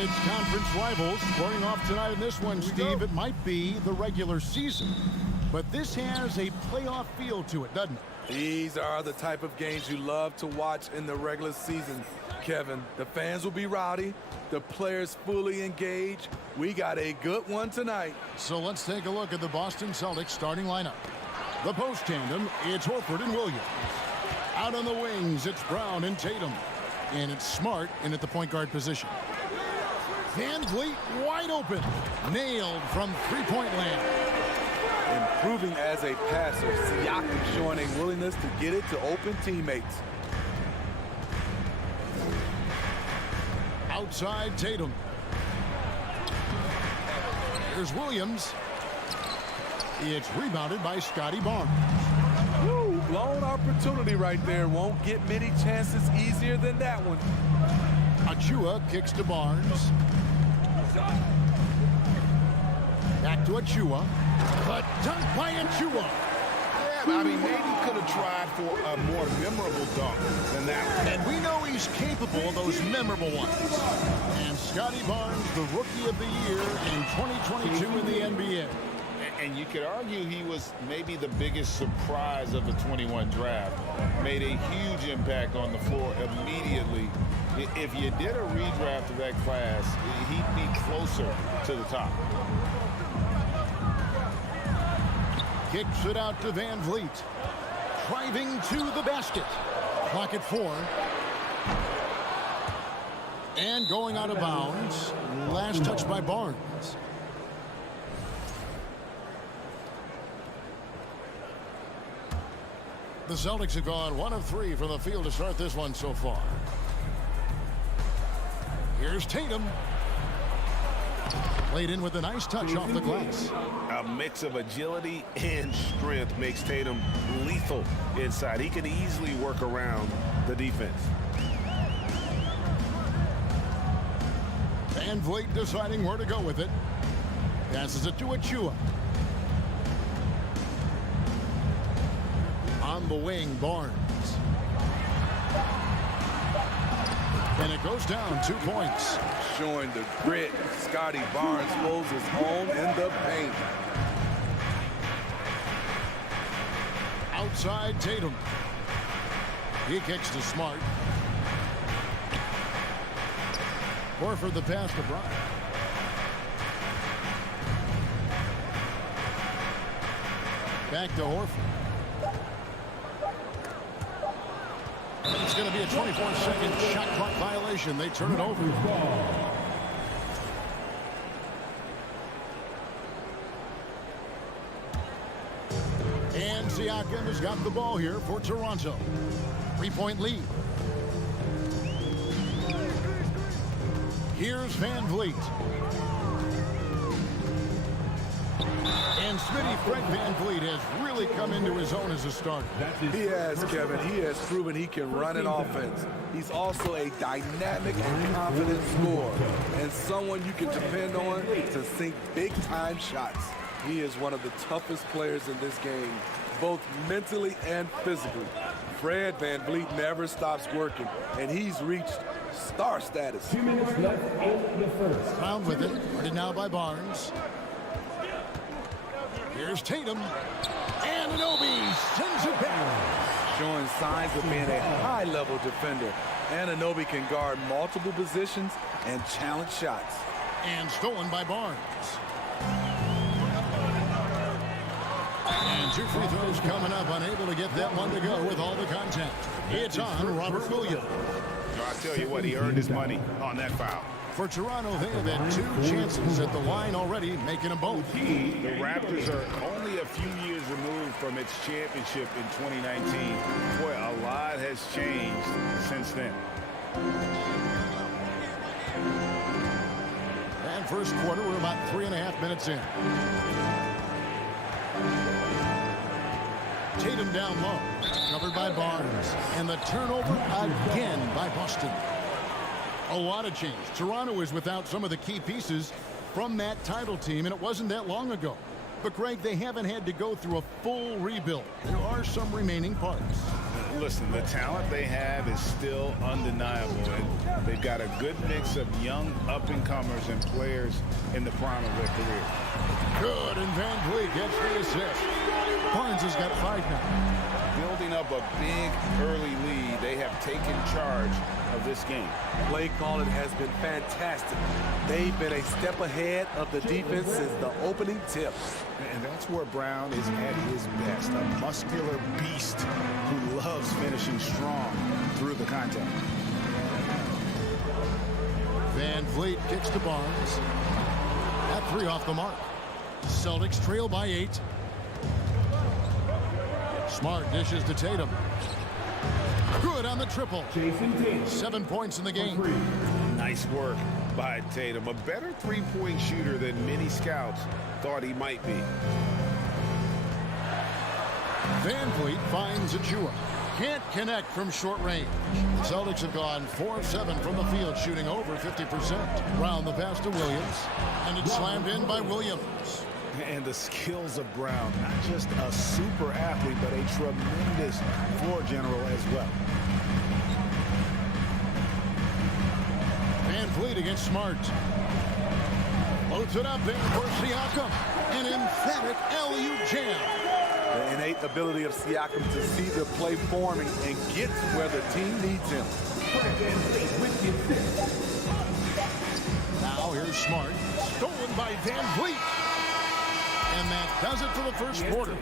And it's conference rivals squaring off tonight in this one, Steve. It might be the regular season, but this has a playoff feel to it, doesn't it? These are the type of games you love to watch in the regular season, Kevin. The fans will be rowdy, the players fully engaged. We got a good one tonight. So let's take a look at the Boston Celtics starting lineup. The post tandem, it's Horford and Williams. Out on the wings, it's Brown and Tatum. And it's Smart in at the point guard position. Van Vliet wide open. Nailed from three-point land. Improving as a passer, Siakam showing a willingness to get it to open teammates. Outside Tatum. Here's Williams. It's rebounded by Scotty Barnes. Woo, blown opportunity right there. Won't get many chances easier than that one. Achua kicks to Barnes. Back to Achua. But dunk by Achua. Yeah, I mean, maybe could have tried for a more memorable dunk than that one. And we know he's capable of those memorable ones. And Scotty Barnes, the Rookie of the Year in 2022 in the NBA. And you could argue he was maybe the biggest surprise of the 21 draft. Made a huge impact on the floor immediately. If you did a redraft of that class, he'd be closer to the top. Kicks it out to Van Vliet. Driving to the basket. Clock at 4. And going out of bounds. Last touch by Barnes. The Celtics have gone 1 of 3 from the field to start this one so far. Here's Tatum. Played in with a nice touch off the glass. A mix of agility and strength makes Tatum lethal inside. He can easily work around the defense. Van Vliet deciding where to go with it. Passes it to Achua. On the wing, Barnes. And it goes down 2 points. Showing the grit, Scotty Barnes holds his home in the paint. Outside Tatum. He kicks to Smart. Horford the pass to Brown. Back to Horford. It's going to be a 24-second shot clock violation. They turn it over. And Siakam has got the ball here for Toronto. 3-point lead. Here's Van Vliet. And Smitty Fred Van Vliet has really come into his own as a starter. He has, Kevin. He has proven he can run an offense. He's also a dynamic and confident scorer and someone you can depend on to sink big-time shots. He is one of the toughest players in this game, both mentally and physically. Fred Van Vliet never stops working, and he's reached star status. 2 minutes left in the first. Found with it. Guarded now by Barnes. Here's Tatum. And Anunoby sends it back. Showing signs of being a high-level defender. Anunoby can guard multiple positions and challenge shots. And stolen by Barnes. And 2 free throws coming up. Unable to get that one to go with all the contact. It's on Robert Williams. I tell you what, he earned his money on that foul. For Toronto, they have had 2 chances at the line already, making them both. The Raptors are only a few years removed from its championship in 2019. Boy, a lot has changed since then. And first quarter, we're about 3.5 minutes in. Tatum down low, covered by Barnes. And the turnover again by Boston. A lot of change. Toronto is without some of the key pieces from that title team, and it wasn't that long ago. But, Greg, they haven't had to go through a full rebuild. There are some remaining parts. Listen, the talent they have is still undeniable, and they've got a good mix of young up-and-comers and players in the prime of their career. Good, and Van Vliet gets the assist. Horens has got 5 now. Building up a big early lead, they have taken charge of this game. Play calling has been fantastic. They've been a step ahead of the defense since the opening tip. And that's where Brown is at his best, a muscular beast who loves finishing strong through the contact. Van Vliet kicks to Barnes. At 3 off the mark. Celtics trail by 8. Smart dishes to Tatum. Good on the triple. 7 points in the game. Nice work by Tatum. A better three-point shooter than many scouts thought he might be. Van Vliet finds Achua. Can't connect from short range. The Celtics have gone 4 of 7 from the field, shooting over 50%. Brown the pass to Williams, and it's slammed in by Williams. And the skills of Brown, not just a super athlete, but a tremendous floor general as well. Van Vliet against Smart. Loads it up there for Siakam. An emphatic LU jam. The innate ability of Siakam to see the play forming and get where the team needs him. Now here's Smart. Stolen by Van Vliet. And that does it for the first quarter.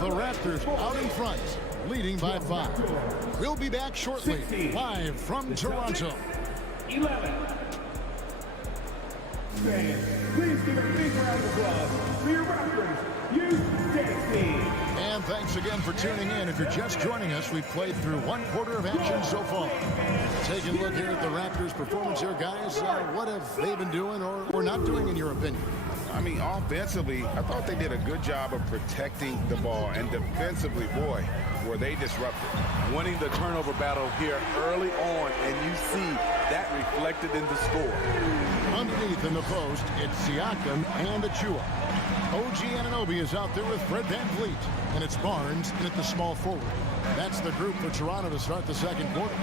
The Raptors out in front, leading by 5. We'll be back shortly, live from Toronto. 11. Please give a big round of applause for your Raptors U16 team. And thanks again for tuning in. If you're just joining us, we've played through 1 quarter of action so far. Taking a look here at the Raptors' performance here, guys. What have they been doing or not doing, in your opinion? I mean, offensively, I thought they did a good job of protecting the ball. And defensively, boy, were they disruptive. Winning the turnover battle here early on, and you see that reflected in the score. Underneath in the post, it's Siakam and Achua. OG Anunoby is out there with Fred Van Vliet. And it's Barnes in at the small forward. That's the group for Toronto to start the second quarter.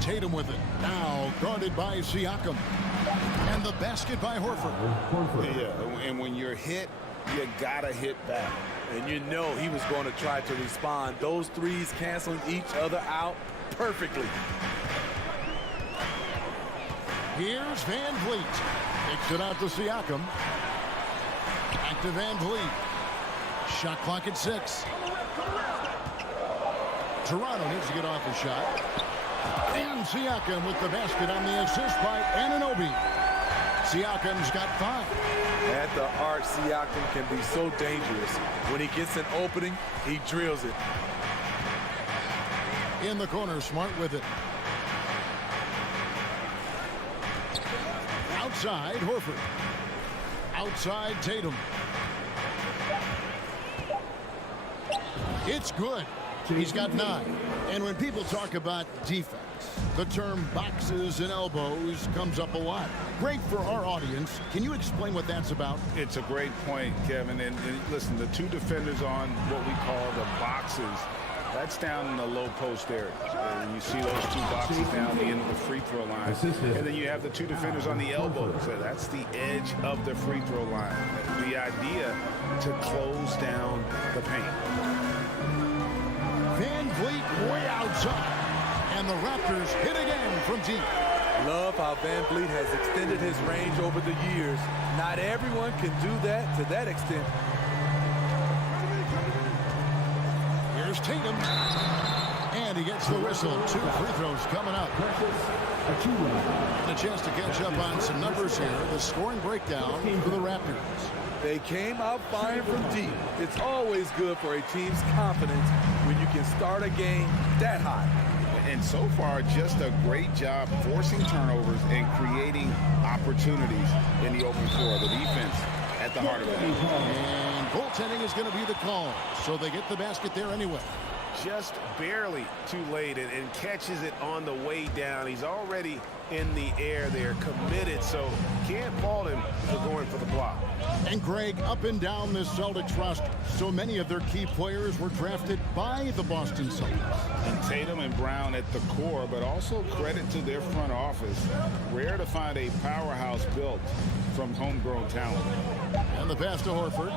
Tatum with it. Now guarded by Siakam. And the basket by Horford. Yeah, and when you're hit, you gotta hit back. And you know he was going to try to respond. Those threes canceling each other out perfectly. Here's Van Vliet. Kicks it out to Siakam. Back to Van Vliet. Shot clock at 6. Toronto needs to get off a shot. And Siakam with the basket on the assist by Anunoby. Siakam's got 5. At the arc, Siakam can be so dangerous. When he gets an opening, he drills it. In the corner, Smart with it. Outside, Horford. Outside, Tatum. It's good. He's got 9. And when people talk about defense, the term boxes and elbows comes up a lot. Great for our audience. Can you explain what that's about? It's a great point, Kevin. And listen, the 2 defenders on what we call the boxes, that's down in the low post area. And you see those 2 boxes down the end of the free throw line. And then you have the 2 defenders on the elbows. So that's the edge of the free throw line. The idea to close down the paint. Van Vliet way outside. And the Raptors hit again from deep. Love how Van Vliet has extended his range over the years. Not everyone can do that to that extent. Here's Tatum. And he gets the whistle. 2 free throws coming up. And a chance to catch up on some numbers here. The scoring breakdown for the Raptors. They came out fine from deep. It's always good for a team's confidence when you can start a game that high. And so far, just a great job forcing turnovers and creating opportunities in the open floor. The defense at the heart of it. And goaltending is going to be the call. So they get the basket there anyway. just barely too late and catches it on the way down. He's already in the air there, committed, so can't fault him for going for the block. And Greg, up and down this Celtics roster, so many of their key players were drafted by the Boston Celtics. And Tatum and Brown at the core, but also credit to their front office. Rare to find a powerhouse built from homegrown talent. And the pass to Horford.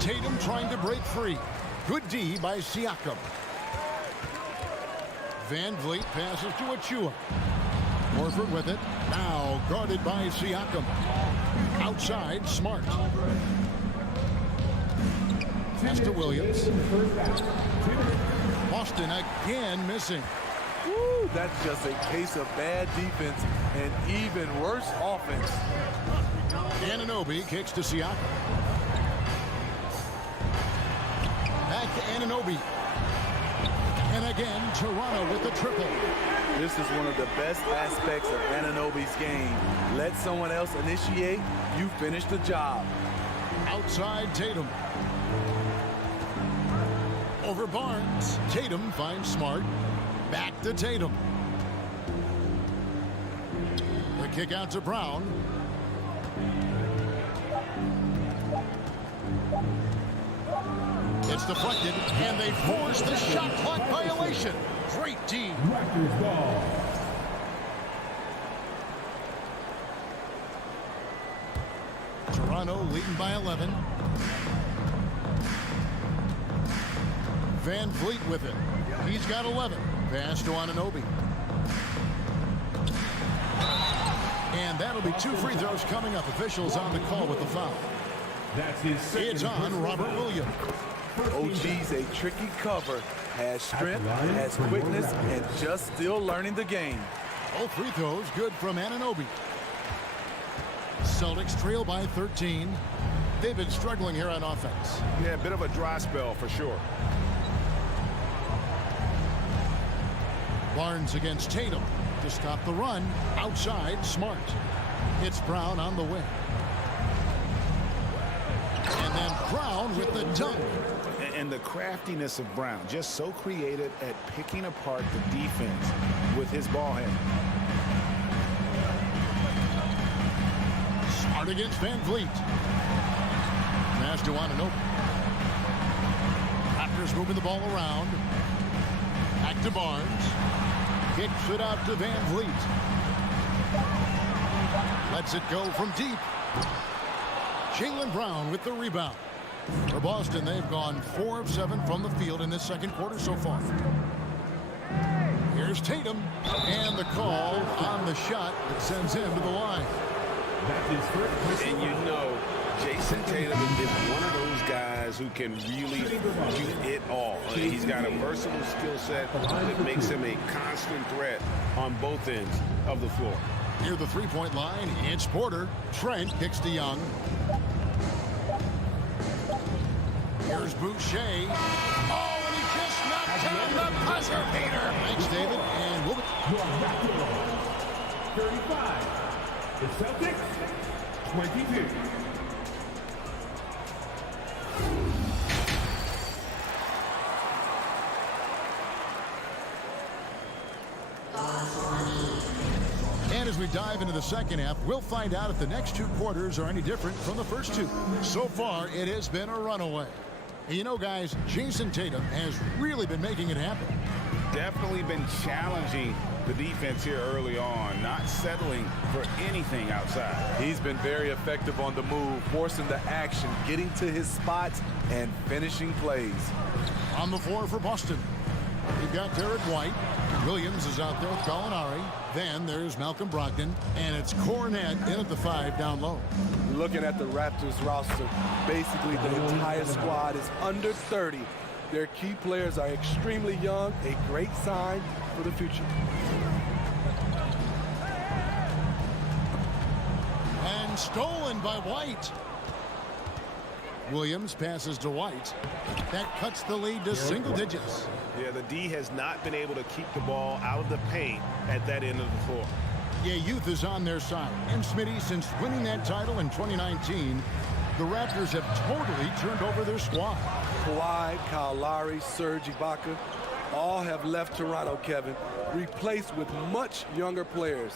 Tatum trying to break free. Good D by Siakam. Van Vliet passes to Achua. Horford with it. Now guarded by Siakam. Outside, Smart. Pass to Williams. Boston again missing. Woo, that's just a case of bad defense and even worse offense. Anunoby kicks to Siakam. Back to Anunoby. And again, Toronto with the triple. This is one of the best aspects of Anunoby's game. Let someone else initiate, you finish the job. Outside Tatum. Over Barnes. Tatum finds Smart. Back to Tatum. The kick out to Brown. It's deflected, and they force the shot clock violation. Great team. Raptors ball. Toronto leading by 11. Van Vliet with it. He's got 11. Pass to Anunoby. And that'll be 2 free throws coming up. Officials on the call with the foul. That's his second. It's on Robert Williams. OG's a tricky cover, has strength, has quickness, and just still learning the game. Both free throws good from Anunoby. Celtics trail by 13. They've been struggling here on offense. Yeah, a bit of a dry spell for sure. Barnes against Tatum to stop the run. Outside, Smart. It's Brown on the wing. And then Brown with the dunk. And the craftiness of Brown, just so creative at picking apart the defense with his ball handle. Smart against Van Vliet. Pass to Anunoby. Raptors moving the ball around. Back to Barnes. Kicks it out to Van Vliet. Lets it go from deep. Jaylen Brown with the rebound. For Boston, they've gone 4 of 7 from the field in this second quarter so far. Here's Tatum, and the call on the shot that sends him to the line. That's his first. And you know, Jason Tatum is one of those guys who can really do it all. He's got a versatile skill set that makes him a constant threat on both ends of the floor. Near the three-point line, it's Porter. Trent kicks to Young. Here's Boucher. Oh, and he just knocked down the buzzer beater. Thanks, David. And we'll be... 35. The Celtics, 22. And as we dive into the second half, we'll find out if the next 2 quarters are any different from the first 2. So far, it has been a runaway. And you know, guys, Jason Tatum has really been making it happen. Definitely been challenging the defense here early on, not settling for anything outside. He's been very effective on the move, forcing the action, getting to his spots, and finishing plays. On the floor for Boston, we've got Derek White. Williams is out there with Gallinari. Then there's Malcolm Brogdon, and it's Cornette in at the 5 down low. Looking at the Raptors roster, basically the entire squad is under 30. Their key players are extremely young, a great sign for the future. And stolen by White. Williams passes to White. That cuts the lead to single digits. Yeah, the D has not been able to keep the ball out of the paint at that end of the floor. Yeah, youth is on their side. And Smitty, since winning that title in 2019, the Raptors have totally turned over their squad. Kawhi, Kyle Lowry, Serge Ibaka, All have left Toronto, Kevin, replaced with much younger players.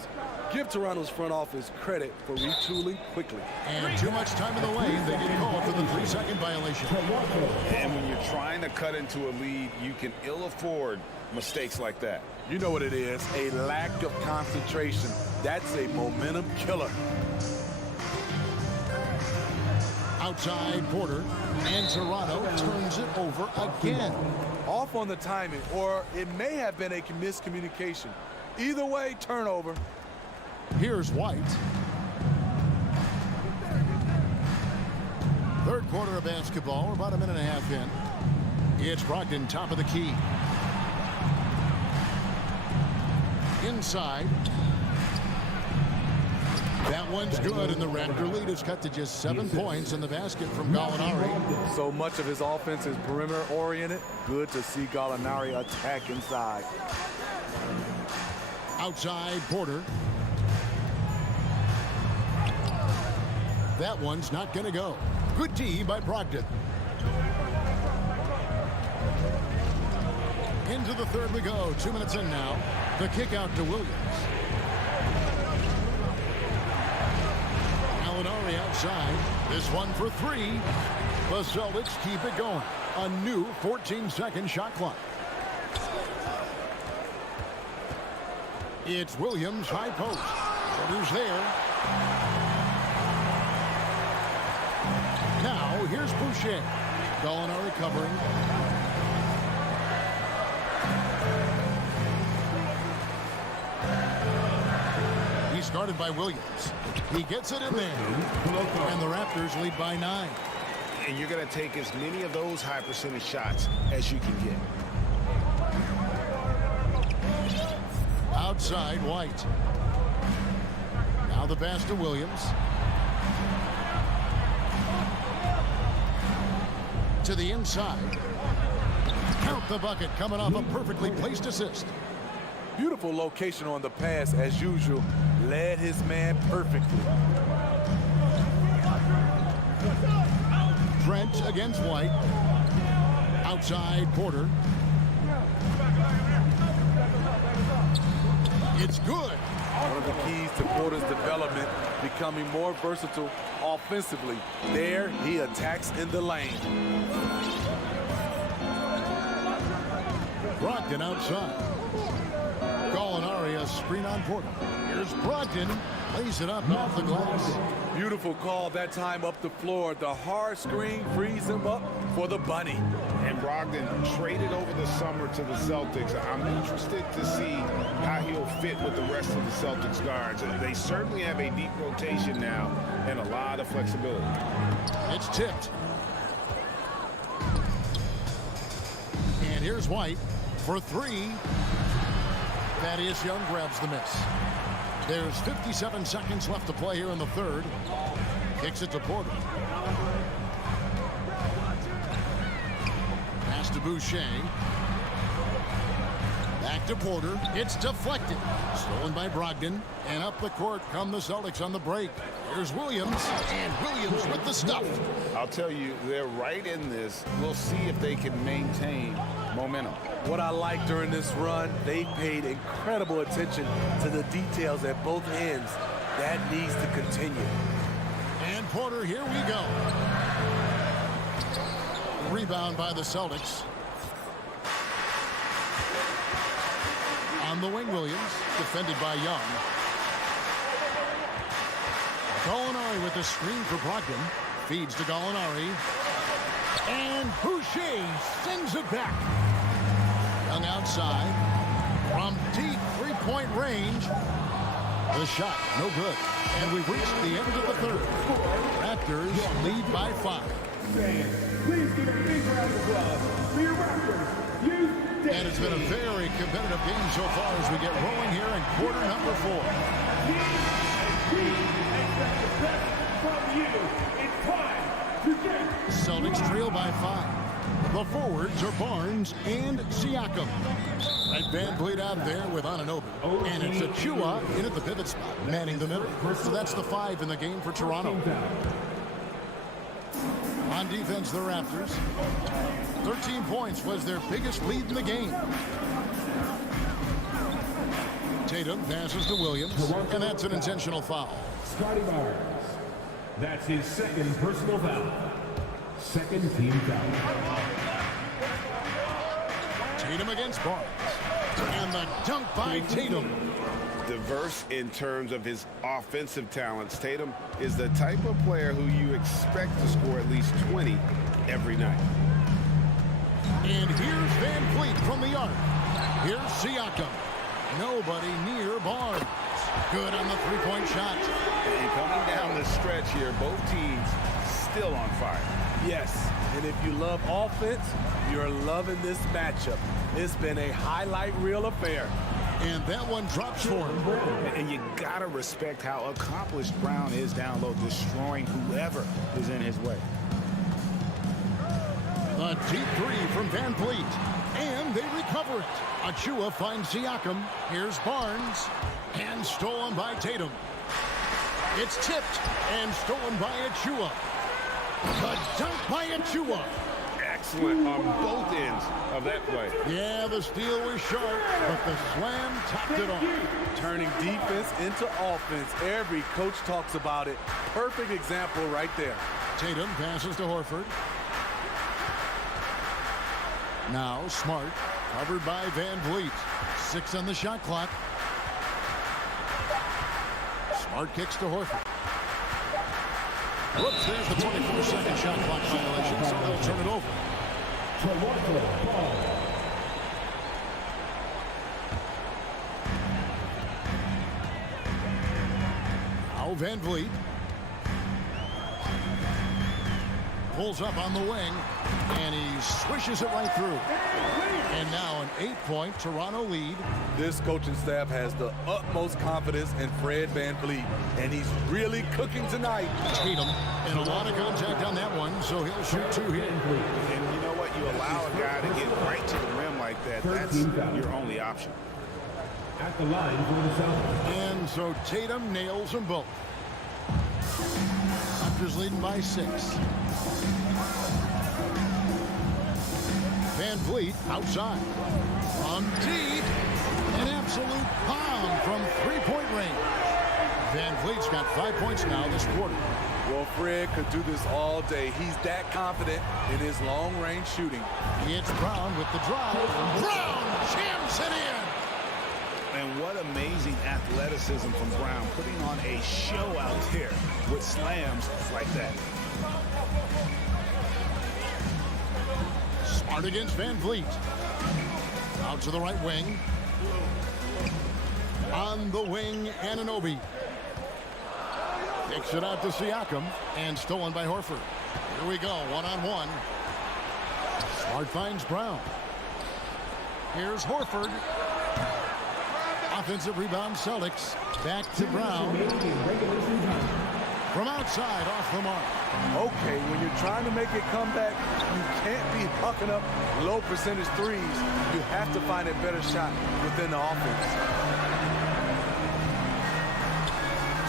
Give Toronto's front office credit for retooling quickly. And too much time in the lane. They get called for the 3-second violation. And when you're trying to cut into a lead, you can ill afford mistakes like that. You know what it is, a lack of concentration. That's a momentum killer. Outside Porter, and Toronto turns it over again. Off on the timing, or it may have been a miscommunication. Either way, turnover. Here's White. Third quarter of basketball. We're about a minute and a half in. It's Brogdon, top of the key. Inside. That one's good, and the Raptor lead is cut to just 7 points in the basket from Gallinari. So much of his offense is perimeter-oriented. Good to see Gallinari attack inside. Outside Porter. That one's not going to go. Good D by Brogdon. Into the third we go. 2 minutes in now. The kick out to Williams. Gallinari outside. This one for three. The Celtics keep it going. A new 14-second shot clock. It's Williams, high post. Porter's there. Now, here's Boucher. Gallinari covering. He's guarded by Williams. He gets it in there. And the Raptors lead by 9. And you're going to take as many of those high percentage shots as you can get. Outside, White. Now the pass to Williams. To the inside. Count the bucket, coming off a perfectly placed assist. Beautiful location on the pass, as usual. Led his man perfectly. Trent against White. Outside, Porter. It's good. One of the keys to Porter's development, becoming more versatile offensively. There, he attacks in the lane. Brogdon outside. Gallinari, a screen on Porter. Here's Brogdon. Lays it up off the glass. Beautiful call that time up the floor. The hard screen frees him up for the bunny. And Brogdon traded over the summer to the Celtics. I'm interested to see how he'll fit with the rest of the Celtics guards. They certainly have a deep rotation now and a lot of flexibility. It's tipped. And here's White for three. Thaddeus Young grabs the miss. There's 57 seconds left to play here in the third. Kicks it to Porter. Pass to Boucher. Back to Porter. It's deflected. Stolen by Brogdon. And up the court come the Celtics on the break. Here's Williams. And Williams with the stuff. I'll tell you, they're right in this. We'll see if they can maintain momentum. What I like during this run, they paid incredible attention to the details at both ends. That needs to continue. And Porter, here we go. Rebound by the Celtics. On the wing, Williams, defended by Young. Gallinari with the screen for Brogdon. Feeds to Gallinari. And Boucher sends it back. Young outside. From deep three-point range. The shot, no good. And we've reached the end of the third. Raptors lead by 5. Please give a big round of applause for your Raptors. And it's been a very competitive game so far as we get rolling here in quarter number 4. From you, it's time to get. Celtics trail by 5. The forwards are Barnes and Siakam. Red Van Vliet out there with Anunoby. And it's Achua in at the pivot spot, manning the middle. So that's the 5 in the game for Toronto. On defense, the Raptors. 13 points was their biggest lead in the game. Tatum passes to Williams, and that's an intentional foul. Scotty Barnes. That's his second personal foul. Second team foul. Tatum against Barnes. And the dunk by Tatum. Diverse in terms of his offensive talents. Tatum is the type of player who you expect to score at least 20 every night. And here's Van Fleet from the arc. Here's Siakam. Nobody near Barnes. Good on the three-point shot. And coming down the stretch here, both teams still on fire. Yes, and if you love offense, you're loving this matchup. It's been a highlight reel affair. And that one drops for him. And you got to respect how accomplished Brown is down low, destroying whoever is in his way. A deep three from Van Fleet. And they recover it. Achua finds Siakam. Here's Barnes. And stolen by Tatum. It's tipped and stolen by Achua. The dunk by Achua. Excellent on both ends of that play. Yeah, the steal was sharp, but the slam topped it off. Turning defense into offense. Every coach talks about it. Perfect example right there. Tatum passes to Horford. Now Smart, covered by Van Vliet. 6 on the shot clock. Smart kicks to Horford. Whoops, there's the 24-second shot clock violation, so they'll turn it over. Now Van Vliet pulls up on the wing, and he swishes it right through. And now an 8-point Toronto lead. This coaching staff has the utmost confidence in Fred Van Vliet, and he's really cooking tonight. Tatum, and a lot of contact on that one, so he'll shoot 2 here. And you know what? You allow a guy to get right to the rim like that. That's your only option. At the line for the Celtics. And so Tatum nails them both. Raptors leading by 6. Van Vliet outside. From deep. An absolute bomb from 3-point range. Van Vliet's got 5 points now this quarter. Well, Fred could do this all day. He's that confident in his long-range shooting. It's Brown with the drive. Brown jams it in. And what amazing athleticism from Brown, putting on a show out there with slams like that. Smart against Van Vliet. Out to the right wing. On the wing, Anunoby. Kicks it out to Siakam, and stolen by Horford. Here we go, one-on-one. Smart finds Brown. Here's Horford. Offensive rebound, Celtics. Back to Brown. From outside, off the mark. Okay, when you're trying to make a comeback, you can't be hucking up low percentage threes. You have to find a better shot within the offense.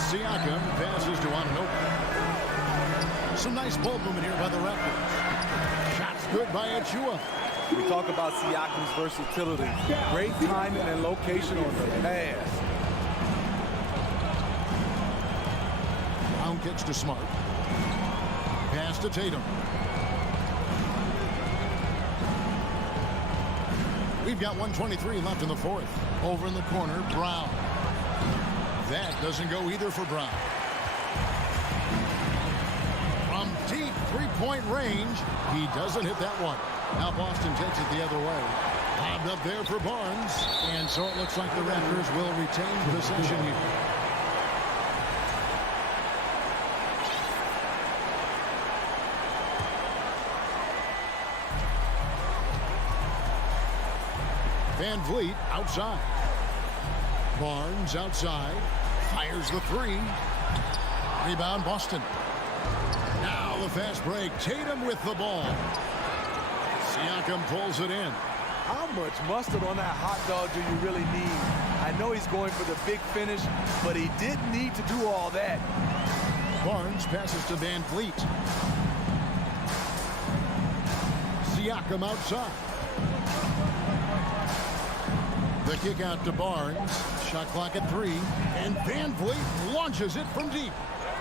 Siakam passes to Anunoby. Some nice ball movement here by the Raptors. Shots good by Achua. We talk about Siakam's versatility. Great timing and location on the pass. Brown kicks to Smart. Pass to Tatum. We've got 1:23 left in the fourth. Over in the corner, Brown. That doesn't go either for Brown. From deep 3-point range, he doesn't hit that one. Now Boston takes it the other way. Lobbed up there for Barnes. And so it looks like the Raptors will retain possession here. Van Vliet outside. Barnes outside. Fires the 3. Rebound Boston. Now the fast break. Tatum with the ball. Siakam pulls it in. How much mustard on that hot dog do you really need? I know he's going for the big finish, but he didn't need to do all that. Barnes passes to Van Vliet. Siakam outside. The kick out to Barnes. Shot clock at 3. And Van Vliet launches it from deep.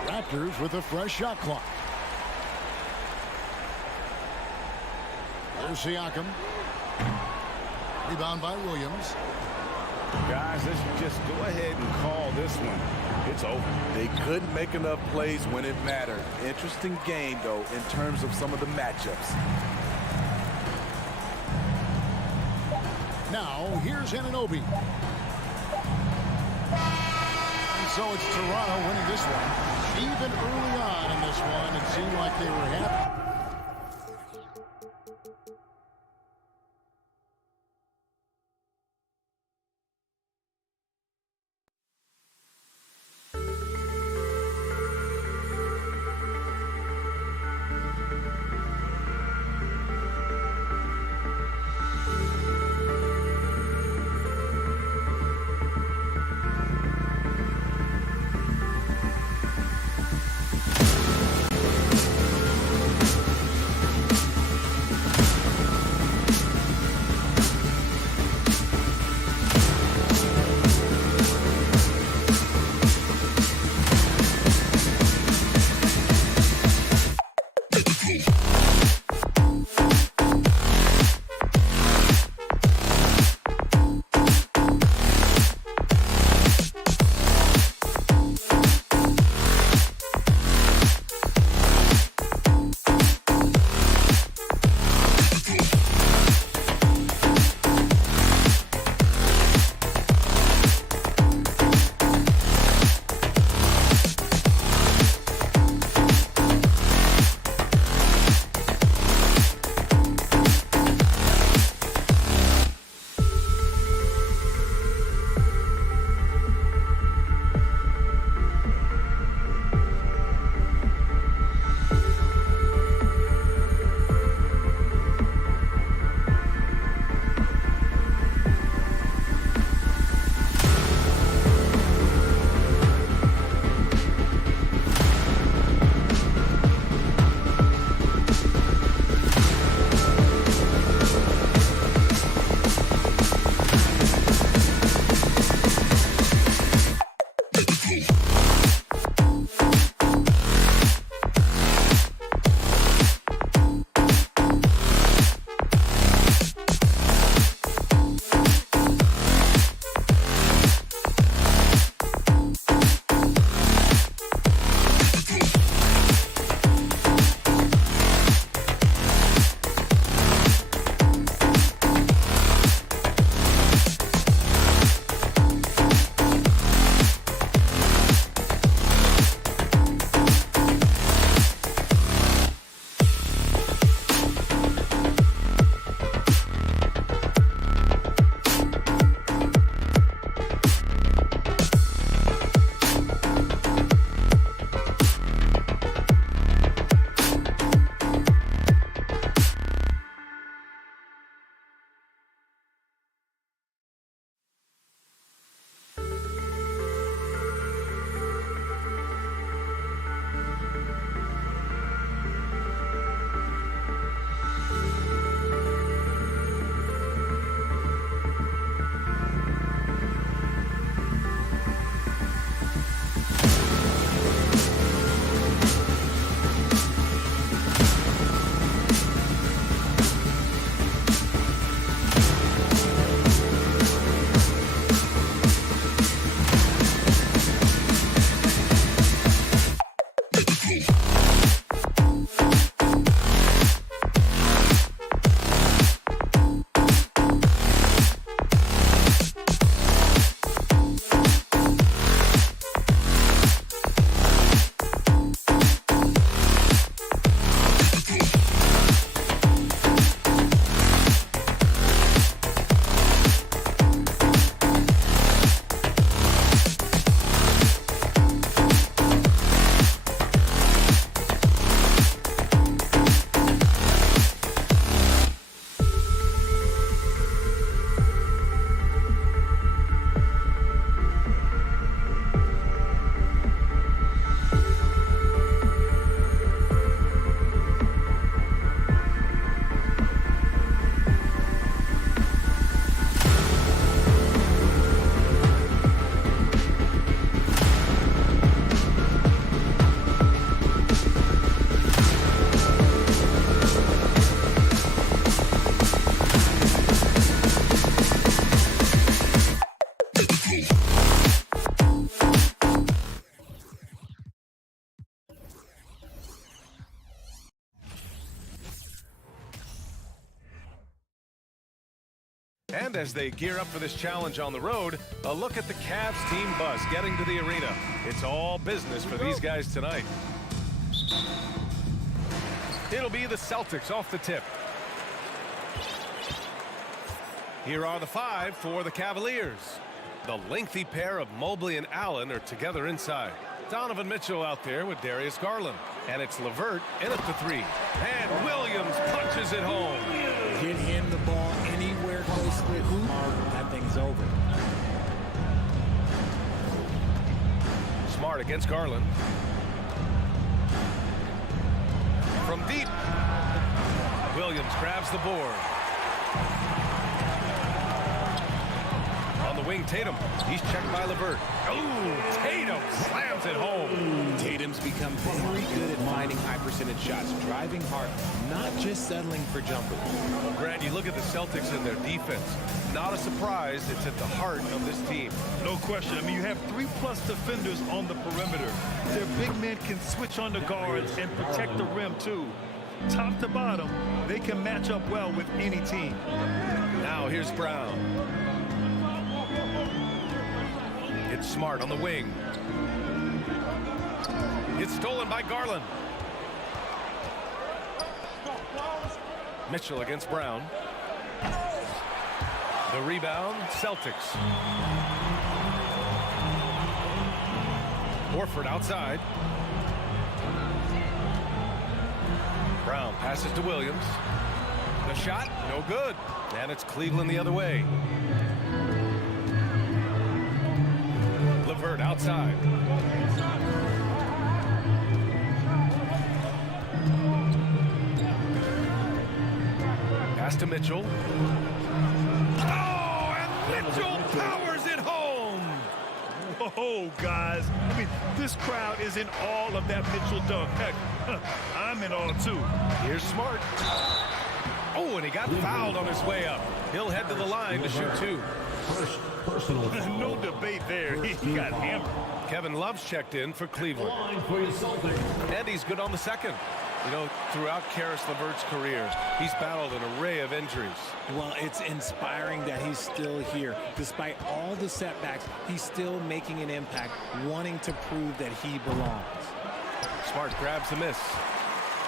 Raptors with a fresh shot clock. Here's Siakam. Rebound by Williams. Guys, let's just go ahead and call this one. It's over. They couldn't make enough plays when it mattered. Interesting game, though, in terms of some of the matchups. Now, here's Anunoby. And so it's Toronto winning this one. Even early on in this one, it seemed like they were happy. And as they gear up for this challenge on the road, a look at the Cavs team bus getting to the arena. It's all business for these guys tonight. It'll be the Celtics off the tip. Here are the 5 for the Cavaliers. The lengthy pair of Mobley and Allen are together inside. Donovan Mitchell out there with Darius Garland. And it's LeVert in at the 3. And Williams punches it home. Get him the ball anywhere close to the hoop, that thing's over. Smart against Garland. From deep. Williams grabs the board. On the wing, Tatum. He's checked by LeVert. Oh, Tatum slams it home. Tatum's become very good at finding high percentage shots, driving hard, not just settling for jumpers. Well, Grant, you look at the Celtics and their defense. Not a surprise, it's at the heart of this team. No question. I mean, you have 3+ defenders on the perimeter. Their big men can switch on the guards and protect the rim, too. Top to bottom, they can match up well with any team. Now here's Brown. It's Smart on the wing. It's stolen by Garland. Mitchell against Brown. The rebound, Celtics. Horford outside. Brown passes to Williams. The shot, no good. And it's Cleveland the other way. LeVert outside. Pass to Mitchell. Oh, and Mitchell powers it home. Oh, guys. I mean, this crowd is in awe of that Mitchell dunk. Heck, I'm in awe, too. Here's Smart. Oh, and he got fouled on his way up. He'll head to the line to shoot 2. First personal foul. No debate there. He got hammered. Kevin Love's checked in for Cleveland. Line for your Celtics. And he's good on the second. You know, throughout Karis LeVert's career, he's battled an array of injuries. Well, it's inspiring that he's still here. Despite all the setbacks, he's still making an impact, wanting to prove that he belongs. Smart grabs the miss.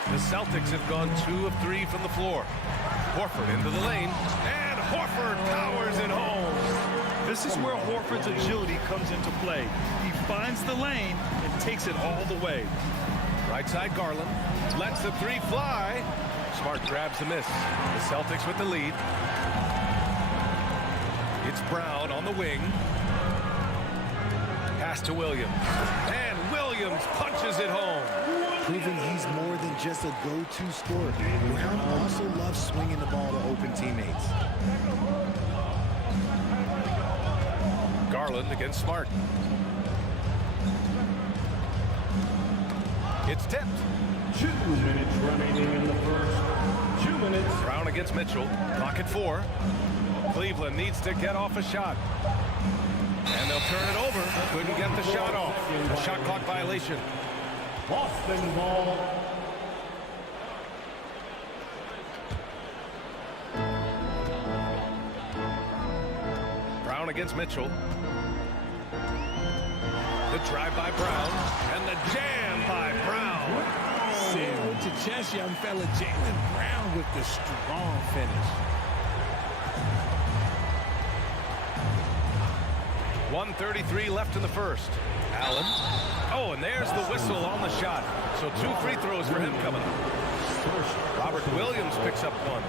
The Celtics have gone 2 of 3 from the floor. Horford into the lane, and Horford powers it home. This is where Horford's agility comes into play. He finds the lane and takes it all the way. Right side Garland lets the 3 fly. Smart grabs the miss. The Celtics with the lead. It's Brown on the wing. Pass to Williams. And Williams punches it home. Proving he's more than just a go-to scorer. Brown also loves swinging the ball to open teammates. Garland against Smart. It's tipped. 2 minutes remaining in the first. 2 minutes. Brown against Mitchell. Clock at 4. Cleveland needs to get off a shot. And they'll turn it over. Couldn't get the shot off. A shot clock violation. Boston ball. Brown against Mitchell. The drive by Brown. And the jam by Brown. Salute to chest, young fella. Jaylen Brown with the strong finish. 1:33 left in the first. Allen. Oh, and there's the whistle on the shot. So 2 free throws for him coming up. Robert Williams picks up 1.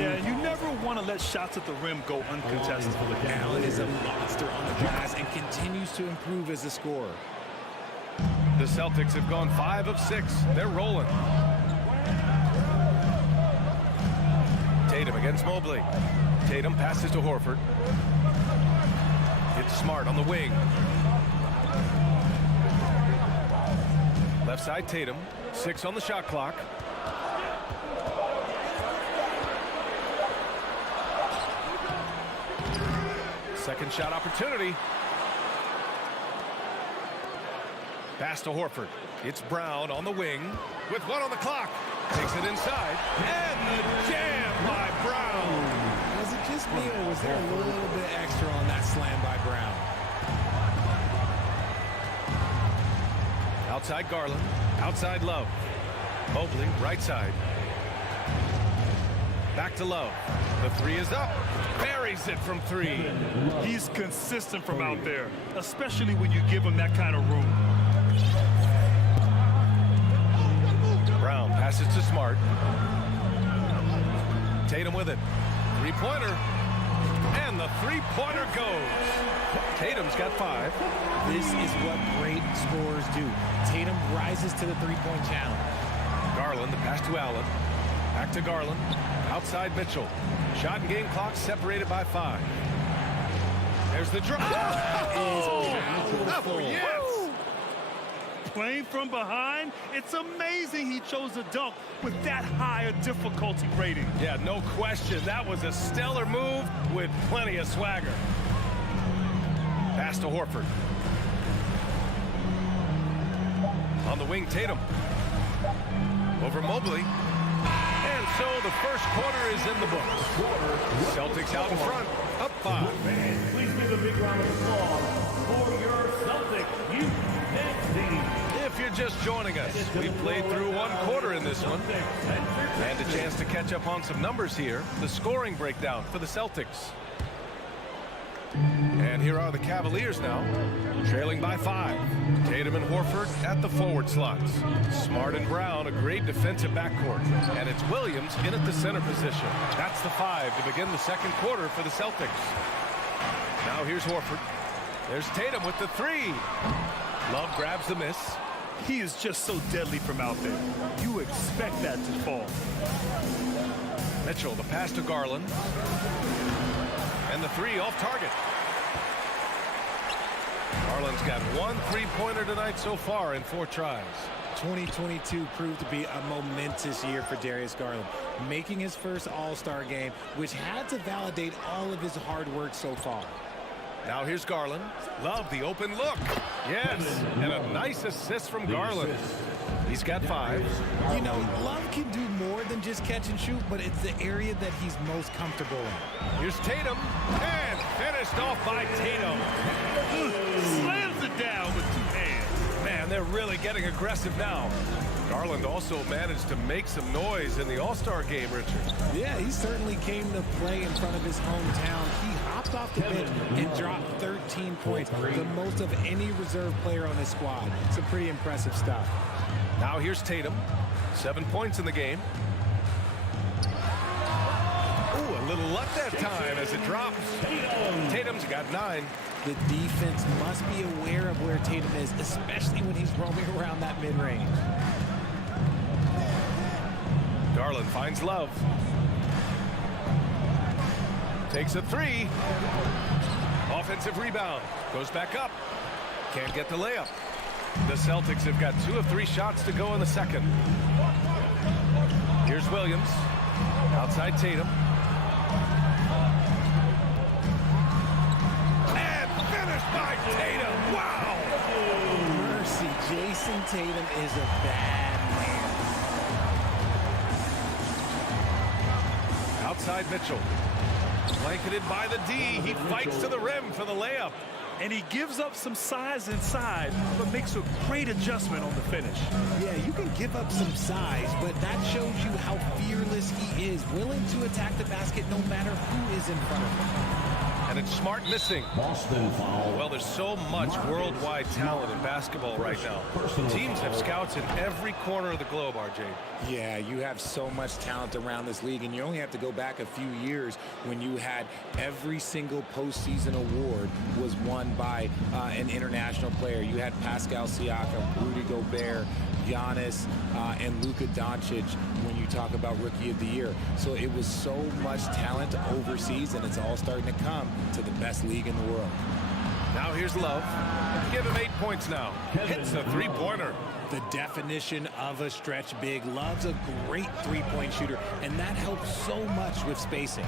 Yeah, you never want to let shots at the rim go uncontested. Allen is a monster on the glass and continues to improve as a scorer. The Celtics have gone 5 of 6. They're rolling. Tatum against Mobley. Tatum passes to Horford. It's Smart on the wing. Left side Tatum. 6 on the shot clock. Second shot opportunity. Pass to Horford. It's Brown on the wing with 1 on the clock. Takes it inside. And the jam by Brown. Was it just me, or was there a little bit extra on that slam by Brown? Outside Garland. Outside Love. Mobley, right side. Back to Love. The three is up. Buries it from three. He's consistent from out there, especially when you give him that kind of room. Brown passes to Smart. Tatum with it. Three-pointer. And the three-pointer goes. Tatum's got 5. This is what great scorers do. Tatum rises to the three-point challenge. Garland, the pass to Allen. Back to Garland. Outside Mitchell. Shot and game clock separated by 5. There's the drop. Oh, yes! Playing from behind, it's amazing he chose a dunk with that higher difficulty rating. Yeah, no question. That was a stellar move with plenty of swagger. Pass to Horford. On the wing, Tatum. Over Mobley. And so the first quarter is in the books. Celtics out in front, up 5. Please give a big round of applause for your Celtics youth team. If you're just joining us, we've played through one quarter in this one. And a chance to catch up on some numbers here. The scoring breakdown for the Celtics. And here are the Cavaliers now, trailing by 5. Tatum and Horford at the forward slots. Smart and Brown, a great defensive backcourt. And it's Williams in at the center position. That's the 5 to begin the second quarter for the Celtics. Now here's Horford. There's Tatum with the 3. Love grabs the miss. He is just so deadly from out there. You expect that to fall. Mitchell, the pass to Garland. And the 3 off target. Garland's got 1 3-pointer tonight so far in 4 tries. 2022 proved to be a momentous year for Darius Garland, making his first All-Star game, which had to validate all of his hard work so far. Now here's Garland. Love the open look. Yes, and a nice assist from Garland. He's got 5. You know, Love can do more than just catch and shoot, but it's the area that he's most comfortable in. Here's Tatum, and finished off by Tatum. Slams it down with 2 hands. Man, they're really getting aggressive now. Garland also managed to make some noise in the All-Star game, Richard. Yeah, he certainly came to play in front of his hometown. He hopped off the bench and dropped 13 points, the most of any reserve player on his squad. Some pretty impressive stuff. Now here's Tatum. 7 points in the game. Ooh, a little luck that time as it drops. Tatum's got 9. The defense must be aware of where Tatum is, especially when he's roaming around that mid-range. Garland finds Love. Takes a 3. Offensive rebound. Goes back up. Can't get the layup. The Celtics have got 2 of 3 shots to go in the second. Here's Williams. Outside Tatum. And finished by Tatum. Wow! Mercy, Jason Tatum is a bad man. Outside Mitchell. Blanketed by the D. He fights to the rim for the layup. And he gives up some size inside, but makes a great adjustment on the finish. Yeah, you can give up some size, but that shows you how fearless he is, willing to attack the basket no matter who is in front of him. And it's Smart missing. Boston foul. Well, there's so much worldwide talent in basketball right now. Teams have scouts in every corner of the globe, RJ. Yeah, you have so much talent around this league, and you only have to go back a few years when you had every single postseason award was won by an international player. You had Pascal Siakam, Rudy Gobert, Giannis, and Luka Doncic when you talk about Rookie of the Year. So it was so much talent overseas, and it's all starting to come to the best league in the world. Now here's Love. Give him 8 points now. Hits a 3-pointer. The definition of a stretch big. Love's a great three-point shooter, and that helps so much with spacing.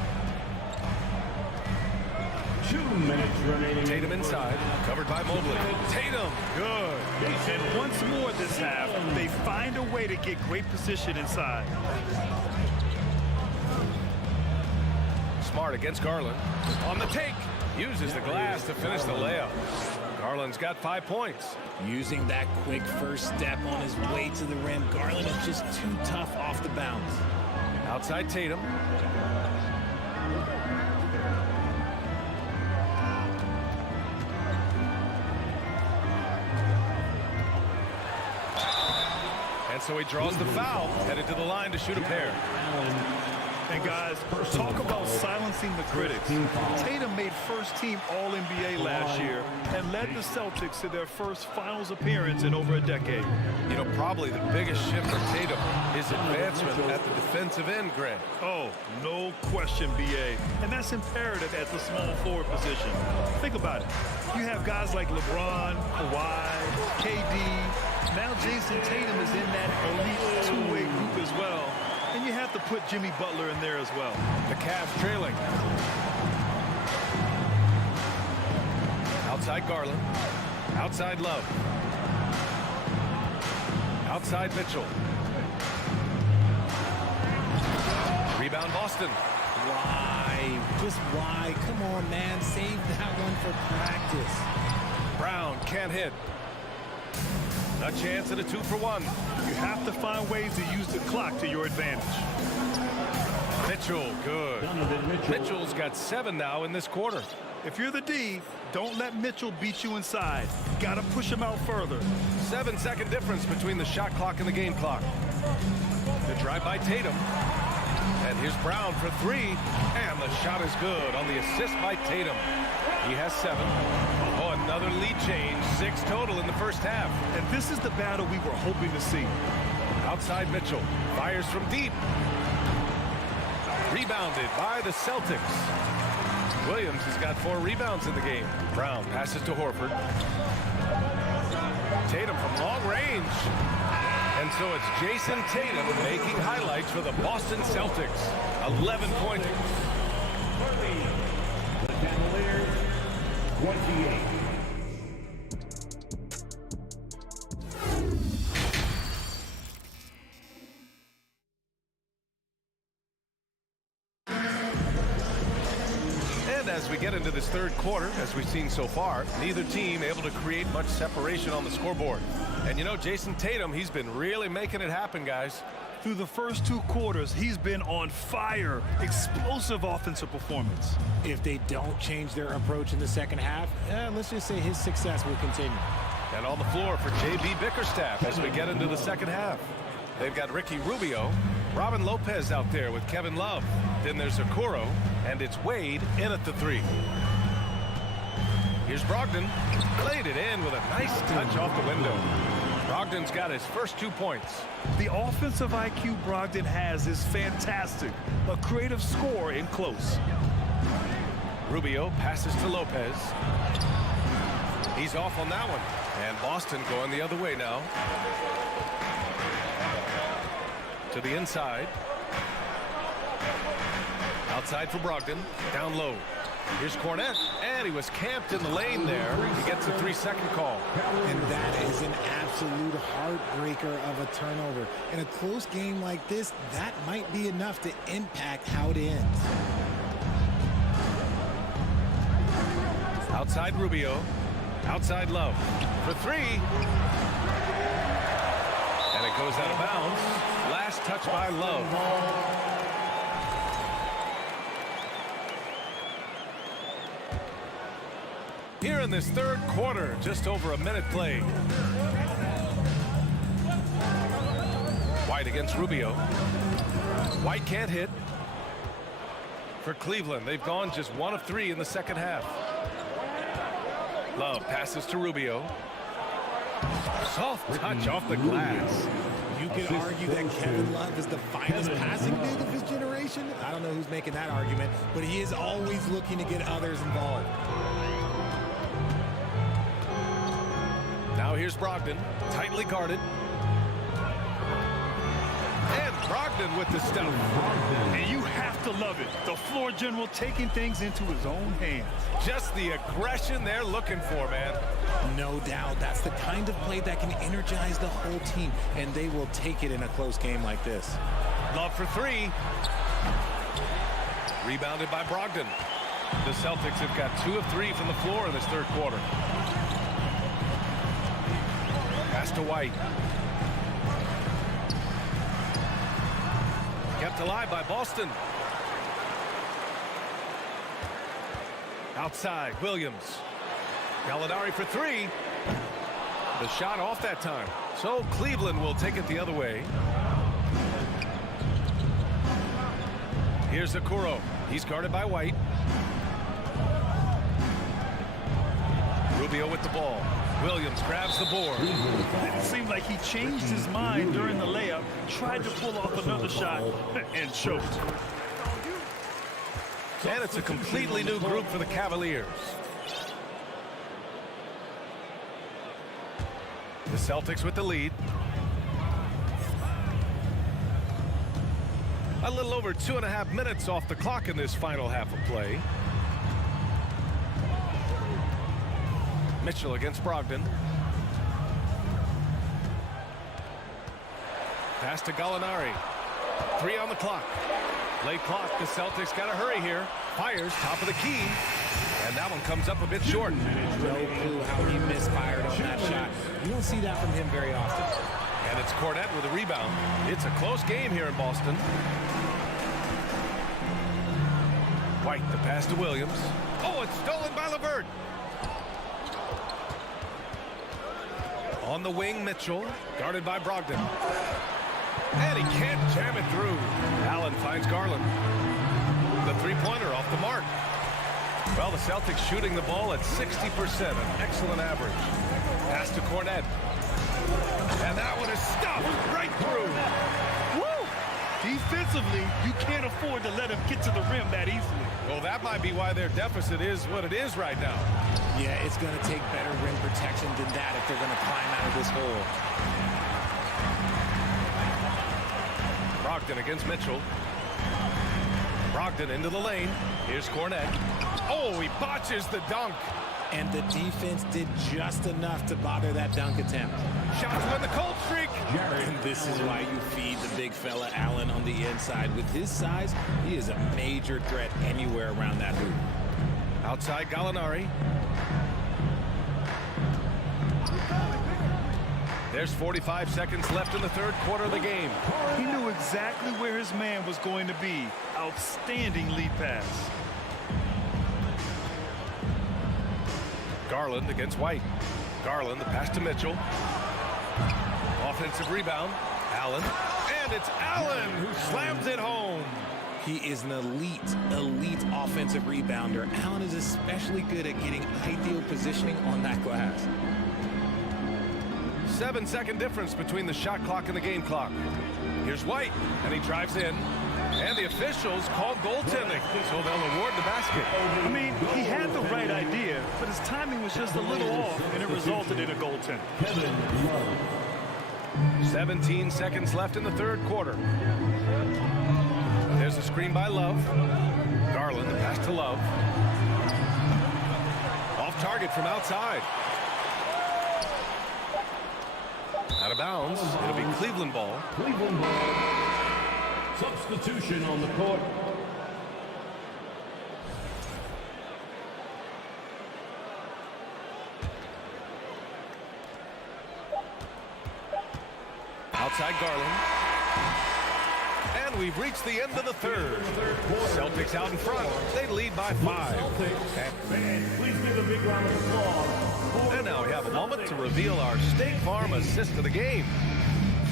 2 minutes remaining. Tatum inside, covered by Mobley. Tatum, good. And once more this half, they find a way to get great position inside. Smart against Garland. On the take. Uses the glass to finish the layup. Garland's got 5 points. Using that quick first step on his way to the rim, Garland is just too tough off the bounce. Outside Tatum. And so he draws the foul, headed to the line to shoot a pair. And guys, talk about silencing the critics. Tatum made first-team All-NBA last year and led the Celtics to their first finals appearance in over a decade. You know, probably the biggest shift for Tatum is advancement at the defensive end, Greg. Oh, no question, B.A. And that's imperative at the small forward position. Think about it. You have guys like LeBron, Kawhi, KD. Now Jason Tatum is in that elite two-way group as well. And you have to put Jimmy Butler in there as well. The Cavs trailing. Outside Garland. Outside Love. Outside Mitchell. Rebound Boston. Why? Just why? Come on, man. Save that one for practice. Brown can't hit. A chance at a 2-for-1. You have to find ways to use the clock to your advantage. Mitchell, good. Mitchell's got 7 now in this quarter. If you're the D, don't let Mitchell beat you inside. Got to push him out further. 7-second difference between the shot clock and the game clock. The drive by Tatum. And here's Brown for 3. And the shot is good on the assist by Tatum. He has 7. Oh, another lead change. 6 total in the first half. And this is the battle we were hoping to see. Outside Mitchell. Fires from deep. Rebounded by the Celtics. Williams has got 4 rebounds in the game. Brown passes to Horford. Tatum from long range. And so it's Jason Tatum making highlights for the Boston Celtics. 11 points. The Cavaliers, 28. As we get into this third quarter, as we've seen so far, neither team able to create much separation on the scoreboard. And you know, Jason Tatum, he's been really making it happen, guys. Through the first 2 quarters, he's been on fire. Explosive offensive performance. If they don't change their approach in the second half, let's just say his success will continue. And on the floor for J.B. Bickerstaff as we get into the second half. They've got Ricky Rubio, Robin Lopez out there with Kevin Love. Then there's Okoro, and it's Wade in at the 3. Here's Brogdon. Played it in with a nice touch off the window. Brogdon's got his first 2 points. The offensive IQ Brogdon has is fantastic. A creative scorer in close. Rubio passes to Lopez. He's off on that one. And Boston going the other way now. To the inside. Outside for Brogdon. Down low. Here's Cornette. And he was camped in the lane there. He gets a 3-second call. And that is an absolute heartbreaker of a turnover. In a close game like this, that might be enough to impact how it ends. Outside Rubio. Outside Love. For 3. And it goes out of bounds. Last touch by Love. Here in this third quarter, just over a minute played. White against Rubio. White can't hit. For Cleveland, they've gone just 1 of 3 in the second half. Love passes to Rubio. Soft touch off the glass. You could argue that Kevin Love is the finest passing big of his generation. I don't know who's making that argument, but he is always looking to get others involved. Now here's Brogdon, tightly guarded. And Brogdon with the stuff. And you have to love it. The floor general taking things into his own hands. Just the aggression they're looking for, man. No doubt. That's the kind of play that can energize the whole team, and they will take it in a close game like this. Love for 3. Rebounded by Brogdon. The Celtics have got 2 of 3 from the floor in this third quarter. Pass to White. Kept alive by Boston. Outside, Williams. Gallinari for 3. The shot off that time. So Cleveland will take it the other way. Here's Okoro. He's guarded by White. Rubio with the ball. Williams grabs the board. It seemed like he changed his mind during the layup, tried to pull off another shot, and choked. And it's a completely new group for the Cavaliers. The Celtics with the lead. A little over 2.5 minutes off the clock in this final half of play. Mitchell against Brogdon. Pass to Gallinari. 3 on the clock. Late clock. The Celtics got to hurry here. Fires top of the key. And that one comes up a bit short. No clue how he misfired on that shot. You don't see that from him very often. And it's Cornette with a rebound. It's a close game here in Boston. White, the pass to Williams. Oh, it's stolen by LeVert. On the wing, Mitchell, guarded by Brogdon. And he can't jam it through. Allen finds Garland. The three-pointer off the mark. Well, the Celtics shooting the ball at 60%, an excellent average. Pass to Cornette. And that one is stuffed right through. Woo! Defensively, you can't afford to let him get to the rim that easily. Well, that might be why their deficit is what it is right now. Yeah, it's going to take better rim protection than that if they're going to climb out of this hole. Brogdon against Mitchell. Brogdon into the lane. Here's Cornette. Oh, he botches the dunk. And the defense did just enough to bother that dunk attempt. Shots win the cold streak. And this is why you feed the big fella Allen on the inside. With his size, he is a major threat anywhere around that hoop. Outside Gallinari. There's 45 seconds left in the third quarter of the game. He knew exactly where his man was going to be. Outstanding lead pass. Garland against White. Garland, the pass to Mitchell. Offensive rebound. Allen. And it's Allen who slams it home. He is an elite offensive rebounder. Allen is especially good at getting ideal positioning on that glass. 7-second difference between the shot clock and the game clock. Here's White, and he drives in. And the officials called goaltending, so they'll award the basket. I mean, he had the right idea, but his timing was just a little off, and it resulted in a goaltend. 17 seconds left in the third quarter. There's a screen by Love. Garland, the pass to Love. Off target from outside. Out of bounds. It'll be Cleveland ball. Cleveland ball. Substitution on the court. Outside Garland. And we've reached the end of the third. Celtics out in front. They lead by 5. Please give a big round of applause. And now we have a moment to reveal our State Farm assist of the game.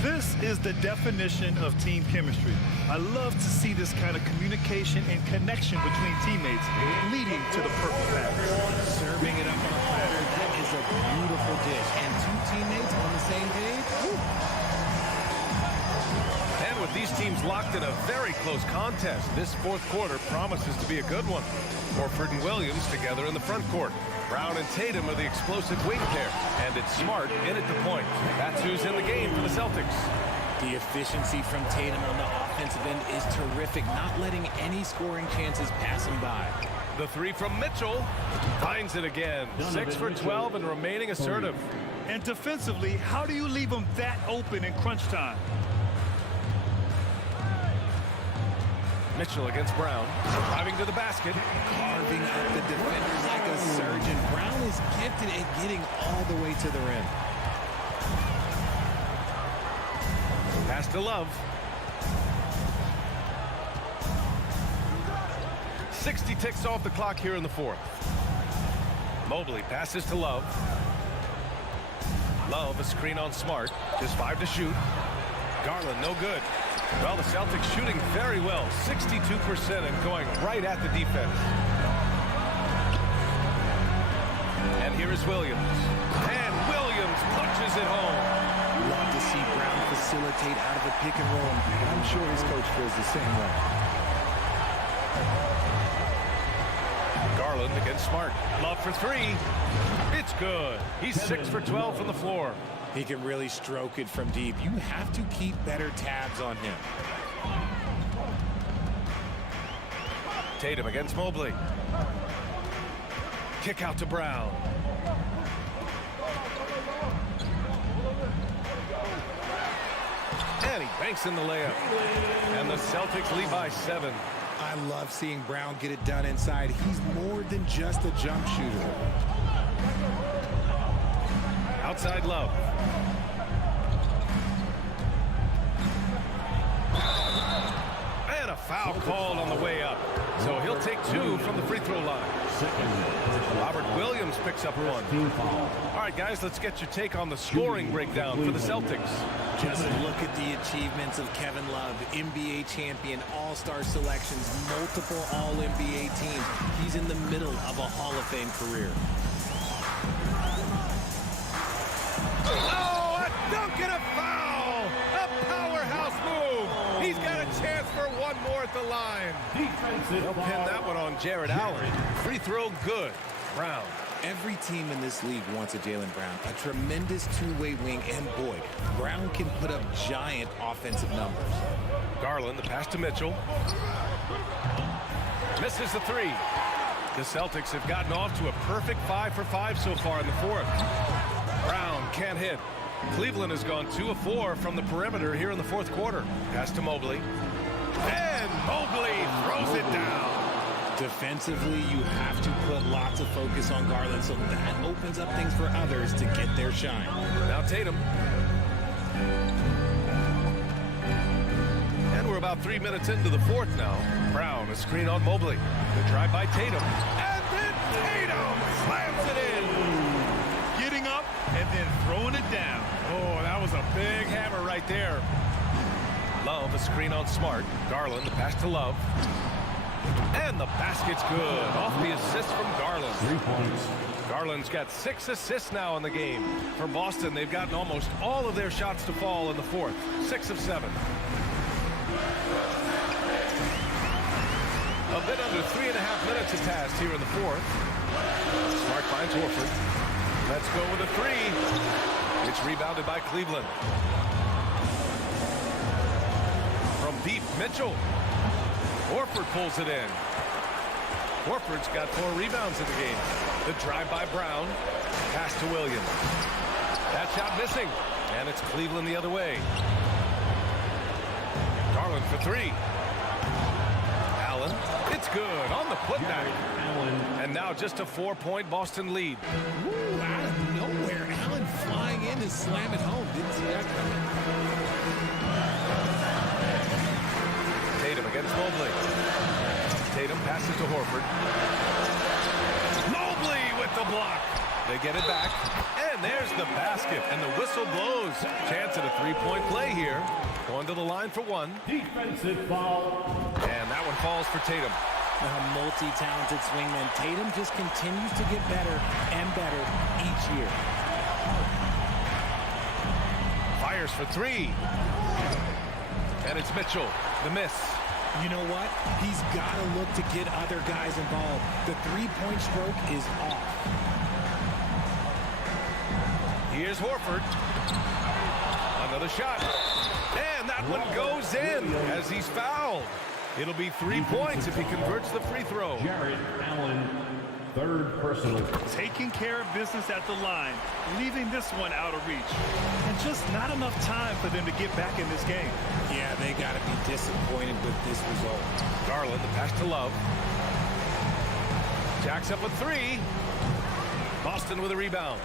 This is the definition of team chemistry. I love to see this kind of communication and connection between teammates leading to the perfect pass. Serving it up on a platter, that is a beautiful dish. And 2 teammates on the same page. Woo. And with these teams locked in a very close contest, this fourth quarter promises to be a good one. Horford and Williams together in the front court. Brown and Tatum are the explosive wing pair, and it's Smart in at the point. That's who's in the game for the Celtics. The efficiency from Tatum on the offensive end is terrific, not letting any scoring chances pass him by. The 3 from Mitchell finds it again. 6 for 12 and remaining assertive. And defensively, how do you leave them that open in crunch time? Mitchell against Brown. Driving to the basket. Carving up the defenders like a surgeon. Brown is gifted at getting all the way to the rim. Pass to Love. 60 ticks off the clock here in the fourth. Mobley passes to Love. Love, a screen on Smart. Just 5 to shoot. Garland, no good. Well, the Celtics shooting very well. 62% and going right at the defense. And here is Williams. And Williams punches it home. Love to see Brown facilitate out of the pick and roll. I'm sure his coach feels the same way. Garland against Smart. Love for 3. It's good. He's 6 for 12 from the floor. He can really stroke it from deep. You have to keep better tabs on him. Tatum against Mobley. Kick out to Brown. And he banks in the layup. And the Celtics lead by 7. I love seeing Brown get it done inside. He's more than just a jump shooter. Outside Love. And a foul called on the way up. So he'll take 2 from the free throw line. Robert Williams picks up 1. All right, guys, let's get your take on the scoring breakdown for the Celtics. Just look at the achievements of Kevin Love, NBA champion, all-star selections, multiple all-NBA teams. He's in the middle of a Hall of Fame career. Oh, a dunk and a foul! A powerhouse move! He's got a chance for 1 more at the line. They'll pin that one on Jared Allen. Free throw good. Brown. Every team in this league wants a Jaylen Brown, a tremendous two-way wing, and boy, Brown can put up giant offensive numbers. Garland, the pass to Mitchell. Misses the 3. The Celtics have gotten off to a perfect 5 for 5 so far in the fourth. Brown can't hit. Cleveland has gone 2 of 4 from the perimeter here in the fourth quarter. Pass to Mobley. And Mobley throws it down. Defensively, you have to put lots of focus on Garland, so that opens up things for others to get their shine. Now Tatum. And we're about 3 minutes into the fourth now. Brown, a screen on Mobley. The drive by Tatum. And then Tatum slams it in. Getting up and then throwing it down. Oh, that was a big hammer right there. Love, a screen on Smart. Garland, the pass to Love. And the basket's good. Off the assist from Garland. 3 points. Garland's got 6 assists now in the game. For Boston, they've gotten almost all of their shots to fall in the fourth. 6 of 7. A bit under 3.5 minutes have passed here in the fourth. Smart finds Horford. Let's go with a 3. It's rebounded by Cleveland. From deep, Mitchell. Horford pulls it in. Horford's got 4 rebounds in the game. The drive by Brown. Pass to Williams. That shot missing. And it's Cleveland the other way. Garland for 3. Allen. It's good on the putback. And now just a 4-point Boston lead. Ooh, out of nowhere, Allen flying in and slam it home. Didn't see that coming. Tatum against Mobley. Tatum passes to Horford. Mobley with the block. They get it back. And there's the basket. And the whistle blows. Chance at a 3-point play here. Going to the line for 1. Defensive foul. And that one falls for Tatum. A multi-talented swingman. Tatum just continues to get better and better each year. Fires for 3. And it's Mitchell. The miss. You know what? He's got to look to get other guys involved. The three-point stroke is off. Here's Horford. Another shot. And that one goes in as he's fouled. It'll be 3 points if he converts the free throw. Jared Allen. third personal. Taking care of business at the line, leaving this one out of reach. And just not enough time for them to get back in this game. Yeah, they got to be disappointed with this result. Garland, the pass to Love. Jacks up a three. Boston with a rebound.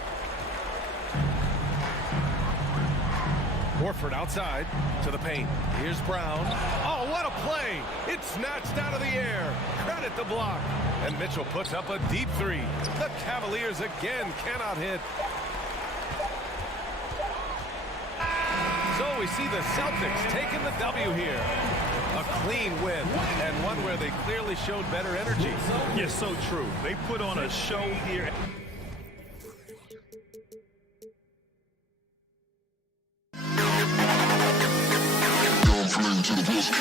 Horford outside to the paint. Here's Brown. Oh, what a play! It's snatched out of the air. Credit the block. And Mitchell puts up a deep three. The Cavaliers again cannot hit. So we see the Celtics taking the W here. A clean win, and one where they clearly showed better energy. Yes, so true. They put on a show here. To the best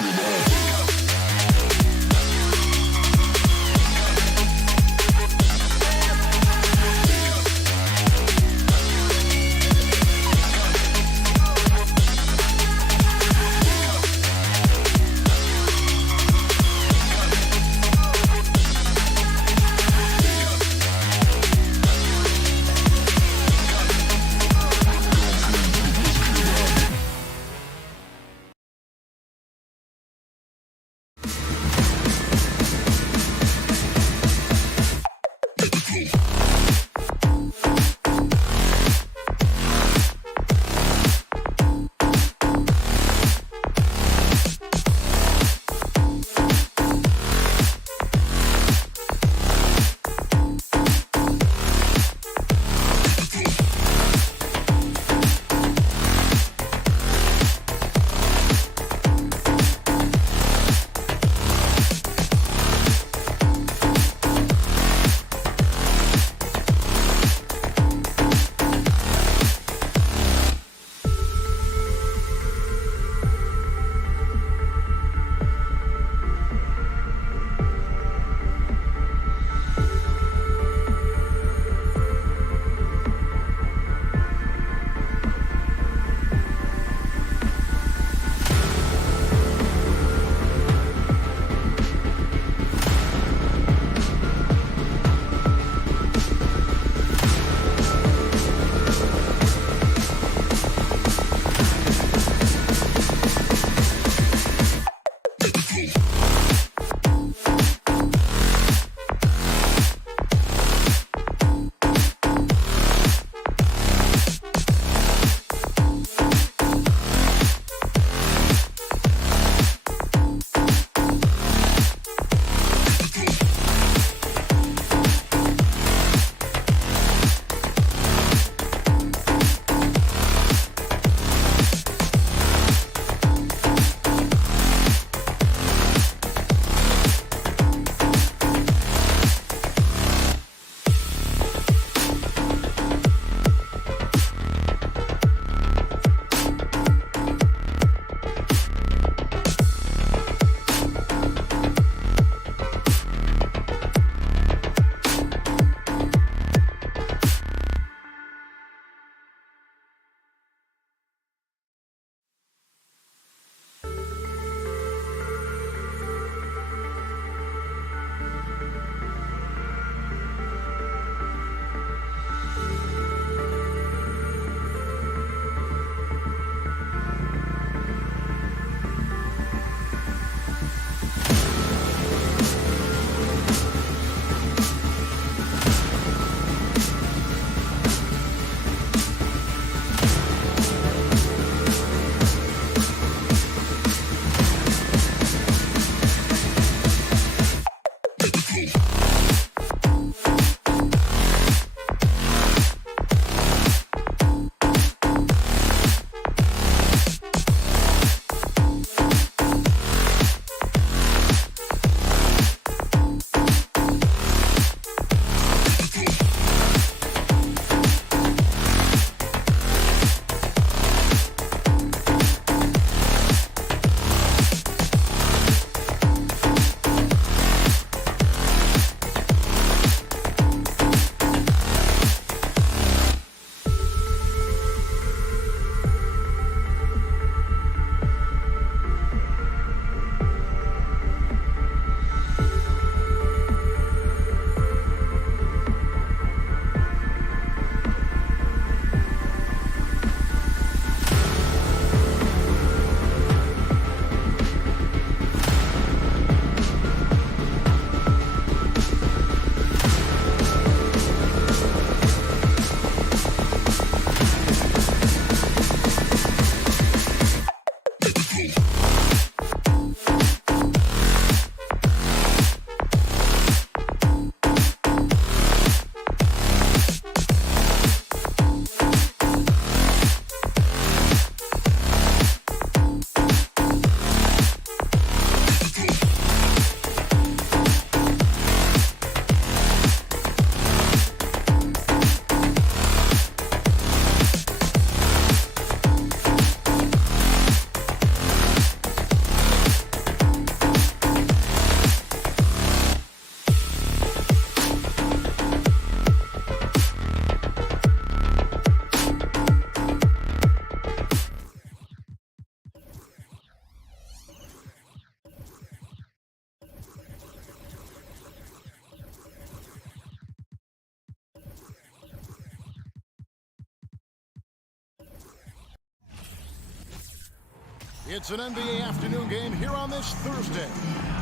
It's an NBA afternoon game here on this Thursday.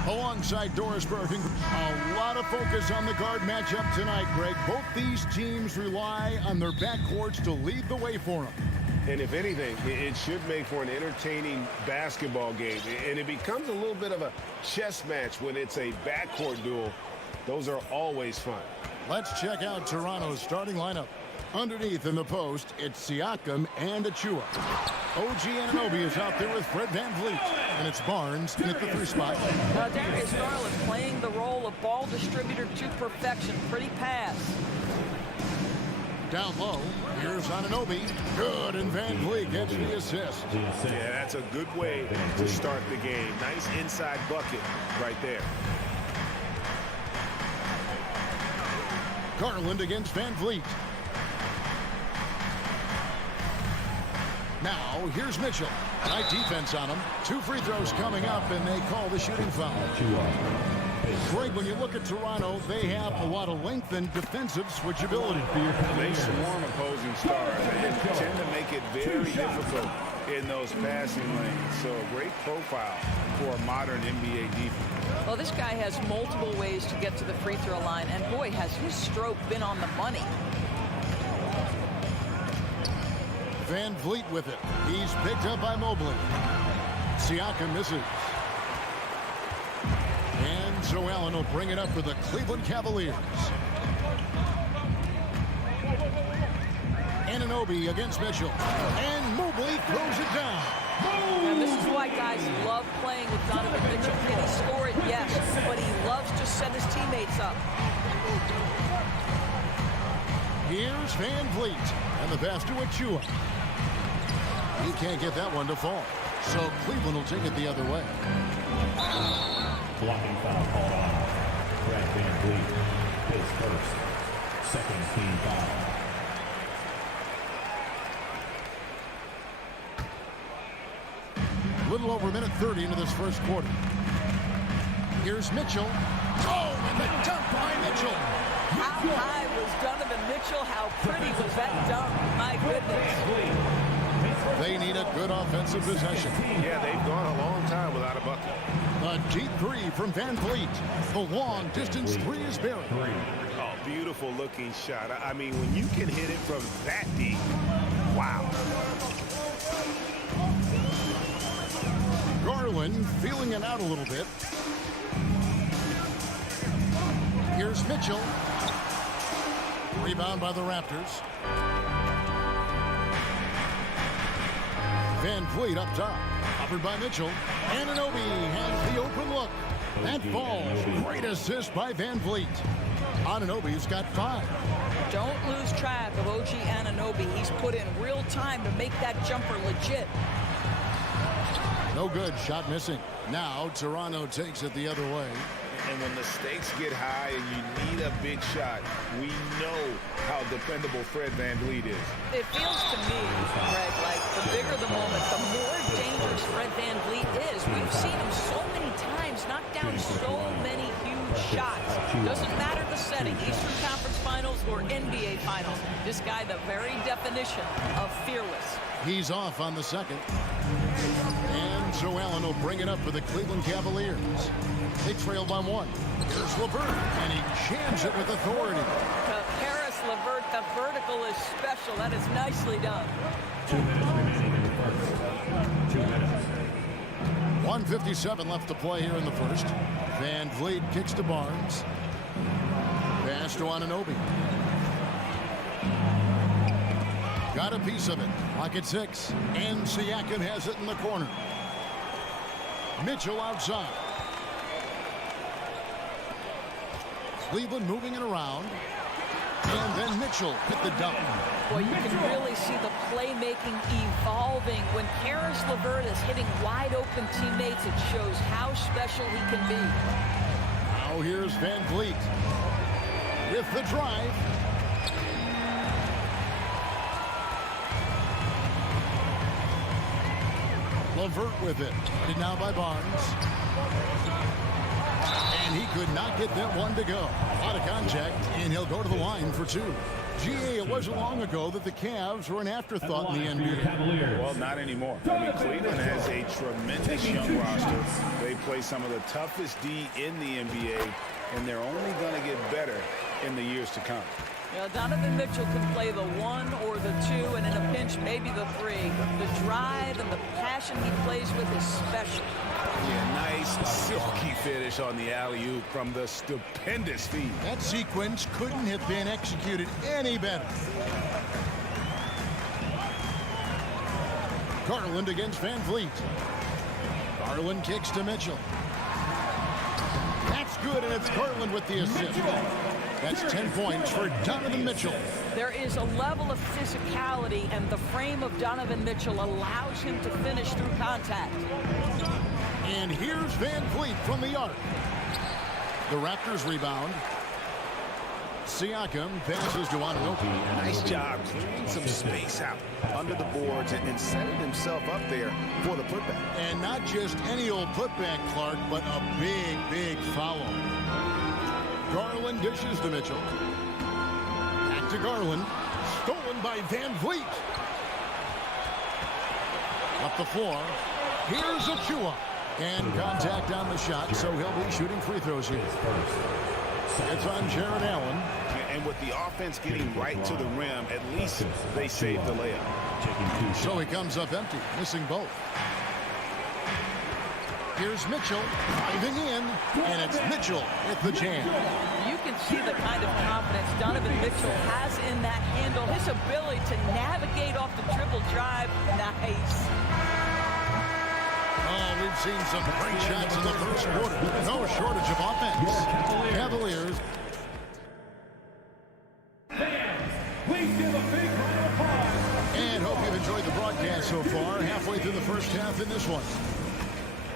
Alongside Dorisburg, a lot of focus on the guard matchup tonight, Greg. Both these teams rely on their backcourts to lead the way for them. And if anything, it should make for an entertaining basketball game. And it becomes a little bit of a chess match when it's a backcourt duel. Those are always fun. Let's check out Toronto's starting lineup. Underneath in the post, it's Siakam and Achua. OG Anunoby is out there with Fred VanVleet. And it's Barnes in at the 3 spot. Darius Garland playing the role of ball distributor to perfection. Pretty pass. Down low, here's Anunoby. Good, and VanVleet gets the assist. Yeah, that's a good way to start the game. Nice inside bucket right there. Garland against VanVleet. Now, here's Mitchell. Nice defense on him. 2 free throws coming up, and they call the shooting foul. Greg, when you look at Toronto, they have a lot of length and defensive switchability. They swarm opposing stars and tend to make it very difficult in those passing lanes. So a great profile for a modern NBA defense. Well, this guy has multiple ways to get to the free throw line, and boy, has his stroke been on the money. VanVleet with it. He's picked up by Mobley. Siakam misses. And so Allen will bring it up for the Cleveland Cavaliers. Anunoby against Mitchell. And Mobley throws it down. And this is why guys love playing with Donovan Mitchell. Can he score it? Yes. But he loves to set his teammates up. Here's VanVleet. And the pass to Achua. He can't get that one to fall. So Cleveland will take it the other way. Blocking foul called on Fred VanVleet. His first. Second team foul. A little over a minute 30 into this first quarter. Here's Mitchell. Oh, and the dunk by Mitchell. How high was Donovan Mitchell? How pretty was that dunk? My goodness. They need a good offensive possession. Yeah, they've gone a long time without a bucket. A deep 3 from VanVleet. The long distance 3 is buried. Oh, beautiful looking shot. I mean, when you can hit it from that deep, wow. Garland feeling it out a little bit. Here's Mitchell. Rebound by the Raptors. VanVleet up top. Offered by Mitchell. Anunoby has the open look. That falls. Great assist by VanVleet. Anunoby's got 5. Don't lose track of OG Anunoby. He's put in real time to make that jumper legit. No good. Shot missing. Now Toronto takes it the other way. And when the stakes get high and you need a big shot, we know how dependable Fred VanVleet is. It feels to me, Greg, like the bigger the moment, the more dangerous Fred VanVleet is. We've seen him so many times knock down so many huge shots. Doesn't matter the setting, Eastern Conference Finals or NBA Finals. This guy, the very definition of fearless. He's off on the second. And so Allen will bring it up for the Cleveland Cavaliers. They trail by 1. Here's LeVert, and he jams it with authority. Harris LeVert, the vertical is special. That is nicely done. 2 minutes remaining in the first. 2 minutes. 1:57 left to play here in the first. VanVleet kicks to Barnes. Pass to Anunoby. Got a piece of it. Lock at 6. And Siakam has it in the corner. Mitchell outside. Cleveland moving it around. And then Mitchell hit the dunk. Boy, you can really see the playmaking evolving. When Harris LeVert is hitting wide open teammates, it shows how special he can be. Now here's VanVleet with the drive. LeVert with it. Guarded now by Barnes. And he could not get that one to go. A lot of contact, and he'll go to the line for 2. GA, it wasn't long ago that the Cavs were an afterthought in the NBA. Well, not anymore. I mean, Cleveland has a tremendous young roster. They play some of the toughest D in the NBA, and they're only going to get better in the years to come. Yeah, Donovan Mitchell can play the 1 or the 2, and in a pinch, maybe the 3. The drive and the passion he plays with is special. Yeah, nice silky finish on the alley-oop from the stupendous feed. That sequence couldn't have been executed any better. Garland against Van Vliet. Garland kicks to Mitchell. That's good, and it's Garland with the assist. That's 10 points for Donovan Mitchell. There is a level of physicality, and the frame of Donovan Mitchell allows him to finish through contact. And here's Van Vliet from the arc. The Raptors rebound. Siakam passes to Anunoby. Nice job clearing some space out under the boards and setting himself up there for the putback. And not just any old putback, Clark, but a big, big foul. Garland dishes to Mitchell. Back to Garland. Stolen by Van Vliet. Up the floor. Here's Achua. And contact on the shot, so he'll be shooting free throws here. It's on Jared Allen. And with the offense getting right to the rim, at least they saved the layup. So he comes up empty, missing both. Here's Mitchell driving in, and it's Mitchell at the jam. You can see the kind of confidence Donovan Mitchell has in that handle. His ability to navigate off the dribble drive, nice. Oh, we've seen some great shots in the first quarter. No shortage of offense. Cavaliers. Please give a big round of applause. And hope you've enjoyed the broadcast so far. Halfway through the first half in this one.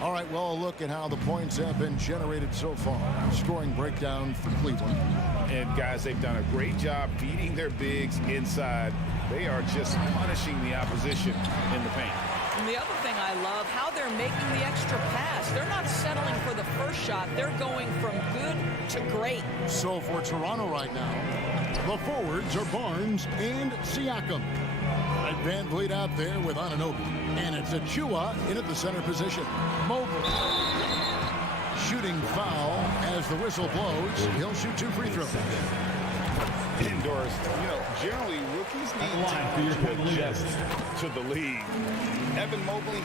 All right, well, a look at how the points have been generated so far. Scoring breakdown for Cleveland. And, guys, they've done a great job feeding their bigs inside. They are just punishing the opposition in the paint. And the other thing I love, how they're making the extra pass. They're not settling for the first shot. They're going from good to great. So for Toronto right now, the forwards are Barnes and Siakam. Van Vliet out there with Anunoby. And it's Achua in at the center position. Mobley. Shooting foul as the whistle blows. He'll shoot 2 free throws. Indoors, generally rookies need time to adjust to the league. Evan Mobley,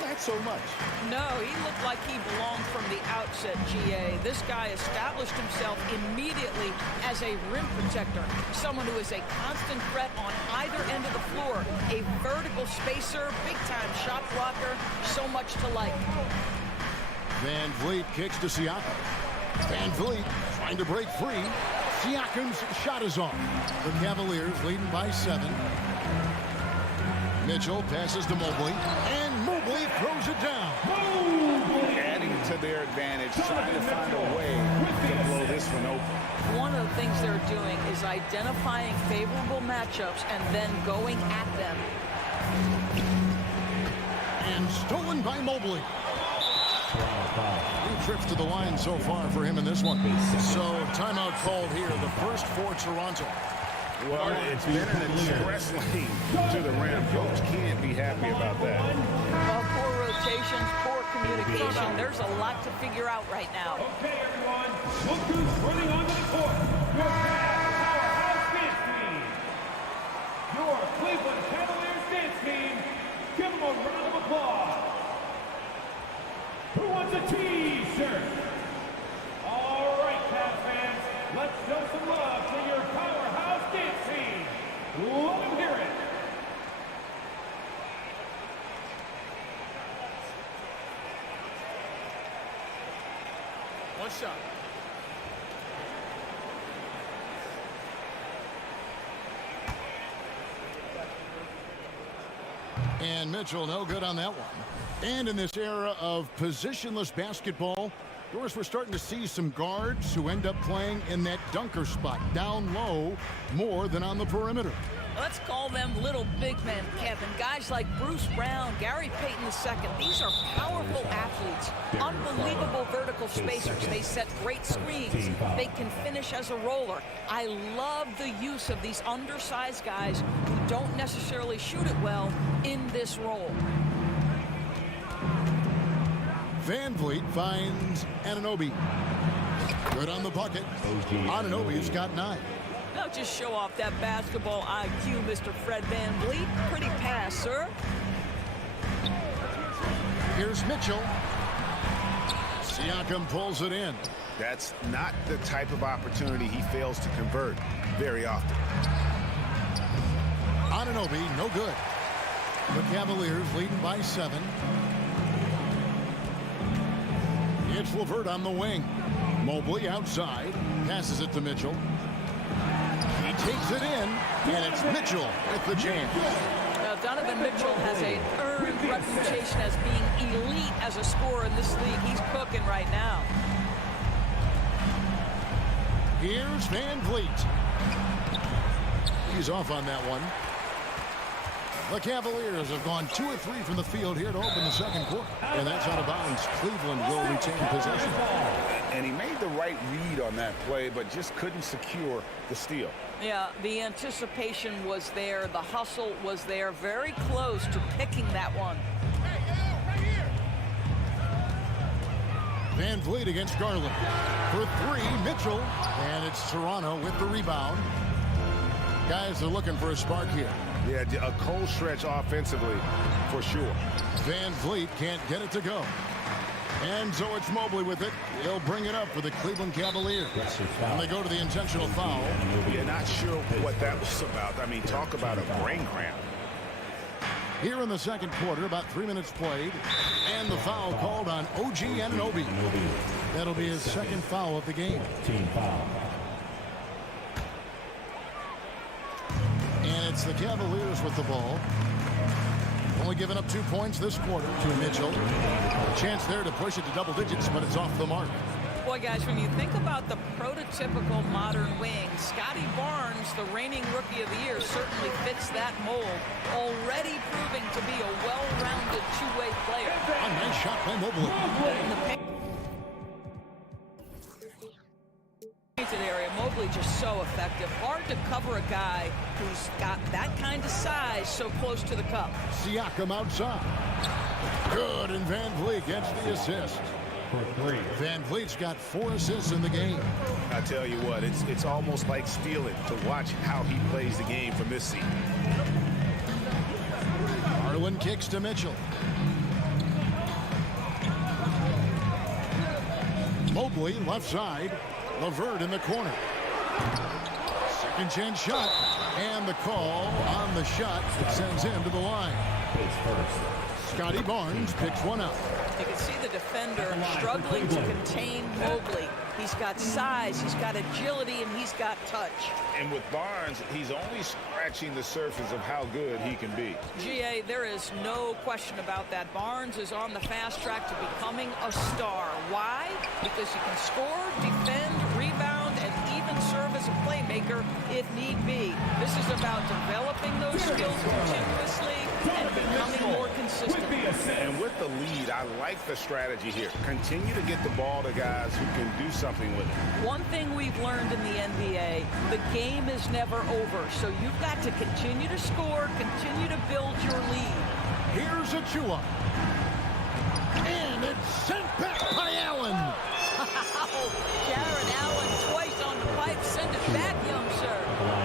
not so much. No, he looked like he belonged from the outset, GA. This guy established himself immediately as a rim protector, someone who is a constant threat on either end of the floor, a vertical spacer, big-time shot blocker, so much to like. Van Vliet kicks to Siakam. Van Vliet trying to break free. Siakam's shot is off. The Cavaliers leading by 7. Mitchell passes to Mobley, and Mobley throws it down. Adding to their advantage, trying to find a way to blow this one open. One of the things they're doing is identifying favorable matchups and then going at them. And stolen by Mobley. 2 trips to the line so far for him in this one. So timeout called here, the first for Toronto. Well, it's been an express lane to the rim. Folks can't be happy about that. Well, poor rotations, poor communication. There's a lot to figure out right now. Okay, everyone, look who's running onto the court. Your powerhouse dance team. Your Cleveland Cavaliers dance team. Give them a round of applause. Who wants a T-shirt? All right, Cavs fans, let's show some love to your powerhouse dance team. Let them hear it. One shot. And Mitchell no good on that one. And in this era of positionless basketball, Doris, we're starting to see some guards who end up playing in that dunker spot, down low, more than on the perimeter. Let's call them little big men, Kevin. Guys like Bruce Brown, Gary Payton II. These are powerful athletes, unbelievable vertical spacers. They set great screens. They can finish as a roller. I love the use of these undersized guys who don't necessarily shoot it well in this role. Van Vliet finds Anunoby. Good on the bucket. Anunoby's got 9. Now just show off that basketball IQ, Mr. Fred Van Vliet. Pretty pass, sir. Here's Mitchell. Siakam pulls it in. That's not the type of opportunity he fails to convert very often. Anunoby, no good. The Cavaliers leading by 7. It's LeVert on the wing. Mobley outside. Passes it to Mitchell. He takes it in, and it's Mitchell with the jam. Now, Donovan Mitchell has an earned reputation as being elite as a scorer in this league. He's cooking right now. Here's Van Vliet. He's off on that one. The Cavaliers have gone 2 of 3 from the field here to open the second quarter. And that's out of bounds. Cleveland will retain possession. And he made the right read on that play, but just couldn't secure the steal. Yeah, the anticipation was there. The hustle was there. Very close to picking that one. Van Vliet against Garland. For 3, Mitchell. And it's Toronto with the rebound. Guys are looking for a spark here. Yeah, a cold stretch offensively, for sure. Van Vliet can't get it to go. And so it's Mobley with it. He'll bring it up for the Cleveland Cavaliers. And they go to the intentional foul. Yeah, not sure what that was about. I mean, talk about a brain cramp. Here in the second quarter, about 3 minutes played. And the foul called on OG Anunoby. That'll be his second foul of the game. Team foul. And it's the Cavaliers with the ball. Only giving up 2 points this quarter to Mitchell. A chance there to push it to double digits, but it's off the mark. Boy, guys, when you think about the prototypical modern wing, Scotty Barnes, the reigning Rookie of the Year, certainly fits that mold. Already proving to be a well-rounded two-way player. A nice shot by Mobley. In the painted area, Mobley just so effective. Hard to cover a guy who's got that kind of size so close to the cup. Siakam outside. Good, and Van Vliet gets the assist. Van Vliet's got 4 assists in the game. I tell you what, it's almost like stealing to watch how he plays the game from this seat. Garland kicks to Mitchell. Mobley left side. LeVert in the corner. Second chance shot. And the call on the shot that sends him to the line. Scotty Barnes picks one out. You can see the defender struggling to contain Mobley. He's got size, he's got agility, and he's got touch. And with Barnes, he's only scratching the surface of how good he can be. GA, there is no question about that. Barnes is on the fast track to becoming a star. Why? Because he can score, defend, rebound, and even serve as a playmaker if need be. This is about developing those skills continuously and becoming more consistent. And with the lead, I like the strategy here. Continue to get the ball to guys who can do something with it. One thing we've learned in the NBA, the game is never over. So you've got to continue to score, continue to build your lead. Here's Achua. And it's sent back by Allen. Wow, Jared Allen twice on the pipe. Send it back, young sir.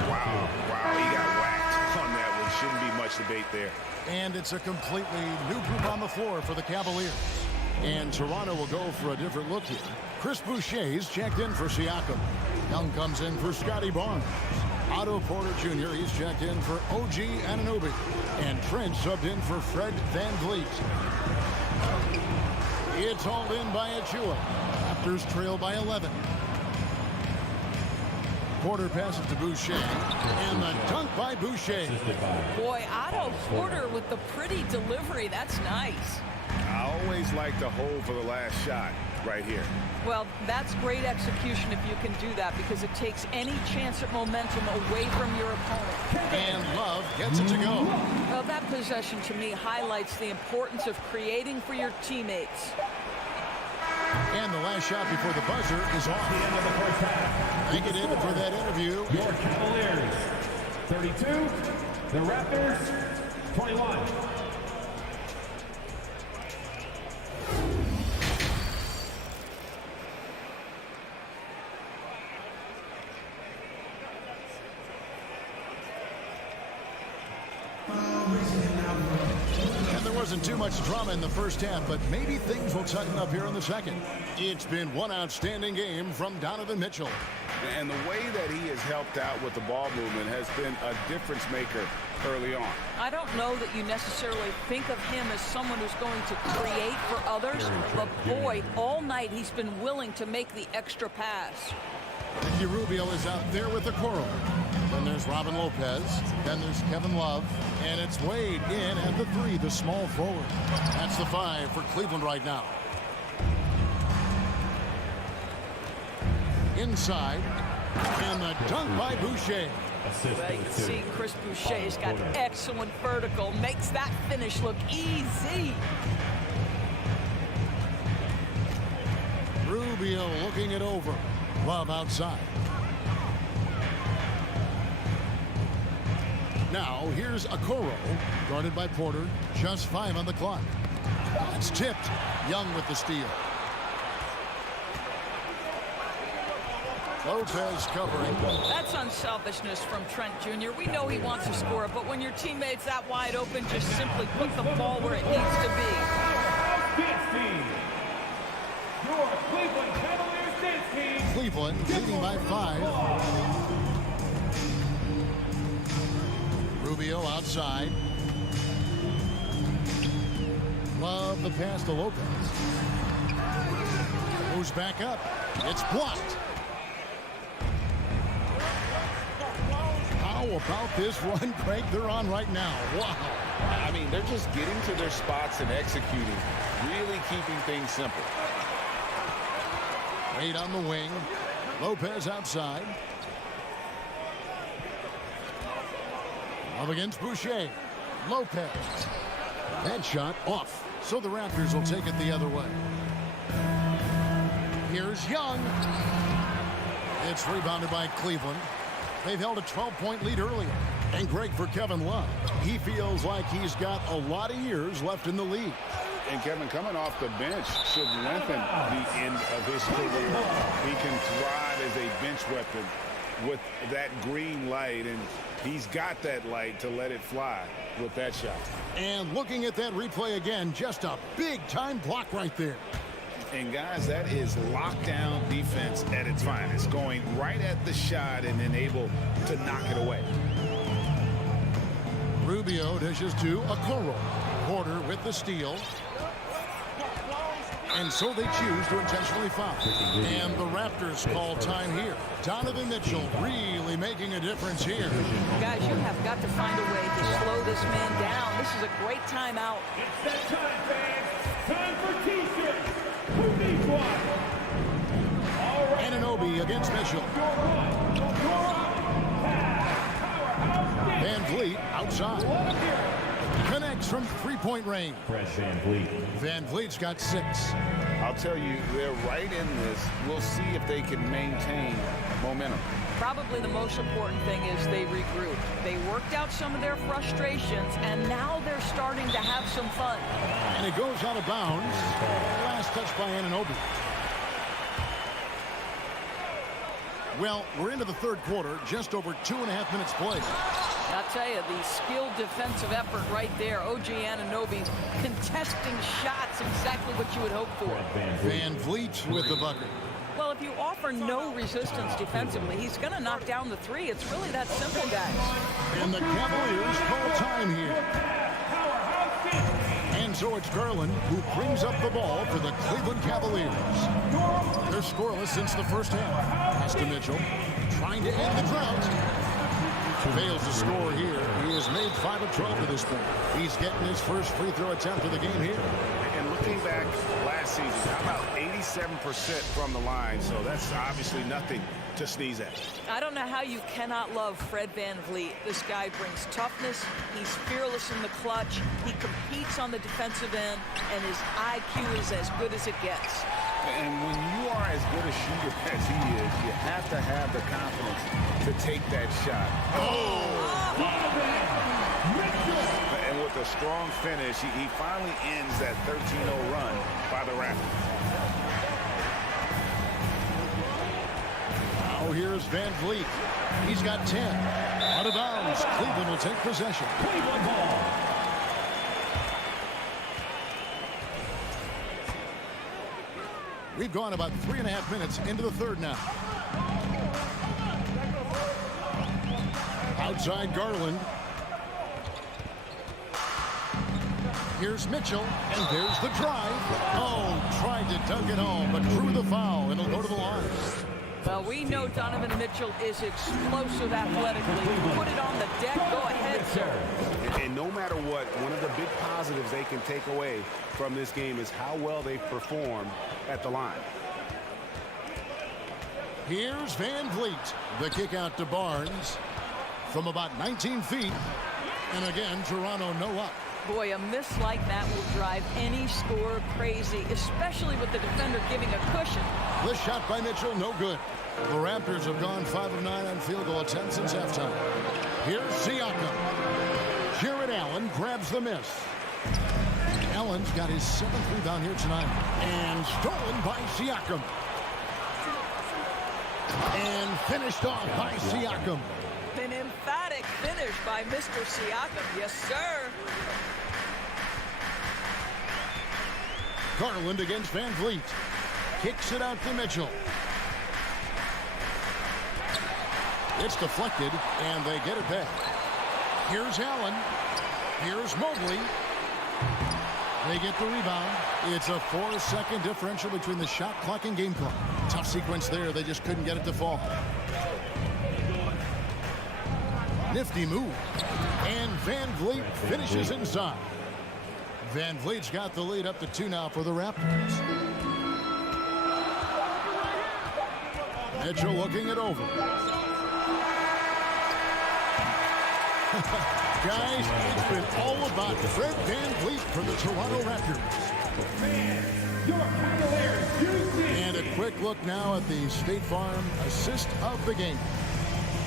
Wow, he got whacked on that one. Shouldn't be much debate there. And it's a completely new group on the floor for the Cavaliers. And Toronto will go for a different look here. Chris Boucher's checked in for Siakam. Young comes in for Scotty Barnes. Otto Porter Jr., he's checked in for OG Anunoby. And Trent subbed in for Fred Van Vliet. It's hauled in by Achua. Raptors trail by 11. Porter passes to Boucher. And the dunk by Boucher. Boy, Otto Porter with the pretty delivery. That's nice. I always like to hold for the last shot. right here. Well, that's great execution if you can do that, because it takes any chance at momentum away from your opponent. And Love gets it to go. Well, that possession to me highlights the importance of creating for your teammates. And the last shot before the buzzer is off. The end of the first half. Thank you, David, for that interview. Your Cavaliers, 32. The Raptors, 21. And there wasn't too much drama in the first half, but maybe things will tighten up here in the second. It's been one outstanding game from Donovan Mitchell. And the way that he has helped out with the ball movement has been a difference maker early on. I don't know that you necessarily think of him as someone who's going to create for others, but boy, all night he's been willing to make the extra pass. Ricky Rubio is out there with the Coro. Then there's Robin Lopez. Then there's Kevin Love. And it's Wade in at the 3, the small forward. That's the 5 for Cleveland right now. Inside. And the dunk by Boucher. Well, you can see Chris Boucher's got excellent vertical. Makes that finish look easy. Rubio looking it over. Love outside. Now here's Okoro, guarded by Porter. Just 5 on the clock. It's tipped. Young with the steal. Lopez covering. That's unselfishness from Trent Jr. We know he wants to score, but when your teammate's that wide open, just simply put the ball where it needs to be. Dance team. Your Cleveland Cavaliers dance team. Cleveland leading by 5. Rubio outside. Love the pass to Lopez. Moves back up. It's blocked. How about this run, Craig, they're on right now? Wow. I mean, they're just getting to their spots and executing, really keeping things simple. Wade on the wing. Lopez outside. Up against Boucher. Lopez. That shot off. So the Raptors will take it the other way. Here's Young. It's rebounded by Cleveland. They've held a 12-point lead earlier. And Greg, for Kevin Love, he feels like he's got a lot of years left in the league. And Kevin, coming off the bench should lengthen the end of his career. He can thrive as a bench weapon with that green light, and he's got that light to let it fly with that shot. And looking at that replay again, just a big-time block right there. And guys, that is lockdown defense at its finest, going right at the shot and then able to knock it away. Rubio dishes to Okoro. Porter with the steal. And so they choose to intentionally foul. And the Raptors call time here. Donovan Mitchell really making a difference here. Guys, you have got to find a way to slow this man down. This is a great timeout. It's that time, fans. Time for T-shirts. Who needs one? All right. Anunoby against Mitchell. Van Vliet outside. Connects from three-point range. Van Vliet. Van Vliet's got 6. I'll tell you, they're right in this. We'll see if they can maintain momentum. Probably the most important thing is they regroup. They worked out some of their frustrations, and now they're starting to have some fun. And it goes out of bounds. Last touch by Anunoby. Well, we're into the third quarter, just over 2.5 minutes played. I'll tell you, the skilled defensive effort right there. OG Anunoby contesting shots, exactly what you would hope for. Van Vliet with the bucket. Well, if you offer no resistance defensively, he's going to knock down the 3. It's really that simple, guys. And the Cavaliers call time here. And so it's Garland who brings up the ball for the Cleveland Cavaliers. They're scoreless since the first half. Pass to Mitchell, trying to end the drought. Fails to score here. He has made 5 of 12 to this point. He's getting his first free throw attempt of the game here. And look looking back last season, how about 87% from the line? So that's obviously nothing to sneeze at. I don't know how you cannot love Fred VanVleet. This guy brings toughness. He's fearless in the clutch. He competes on the defensive end, and his IQ is as good as it gets. And when you are as good a shooter as he is, you have to have the confidence to take that shot. And with a strong finish, he finally ends that 13-0 run by the Raptors. Now here's VanVleet. He's got 10. Out of bounds. Cleveland will take possession. Cleveland ball. We've gone about 3.5 minutes into the third now. Outside Garland. Here's Mitchell, and there's the drive. Oh, tried to dunk it home, but drew the foul, and it'll go to the line. Well, we know Donovan Mitchell is explosive athletically. Put it on the deck. Go ahead, sir. And no matter what, one of the big positives they can take away from this game is how well they perform at the line. Here's VanVleet. The kick out to Barnes from about 19 feet. And again, Toronto no up. Boy, a miss like that will drive any scorer crazy, especially with the defender giving a cushion. The shot by Mitchell, no good. The Raptors have gone 5 of 9 on field goal attempts since halftime. Here's Siakam. Jared Allen grabs the miss. Allen's got his 7th rebound here tonight. And stolen by Siakam. And finished off by Siakam. An emphatic finish by Mr. Siakam. Yes, sir. Garland against VanVleet. Kicks it out to Mitchell. It's deflected, and they get it back. Here's Allen. Here's Mobley. They get the rebound. It's a 4-second differential between the shot clock and game clock. Tough sequence there. They just couldn't get it to fall. Nifty move. And VanVleet finishes inside. VanVleet's got the lead up to 2 now for the Raptors. Mitchell looking it over. Guys, it's been all about Fred VanVleet for the Toronto Raptors. Your Cavaliers, And a quick look now at the State Farm assist of the game.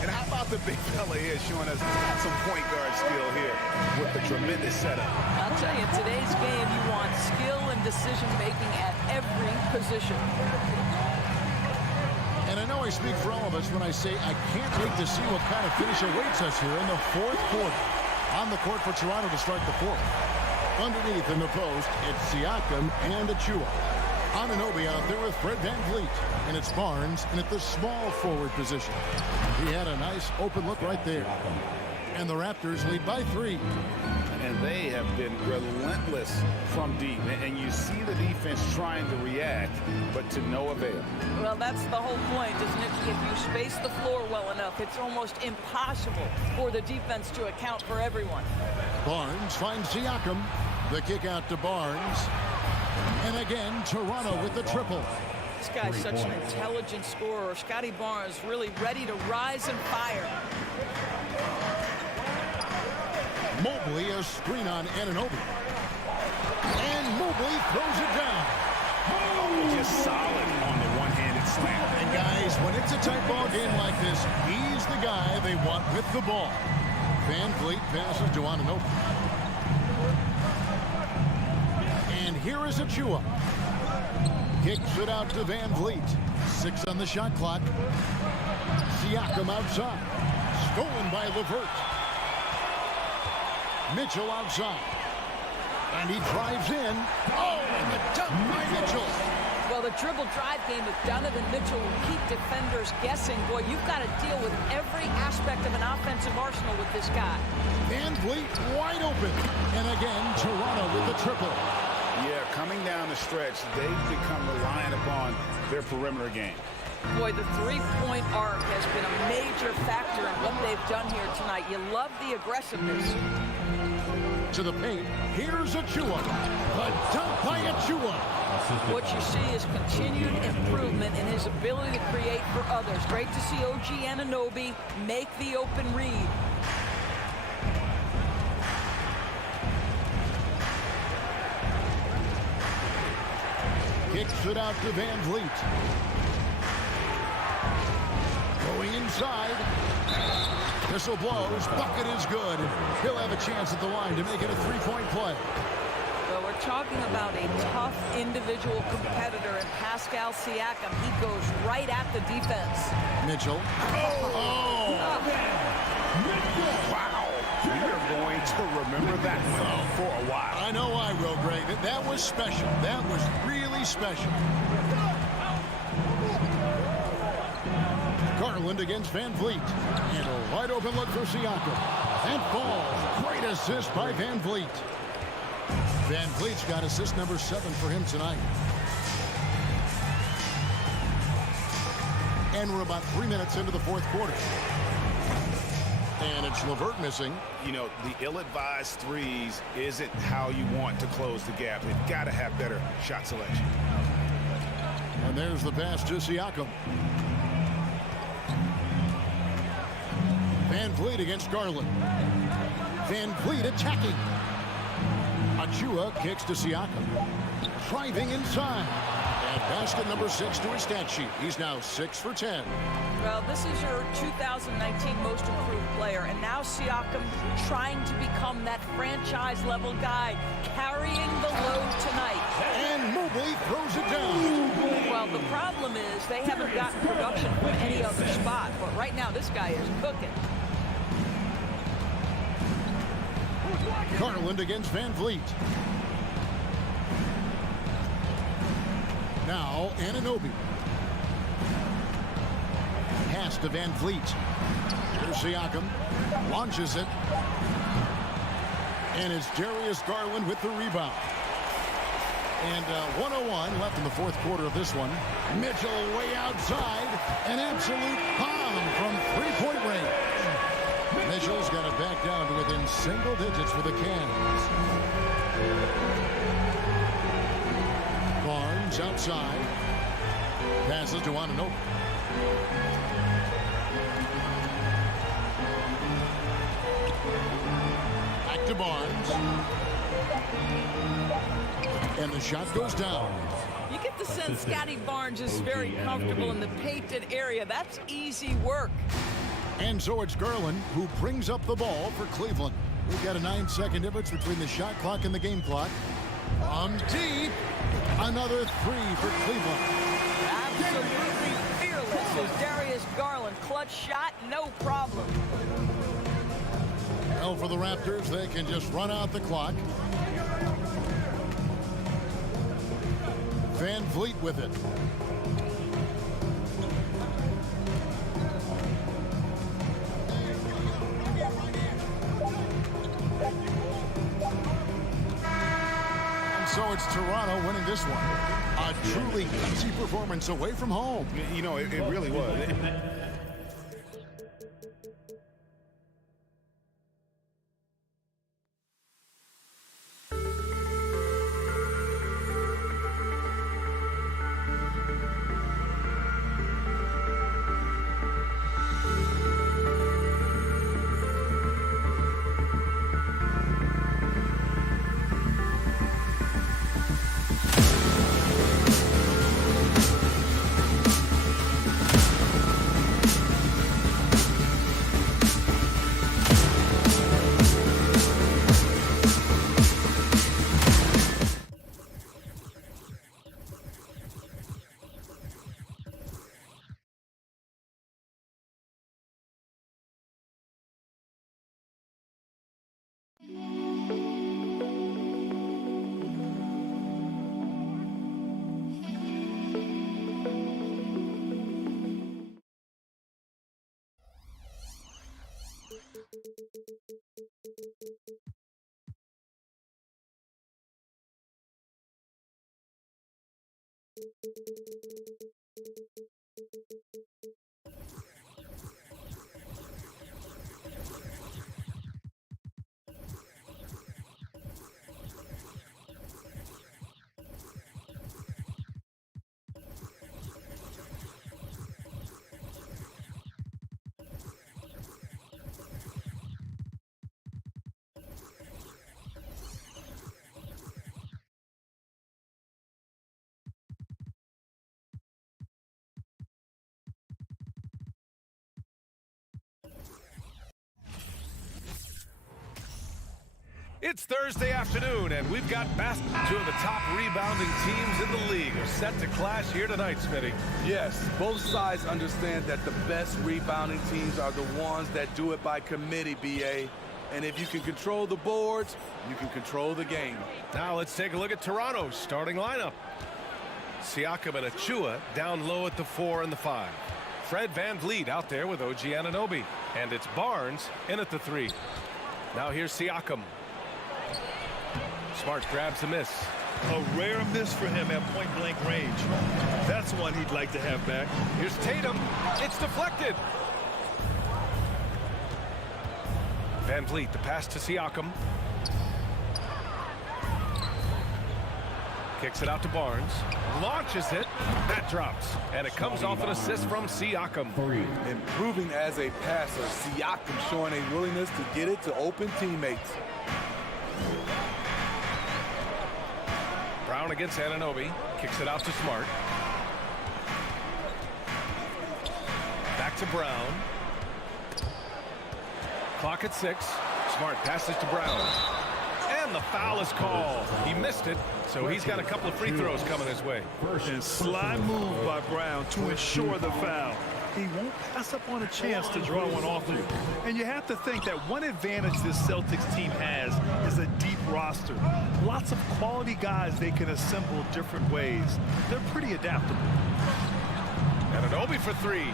And how about the big fella here showing us some point guard skill here with the tremendous setup. I'll tell you, in today's game, you want skill and decision-making at every position. And I know I speak for all of us when I say I can't wait to see what kind of finish awaits us here in the fourth quarter. On the court for Toronto to start the fourth. Underneath in the post, it's Siakam and Achua. Anunoby out there with Fred VanVleet. And it's Barnes in at the small forward position. He had a nice open look right there. And the Raptors lead by 3. And they have been relentless from deep. And you see the defense trying to react, but to no avail. Well, that's the whole point, isn't it? If you space the floor well enough, it's almost impossible for the defense to account for everyone. Barnes finds Siakam. The kick out to Barnes. And again, Toronto with the triple. This guy's such an intelligent scorer. Scotty Barnes really ready to rise and fire. Mobley, a screen on Anunoby. And Mobley throws it down. Just solid on the one-handed slam. And guys, when it's a tight ball game like this, he's the guy they want with the ball. VanVleet passes to Anunoby. And here is Achua. Kicks it out to VanVleet. 6 on the shot clock. Siakam outside. Stolen by LeVert. Mitchell outside. And he drives in. Oh, and the dunk by Mitchell. Well, the dribble drive game with Donovan Mitchell will keep defenders guessing. Boy, you've got to deal with every aspect of an offensive arsenal with this guy. VanVleet wide open. And again, Toronto with the triple. Yeah, coming down the stretch, they've become reliant upon their perimeter game. Boy, the three-point arc has been a major factor in what they've done here tonight. You love the aggressiveness. To the paint. Here's Achua. The dunk by Achua. What you see is continued improvement in his ability to create for others. Great to see OG Anunoby make the open read. Kicks it out to Van Vliet. Going inside. Whistle blows. Bucket is good. He'll have a chance at the line to make it a three-point play. Well, we're talking about a tough individual competitor in Pascal Siakam. He goes right at the defense. Mitchell. Oh! Wow. We are going to remember that one for a while. I know I will, Greg. That was special. That was really special. Garland against Van Vliet. And a wide open look for Siakam. And falls. Great assist by Van Vliet. Van Vliet's got assist number 7 for him tonight. And we're about 3 minutes into the fourth quarter. And it's LeVert missing. You know, the ill-advised threes isn't how you want to close the gap. They've got to have better shot selection. And there's the pass to Siakam. Van Vliet against Garland. Van Vliet attacking. Achua kicks to Siakam. Driving inside. And basket number 6 to his stat sheet. He's now 6 for 10. Well, this is your 2019 most improved player, and now Siakam trying to become that franchise-level guy, carrying the load tonight. And Mobley throws it down. Well, the problem is they haven't gotten production from any other spot, but right now this guy is cooking. Garland against Van Vliet. Now Anunoby. Pass to Van Vliet. Here's Siakam. Launches it. And it's Darius Garland with the rebound. And 1:01 left in the fourth quarter of this one. Mitchell way outside. An absolute bomb from three-point range. Mitchell's got it back down to within single digits for the Cavs. Barnes outside. Passes to Anunoby. Back to Barnes. And the shot goes down. You get the sense Scotty Barnes is very comfortable in the painted area. That's easy work. And so it's Garland who brings up the ball for Cleveland. We've got a 9-second difference between the shot clock and the game clock. From deep, another three for Cleveland. Absolutely fearless is Darius Garland. Clutch shot, no problem. Well, for the Raptors, they can just run out the clock. Van Vliet with it. So it's Toronto winning this one. A truly easy performance away from home. You know, it really was. It's Thursday afternoon, and we've got two of the top rebounding teams in the league are set to clash here tonight, Smitty. Yes, both sides understand that the best rebounding teams are the ones that do it by committee, BA. And if you can control the boards, you can control the game. Now let's take a look at Toronto's starting lineup. Siakam and Achua down low at the 4 and the 5. Fred VanVleet out there with OG Anunoby. And it's Barnes in at the 3. Now here's Siakam. Smart grabs a miss. A rare miss for him at point-blank range. That's one he'd like to have back. Here's Tatum. It's deflected. VanVleet, the pass to Siakam. Kicks it out to Barnes. Launches it. That drops. And it comes off an assist from Siakam. Improving as a passer, Siakam showing a willingness to get it to open teammates. Brown against Anunoby. Kicks it out to Smart. Back to Brown. Clock at 6. Smart passes to Brown. And the foul is called. He missed it, so he's got a couple of free throws coming his way. And sly move by Brown to ensure the foul. He won't pass up on a chance to draw one off you. And you have to think that one advantage this Celtics team has is a deep roster. Lots of quality guys they can assemble different ways. They're pretty adaptable. Anunoby for 3.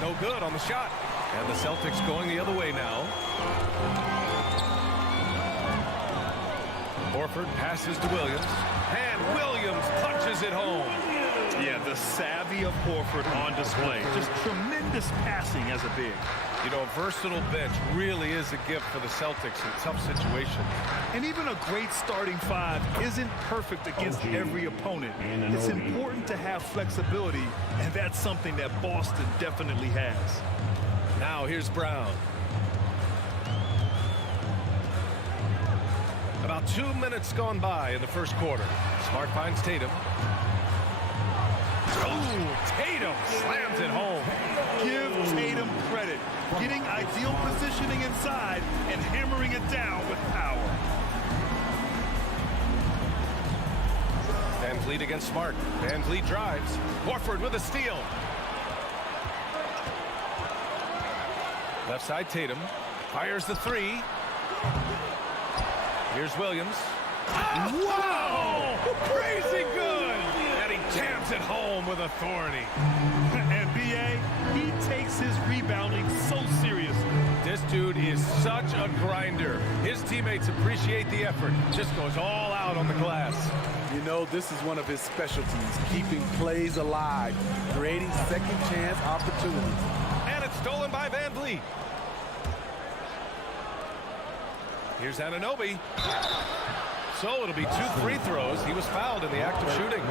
No good on the shot. And the Celtics going the other way now. Horford passes to Williams. And Williams punches it home. Yeah, the savvy of Horford on display. Just tremendous passing as a big. You know, a versatile bench really is a gift for the Celtics in tough situations. And even a great starting 5 isn't perfect against every opponent. It's important to have flexibility, and that's something that Boston definitely has. Now here's Brown. About 2 minutes gone by in the first quarter. Smart finds Tatum. Oh, Tatum slams it home. Give Tatum credit. Getting ideal positioning inside and hammering it down with power. VanVleet against Smart. VanVleet drives. Horford with a steal. Left side Tatum. Fires the 3. Here's Williams. Wow! Crazy good! And he jams it home with authority. And B.A., he takes his rebounding so seriously. This dude is such a grinder. His teammates appreciate the effort. Just goes all out on the glass. You know, this is one of his specialties, keeping plays alive, creating second chance opportunities. And it's stolen by VanVleet. Here's Anunoby. So it'll be 2 free throws. He was fouled in the act of shooting.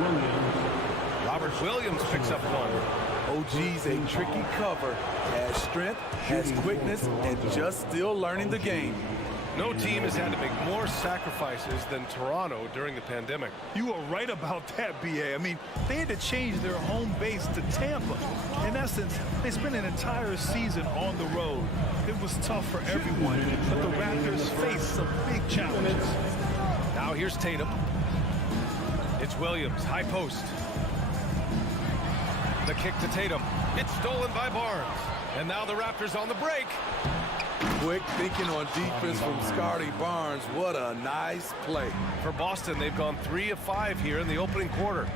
Robert Williams picks up 1. OG's a tricky cover, has strength, has quickness, and just still learning the game. No team has had to make more sacrifices than Toronto during the pandemic. You are right about that, B.A. I mean, they had to change their home base to Tampa. In essence, they spent an entire season on the road. It was tough for everyone, but the Raptors faced some big challenges. Now here's Tatum. It's Williams, high post. The kick to Tatum. It's stolen by Barnes. And now the Raptors on the break. Quick thinking on defense from Scotty Barnes. What a nice play. For Boston, they've gone 3 of 5 here in the opening quarter.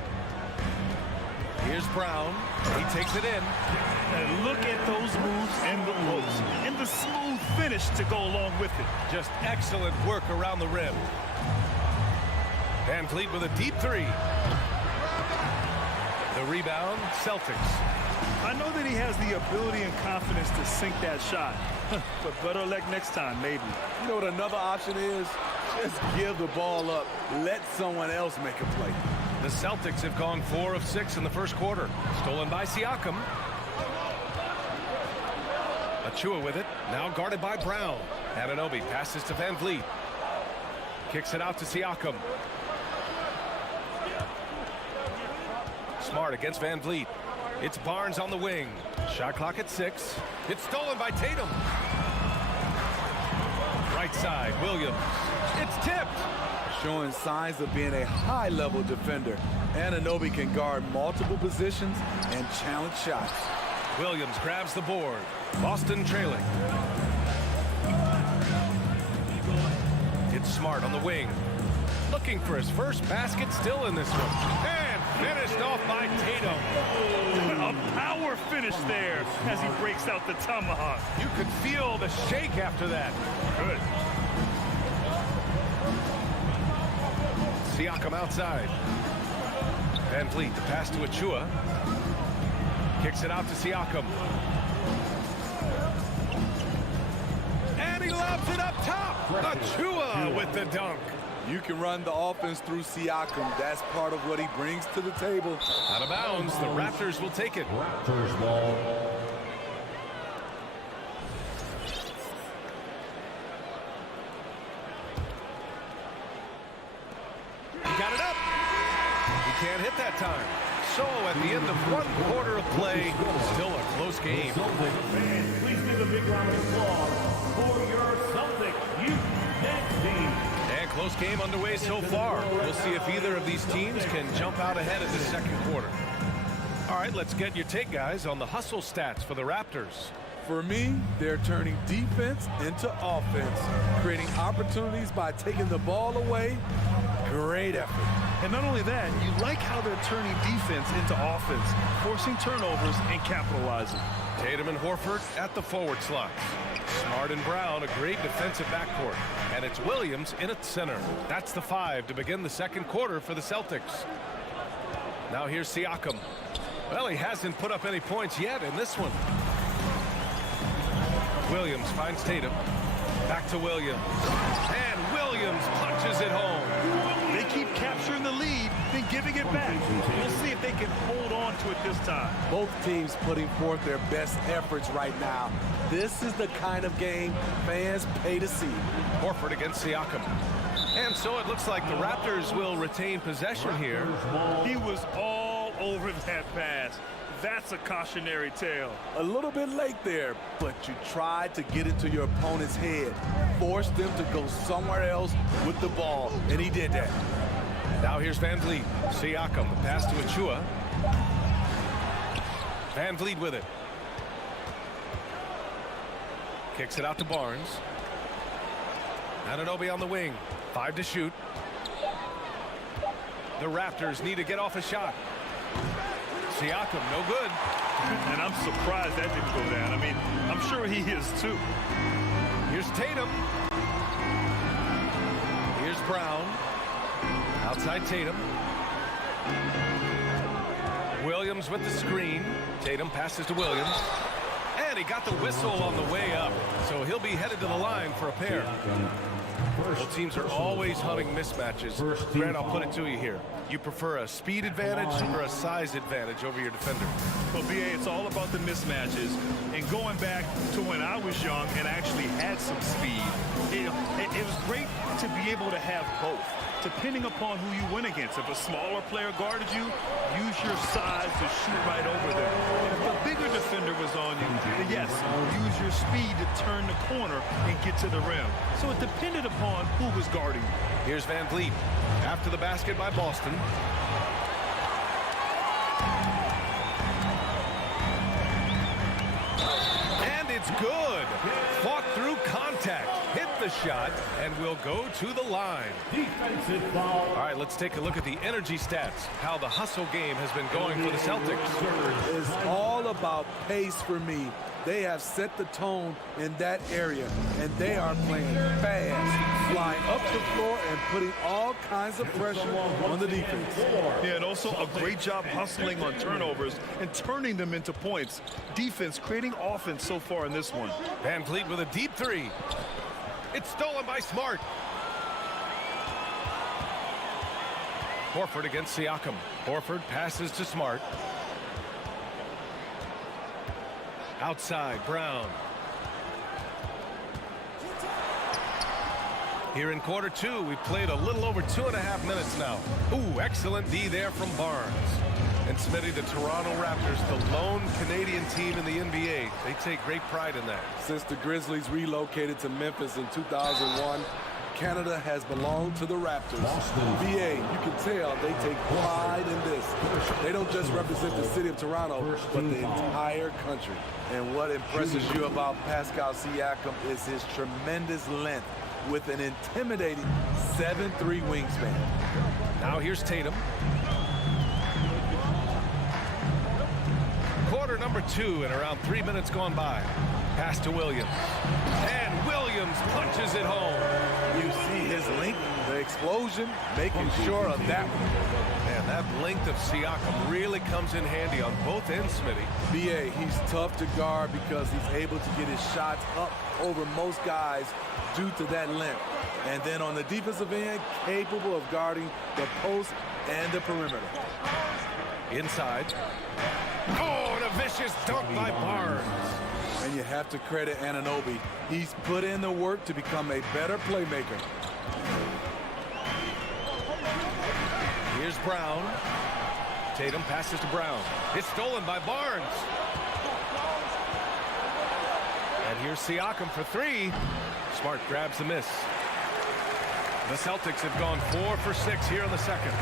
Here's Brown. He takes it in. And look at those moves in the post. And the smooth finish to go along with it. Just excellent work around the rim. VanVleet with a deep 3. The rebound, Celtics. I know that he has the ability and confidence to sink that shot. But better luck next time, maybe. You know what another option is? Just give the ball up. Let someone else make a play. The Celtics have gone 4 of 6 in the first quarter. Stolen by Siakam. Achua with it. Now guarded by Brown. Anunoby passes to VanVleet. Kicks it out to Siakam. Smart against VanVleet. It's Barnes on the wing. Shot clock at 6. It's stolen by Tatum. Right side, Williams. It's tipped. Showing signs of being a high-level defender. Anunoby can guard multiple positions and challenge shots. Williams grabs the board. Boston trailing. It's Smart on the wing. Looking for his first basket still in this one. And finished off by Tatum. A power finish there as he breaks out the tomahawk. You could feel the shake after that. Good. Siakam outside. Van Vliet, the pass to Achua. Kicks it out to Siakam. And he lobs it up top. Achua with the dunk. You can run the offense through Siakam. That's part of what he brings to the table. Out of bounds, the Raptors will take it. Raptors ball. He got it up. He can't hit that time. So at the end of one quarter of play, still a close game. Fans, please give a big round of applause for your Celtics youth dance team. And close game underway so far. We'll see if either of these teams can jump out ahead in the second quarter. All right, let's get your take, guys, on the hustle stats for the Raptors. For me, they're turning defense into offense, creating opportunities by taking the ball away. Great effort. And not only that, you like how they're turning defense into offense, forcing turnovers and capitalizing. Tatum and Horford at the forward slots. Smart and Brown, a great defensive backcourt. And it's Williams in at center. That's the 5 to begin the second quarter for the Celtics. Now here's Siakam. Well, he hasn't put up any points yet in this one. Williams finds Tatum. Back to Williams. And Williams punches it home. They keep capturing the lead, then giving it back. We'll see if they can hold on to it this time. Both teams putting forth their best efforts right now. This is the kind of game fans pay to see. Horford against Siakam. And so it looks like the Raptors will retain possession here. He was all over that pass. That's a cautionary tale. A little bit late there, but you tried to get into your opponent's head. Force them to go somewhere else with the ball, and he did that. Now here's Van Vliet. Siakam, the pass to Achua. Van Vliet with it. Kicks it out to Barnes. Anunoby on the wing. 5 to shoot. The Raptors need to get off a shot. Siakam, no good. And I'm surprised that didn't go down. I mean, I'm sure he is too. Here's Tatum. Here's Brown. Outside Tatum. Williams with the screen. Tatum passes to Williams. And he got the whistle on the way up. So he'll be headed to the line for a pair. Both teams are always hunting mismatches. Grant, I'll put it to you here. You prefer a speed advantage or a size advantage over your defender? Well, BA, it's all about the mismatches. And going back to when I was young and actually had some speed, it was great to be able to have both, depending upon who you went against. If a smaller player guarded you, use your size to shoot right over them. And if a bigger defender was on you, then yes, use your speed to turn the corner and get to the rim. So it depended upon who was guarding you. Here's Van Vliet after the basket by Boston. And it's good. Fought through contact. Hit the shot and will go to the line. Defensive foul. All right, let's take a look at the energy stats, how the hustle game has been going for the Celtics. It's all about pace for me. They have set the tone in that area, and they are playing fast, flying up the floor and putting all kinds of pressure on the defense. Yeah, and also a great job hustling on turnovers and turning them into points. Defense creating offense so far in this one. Van Vliet with a deep 3. It's stolen by Smart. Horford against Siakam. Horford passes to Smart. Outside, Brown. Here in quarter two, we've played a little over 2.5 minutes now. Ooh, excellent D there from Barnes. And Smitty, the Toronto Raptors, the lone Canadian team in the NBA. They take great pride in that. Since the Grizzlies relocated to Memphis in 2001, Canada has belonged to the Raptors. BA, you can tell they take pride in this. They don't just represent the city of Toronto, but the entire country. And what impresses you about Pascal Siakam is his tremendous length with an intimidating 7'3" wingspan. Now here's Tatum. Quarter number two and around 3 minutes gone by. Pass to Williams. And Williams punches it home. You see his length, the explosion, making sure of that one. Man, that length of Siakam really comes in handy on both ends, Smitty. BA, he's tough to guard because he's able to get his shots up over most guys due to that length. And then on the defensive end, capable of guarding the post and the perimeter. Inside. Oh, and a vicious dunk by Barnes. And you have to credit Anunoby. He's put in the work to become a better playmaker. Here's Brown. Tatum passes to Brown. It's stolen by Barnes. And here's Siakam for three. Smart grabs the miss. The Celtics have gone 4 for 6 here in the second.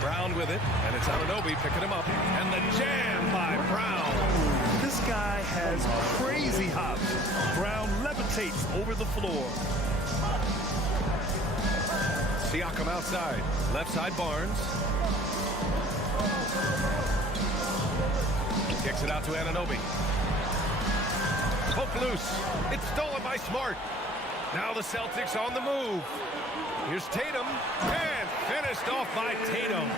Brown with it, and it's Anunoby picking him up. And the jam by Brown. This guy has crazy hops. Brown levitates over the floor. Siakam outside. Left side Barnes. Kicks it out to Anunoby. Hook loose. It's stolen by Smart. Now the Celtics on the move. Here's Tatum. And finished off by Tatum.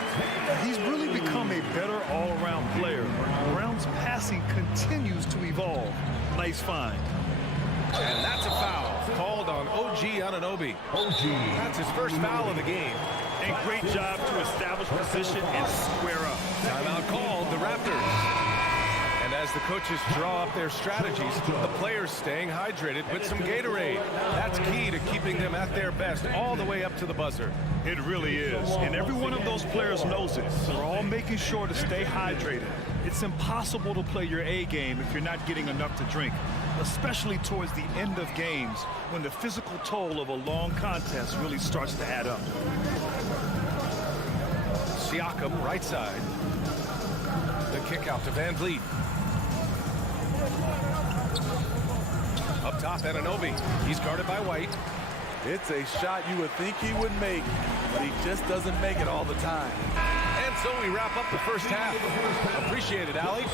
He's really become a better all-around player. Brown's passing continues to evolve. Nice find. And that's a foul called on OG Anunoby. That's his first foul of the game. And great job to establish position and square up. Timeout called the Raptors. And as the coaches draw up their strategies, the players staying hydrated with some Gatorade. That's key to keeping them at their best all the way up to the buzzer. It really is. And every one of those players knows it. They're all making sure to stay hydrated. It's impossible to play your A game if you're not getting enough to drink, especially towards the end of games when the physical toll of a long contest really starts to add up. Siakam, right side. The kick out to Van Vliet. Up top, Anunoby. He's guarded by White. It's a shot you would think he would make, but he just doesn't make it all the time. And so we wrap up the first half. Appreciate it, Allie. The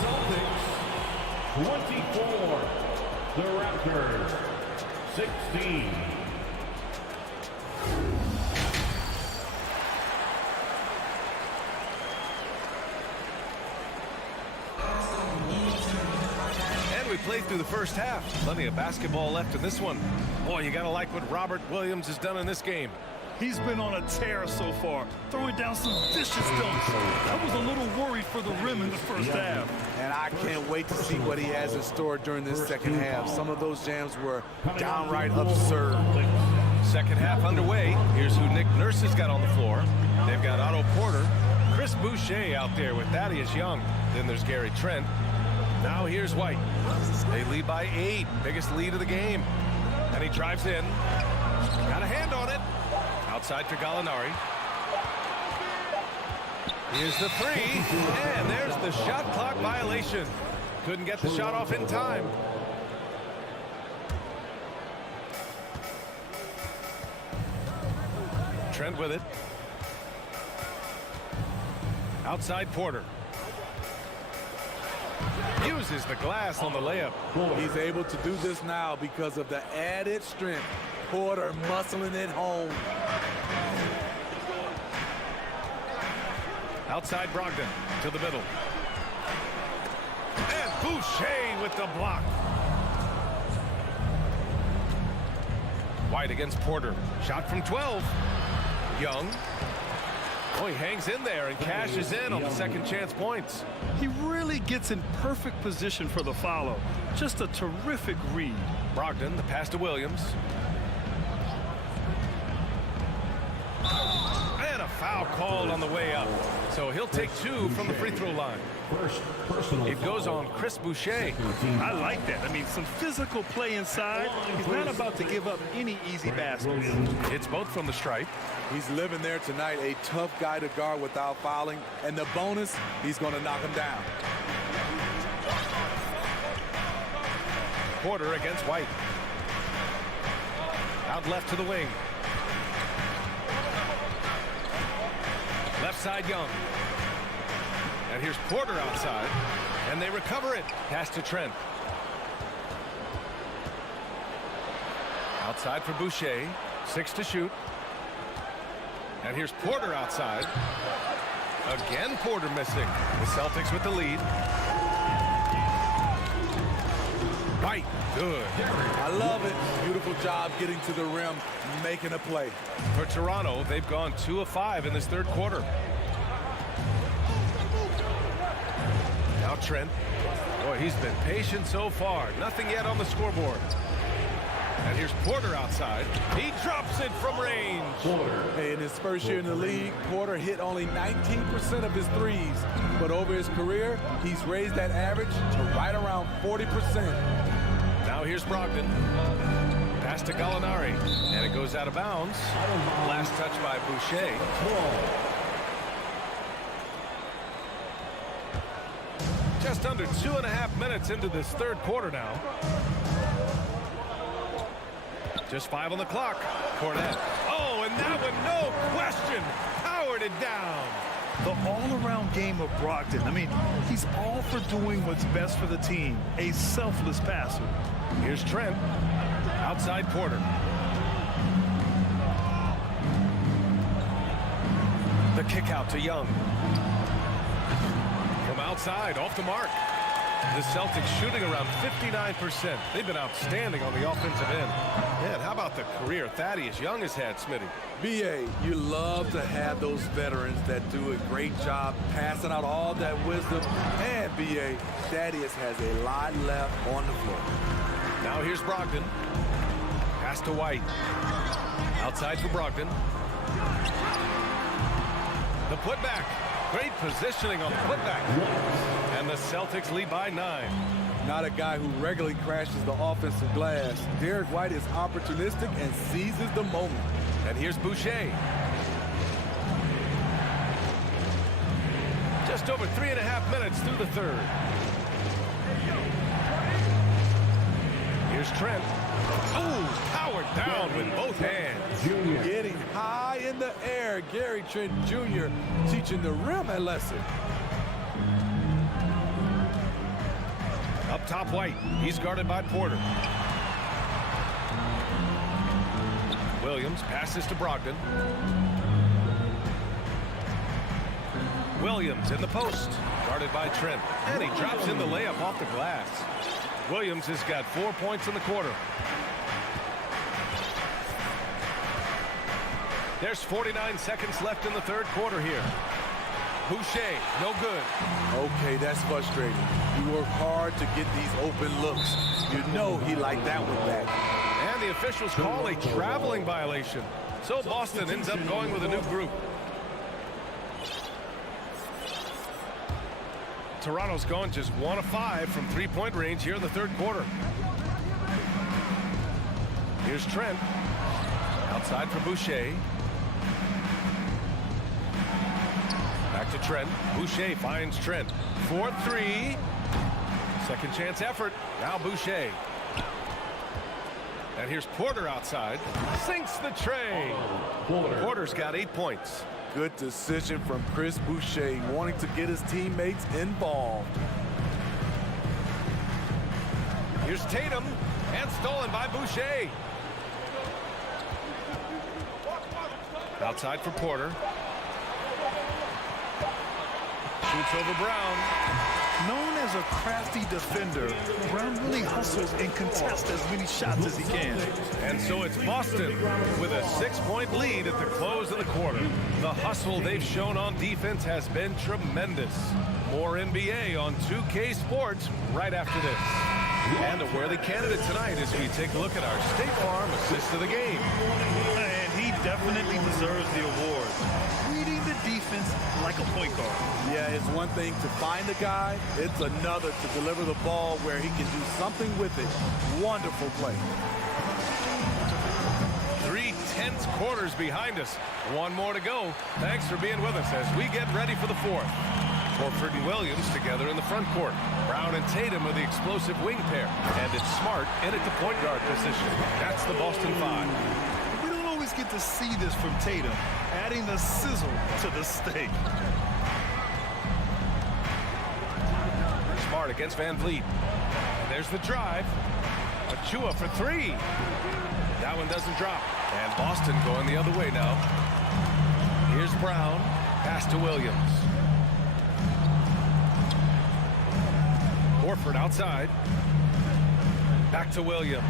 Celtics, 24. The Raptors, 16. We played through the first half. Plenty of basketball left in this one. Boy, you got to like what Robert Williams has done in this game. He's been on a tear so far, throwing down some vicious dunks. I was a little worried for the rim in the first half. And I can't wait to see what he has in store during this second half. Some of those jams were downright absurd. Second half underway. Here's who Nick Nurse has got on the floor. They've got Otto Porter, Chris Boucher out there with Thaddeus Young. Then there's Gary Trent. Now here's White. They lead by 8. Biggest lead of the game. And he drives in. Got a hand on it. Outside to Gallinari. Here's the three. And there's the shot clock violation. Couldn't get the shot off in time. Trent with it. Outside Porter. Uses the glass on the layup. He's able to do this now because of the added strength. Porter muscling it home. Outside Brogdon to the middle. And Boucher with the block. White against Porter. Shot from 12. Young. Oh, he hangs in there and cashes in on the second chance points. He really gets in perfect position for the follow. Just a terrific read. Brogdon, the pass to Williams. And a foul called on the way up. So he'll take 2 from the free throw line. It goes on Chris Boucher. I like that. I mean, some physical play inside. He's not about to give up any easy baskets. It's both from the stripe. He's living there tonight, a tough guy to guard without fouling. And the bonus, he's going to knock him down. Porter against White. Out left to the wing. Left side Young. And here's Porter outside. And they recover it. Pass to Trent. Outside for Boucher. 6 to shoot. And here's Porter outside. Again, Porter missing. The Celtics with the lead. White, good. I love it. Beautiful job getting to the rim, making a play. For Toronto, they've gone 2 of 5 in this third quarter. Now Trent. Boy, he's been patient so far. Nothing yet on the scoreboard. And here's Porter outside. He drops it from range. Hey, in his first year in the league, Porter hit only 19% of his threes. But over his career, he's raised that average to right around 40%. Now here's Brogdon. Pass to Gallinari. And it goes out of bounds. Last touch by Boucher. Just under 2.5 minutes into this third quarter now. Just 5 on the clock. Cornette. Oh, and that one, no question, powered it down. The all-around game of Brogdon. I mean, he's all for doing what's best for the team. A selfless passer. Here's Trent. Outside Porter. The kick out to Young. From outside, off the mark. The Celtics shooting around 59%. They've been outstanding on the offensive end. Yeah, and how about the career Thaddeus Young has had, Smitty? B.A., you love to have those veterans that do a great job passing out all that wisdom. And, B.A., Thaddeus has a lot left on the floor. Now here's Brogdon. Pass to White. Outside for Brogdon. The putback. Great positioning on the putback. And the Celtics lead by 9. Not a guy who regularly crashes the offensive glass. Derek White is opportunistic and seizes the moment. And here's Boucher. Just over 3.5 minutes through the third. Here's Trent. Oh, powered down with both hands. Getting high in the air. Gary Trent Jr. teaching the rim a lesson. Up top, White. He's guarded by Porter. Williams passes to Brogdon. Williams in the post. Guarded by Trent. And he drops in the layup off the glass. Williams has got 4 points in the quarter. There's 49 seconds left in the third quarter here. Boucher, no good. Okay, that's frustrating. You work hard to get these open looks. You know he liked that one back. And the officials call a traveling violation. So Boston ends up going with a new group. Toronto's gone just 1 of 5 from three-point range here in the third quarter. Here's Trent. Outside for Boucher. Back to Trent. Boucher finds Trent. 4-3. Second chance effort. Now Boucher. And here's Porter outside. Sinks the tray. Porter's got 8 points. Good decision from Chris Boucher, wanting to get his teammates involved. Here's Tatum. And stolen by Boucher. Outside for Porter. Shoots over Brown. Known as a crafty defender, Brown really hustles and contests as many shots as he can. And so it's Boston with a 6-point lead at the close of the quarter. The hustle they've shown on defense has been tremendous. More NBA on 2K Sports right after this. And a worthy candidate tonight as we take a look at our State Farm assist of the game. And he definitely deserves the award. Reading the defense like a point guard. Yeah, it's one thing to find a guy. It's another to deliver the ball where he can do something with it. Wonderful play. 3 tense quarters behind us. One more to go. Thanks for being with us as we get ready for the fourth. Horford and Williams together in the front court. Brown and Tatum are the explosive wing pair. And it's Smart in at the point guard position. That's the Boston 5. We don't always get to see this from Tatum, adding the sizzle to the steak. Smart against Van Vliet. And there's the drive. Achua for 3. That one doesn't drop. And Boston going the other way now. Here's Brown. Pass to Williams. Horford outside. Back to Williams.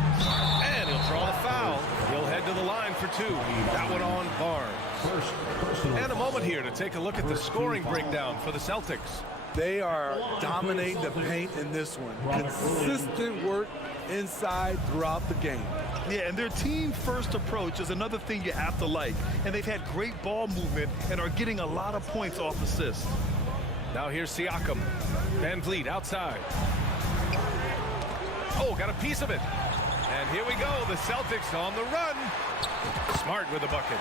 And he'll draw the foul. He'll head to the line for 2. That one on Barnes. And a moment here to take a look at the scoring breakdown for the Celtics. They are dominating the paint in this one. Consistent work inside throughout the game. Yeah, and their team-first approach is another thing you have to like. And they've had great ball movement and are getting a lot of points off assists. Now here's Siakam. Van Vliet outside. Oh, got a piece of it. And here we go. The Celtics on the run. Smart with a bucket.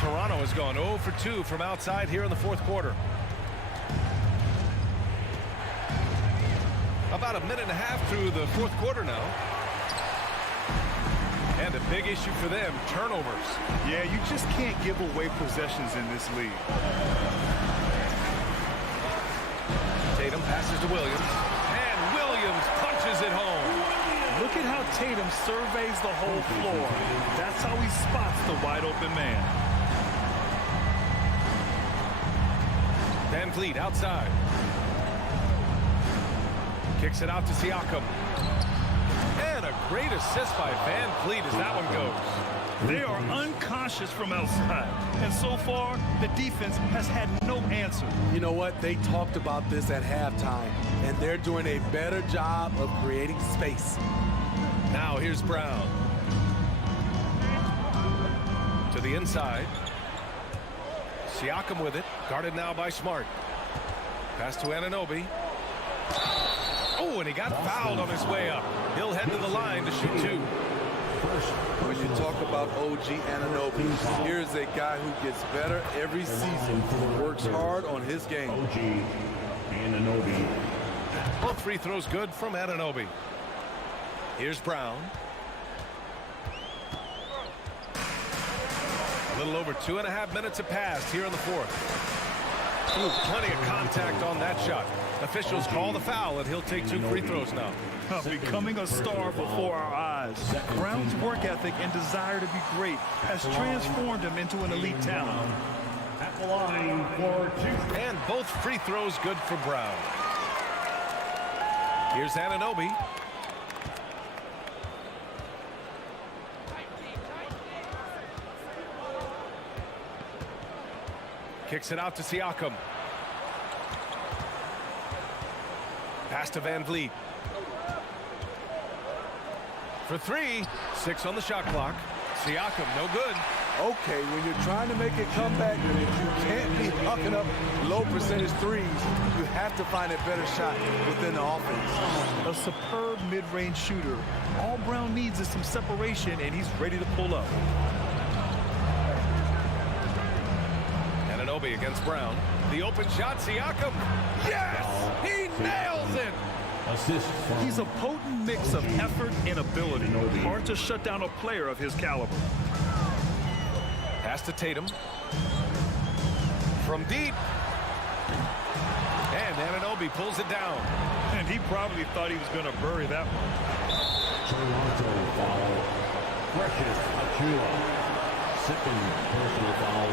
Toronto has gone 0 for 2 from outside here in the fourth quarter. About a minute and a half through the fourth quarter now. And a big issue for them, turnovers. Yeah, you just can't give away possessions in this league. Tatum passes to Williams. And Williams punches it home. Look at how Tatum surveys the whole floor. That's how he spots the wide open man. Van Vliet outside. Kicks it out to Siakam. And a great assist by Van Vliet as that one goes. They are unconscious from outside. And so far, the defense has had no answer. You know what? They talked about this at halftime, and they're doing a better job of creating space. Now here's Brown. To the inside. Siakam with it. Guarded now by Smart. Pass to Anunoby. Oh, and he got fouled on his way up. He'll head to the line to shoot 2. When you talk about OG Anunoby, here's a guy who gets better every season, works hard on his game. OG Anunoby. Both free throws good from Anunoby. Here's Brown. A little over 2.5 minutes have passed here in the fourth. Ooh, plenty of contact on that shot. Officials call the foul, and he'll take 2 free throws now. Becoming a star before our eyes. Brown's work ethic and desire to be great has transformed him into an elite talent. At the line for 2. And both free throws good for Brown. Here's Anunoby. Kicks it out to Siakam. Pass to Van Vliet. For 3. 6 on the shot clock. Siakam, no good. Okay, when you're trying to make a comeback, you can't be hucking up low percentage threes. You have to find a better shot within the offense. A superb mid-range shooter. All Brown needs is some separation, and he's ready to pull up. Anunoby against Brown. The open shot, Siakam. Yes! He nails it! Assist. He's a potent mix of effort and ability. Hard to shut down a player of his caliber. Pass to Tatum. From deep. And Anunoby pulls it down. And he probably thought he was going to bury that one. Toronto foul. Precious Achua. Second personal foul.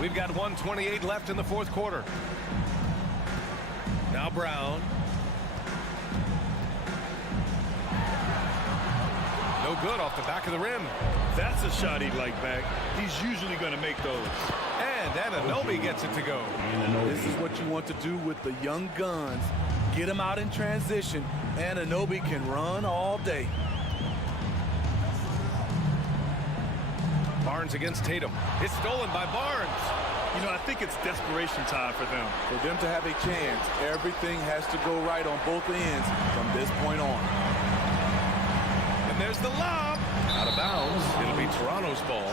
We've got 1:28 left in the fourth quarter. Now Brown. No good off the back of the rim. That's a shot he'd like back. He's usually going to make those. And Anunoby gets it to go. This is what you want to do with the young guns. Get them out in transition. Anunoby can run all day. Barnes against Tatum. It's stolen by Barnes. You know, I think it's desperation time for them. For them to have a chance, everything has to go right on both ends from this point on. And there's the lob. Out of bounds. It'll be Toronto's ball.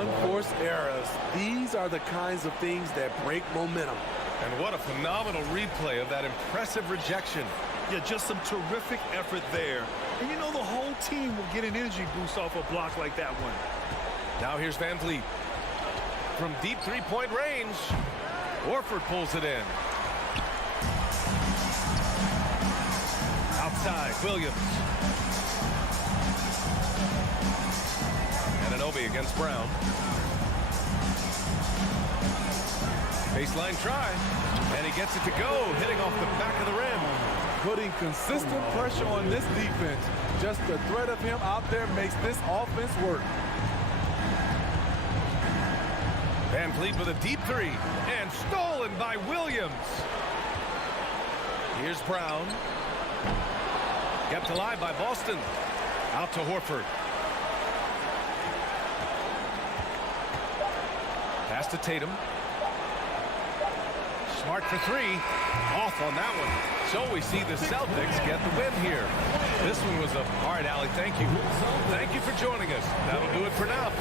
Unforced errors. These are the kinds of things that break momentum. And what a phenomenal replay of that impressive rejection. Yeah, just some terrific effort there. And you know the whole team will get an energy boost off a block like that one. Now here's Van Vliet. From deep three-point range, Horford pulls it in. Outside, Williams. Anunoby against Brown. Baseline try, and he gets it to go, hitting off the back of the rim. Putting consistent pressure on this defense. Just the threat of him out there makes this offense work. Van Vliet with a deep three, and stolen by Williams. Here's Brown. Kept alive by Boston. Out to Horford. Pass to Tatum. Smart for three. Off on that one. So we see the Celtics get the win here. This one was a hard alley. Thank you. Thank you for joining us. That'll do it for now.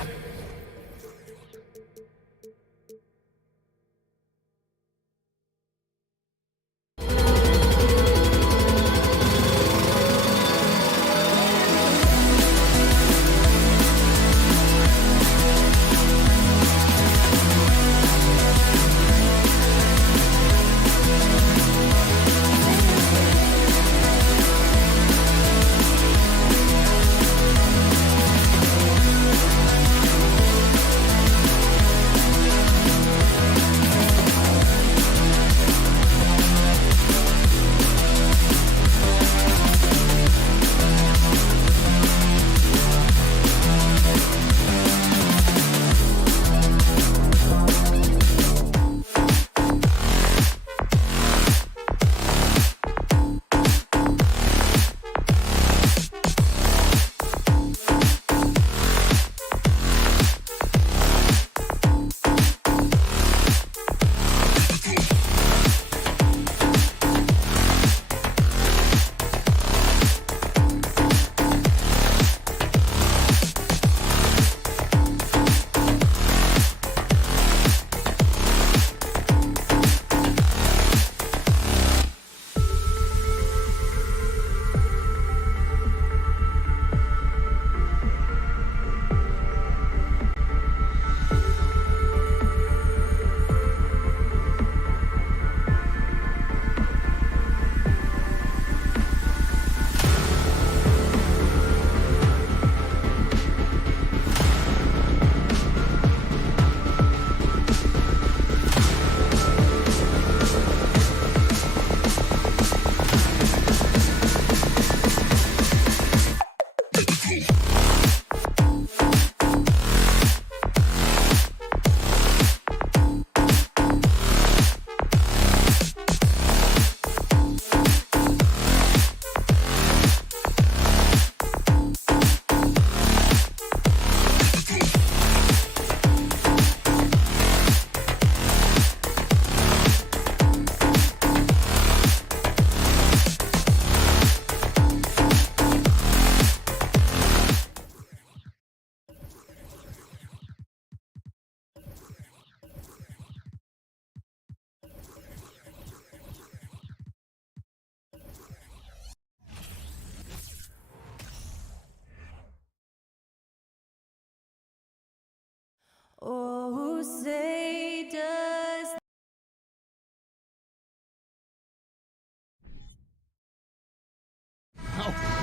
Oh, say does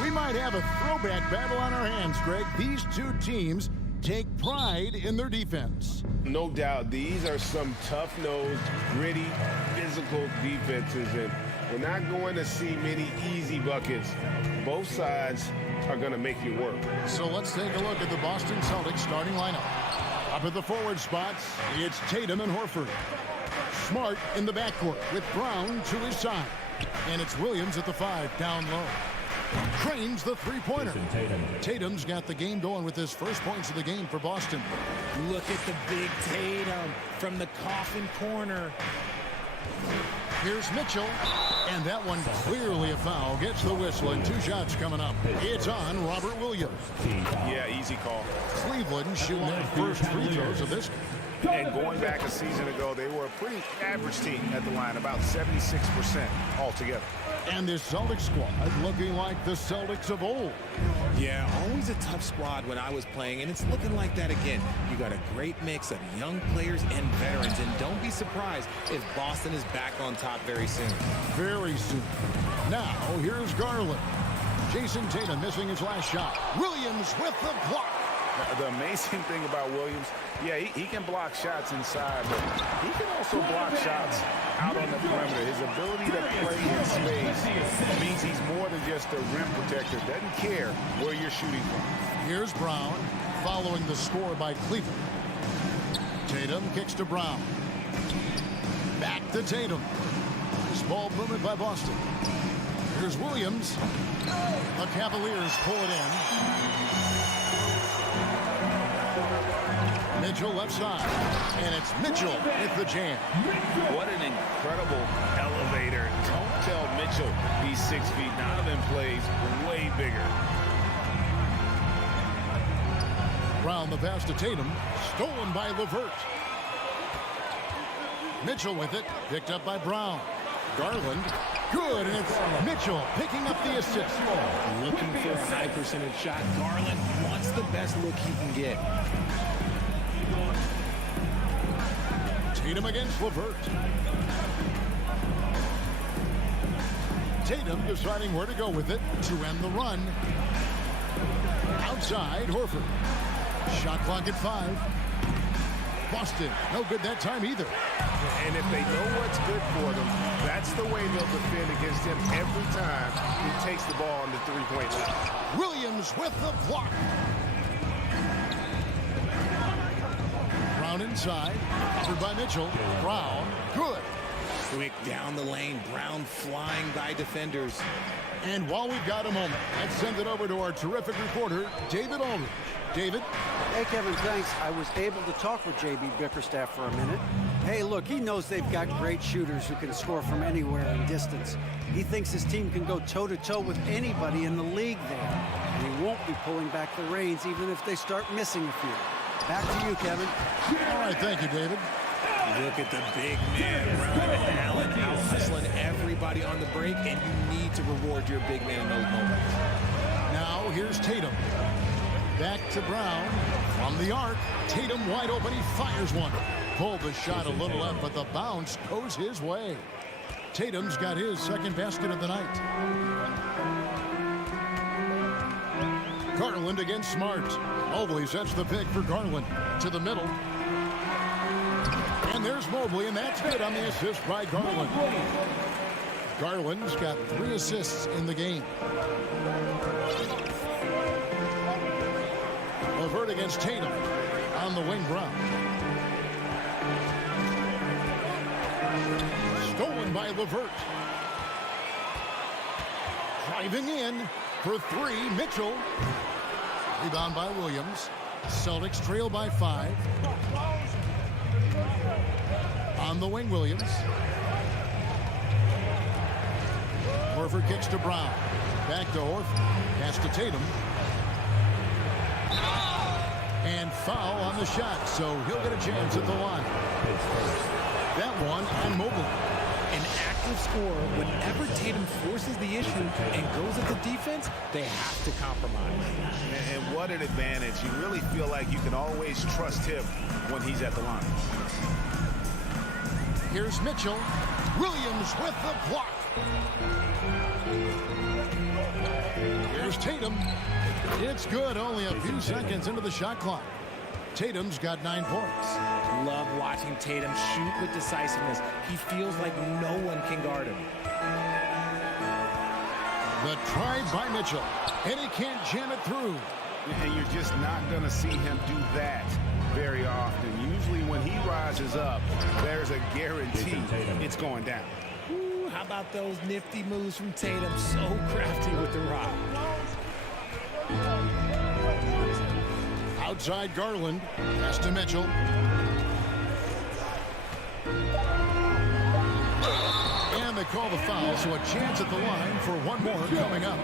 We might have a throwback battle on our hands, Greg. These two teams take pride in their defense. No doubt, these are some tough-nosed, gritty, physical defenses, and we're not going to see many easy buckets. Both sides are going to make you work. So let's take a look at the Boston Celtics starting lineup. Up at the forward spots, it's Tatum and Horford. Smart in the backcourt with Brown to his side. And it's Williams at the 5, down low. Cranes the three-pointer. Tatum's got the game going with his first points of the game for Boston. Look at the big Tatum from the coffin corner. Here's Mitchell, and that one clearly a foul. Gets the whistle, and 2 shots coming up. It's on Robert Williams. Yeah, easy call. Cleveland shooting their first free throws of this. And going back a season ago, they were a pretty average team at the line, about 76% altogether. And this Celtics squad looking like the Celtics of old. Yeah, always a tough squad when I was playing, and it's looking like that again. You got a great mix of young players and veterans, and don't be surprised if Boston is back on top very soon. Very soon. Now, here's Garland. Jason Tatum missing his last shot. Williams with the block. The amazing thing about Williams, yeah, he can block shots inside, but he can also block shots out on the perimeter. His ability to play in space means he's more than just a rim protector. Doesn't care where you're shooting from. Here's Brown following the score by Cleveland. Tatum kicks to Brown. Back to Tatum. This ball movement by Boston. Here's Williams. The Cavaliers pull it in. Mitchell left side, and it's Mitchell with the jam. What an incredible elevator. Don't tell Mitchell he's 6 feet. Donovan plays way bigger. Brown the pass to Tatum, stolen by LeVert. Mitchell with it, picked up by Brown. Garland, good, and it's Mitchell picking up the assist. Looking for a high percentage shot. Garland wants the best look he can get. Tatum against LeVert. Tatum deciding where to go with it to end the run. Outside, Horford. Shot clock at 5. Boston, no good that time either. And if they know what's good for them, that's the way they'll defend against him every time he takes the ball on the three-point line. Williams with the block. Brown inside, covered by Mitchell. Brown, good. Quick down the lane, Brown flying by defenders. And while we've got a moment, let's send it over to our terrific reporter, David Aldridge. David? Hey, Kevin, thanks. I was able to talk with J.B. Bickerstaff for a minute. Hey, look, he knows they've got great shooters who can score from anywhere in distance. He thinks his team can go toe-to-toe with anybody in the league there. And he won't be pulling back the reins even if they start missing a few. Back to you, Kevin. All right, thank you, David. Look at the big man, Brown Allen, out hustling everybody on the break, and you need to reward your big man in those moments. Now, here's Tatum. Back to Brown. From the arc, Tatum wide open. He fires one. Pulled the shot a little up, but the bounce goes his way. Tatum's got his second basket of the night. Garland against Smart. Mobley sets the pick for Garland. To the middle. And there's Mobley, and that's good on the assist by Garland. Garland's got 3 assists in the game. LeVert against Tatum. On the wing, Brown. Stolen by LeVert. Driving in for 3, Mitchell. Rebound by Williams. Celtics trail by 5. On the wing, Williams. Horford kicks to Brown. Back to Horford. Pass to Tatum. And foul on the shot, so he'll get a chance at the line. That one on Mobley. An active scorer, whenever Tatum forces the issue and goes at the defense, they have to compromise. And what an advantage. You really feel like you can always trust him when he's at the line. Here's Mitchell. Williams with the block. Here's Tatum. It's good, only a few seconds into the shot clock. Tatum's got 9 points. Love watching Tatum shoot with decisiveness. He feels like no one can guard him. The try by Mitchell, and he can't jam it through. And you're just not going to see him do that very often. Usually when he rises up, there's a guarantee it's going down. Ooh, how about those nifty moves from Tatum? So crafty with the rock. Outside Garland. Pass to Mitchell. And they call the foul, so a chance at the line for one more coming up.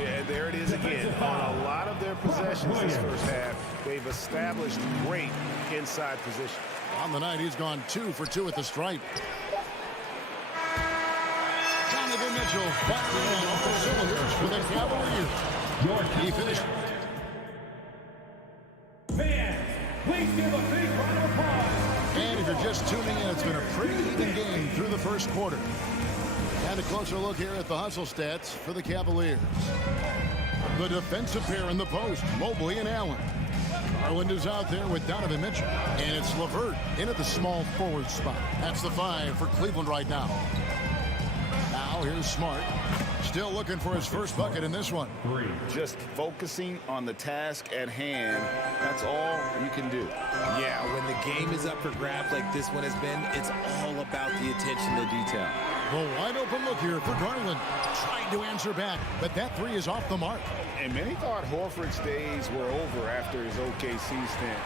Yeah, there it is again. On a lot of their possessions this first half, they've established great inside position. On the night, he's gone 2 for 2 at the stripe. Donovan Mitchell firing on all cylinders for the Cavaliers. He finished. Fans, please give a big round of applause. And if you're just tuning in, it's been a pretty even game through the first quarter. And a closer look here at the hustle stats for the Cavaliers. The defensive pair in the post, Mobley and Allen. Garland is out there with Donovan Mitchell. And it's LeVert in at the small forward spot. That's the 5 for Cleveland right now. Now here's Smart. Still looking for his first bucket in this one. Just focusing on the task at hand. That's all you can do. Yeah, when the game is up for grabs like this one has been, it's all about the attention to detail. The wide open look here for Garland. Trying to answer back, but that 3 is off the mark. And many thought Horford's days were over after his OKC stint,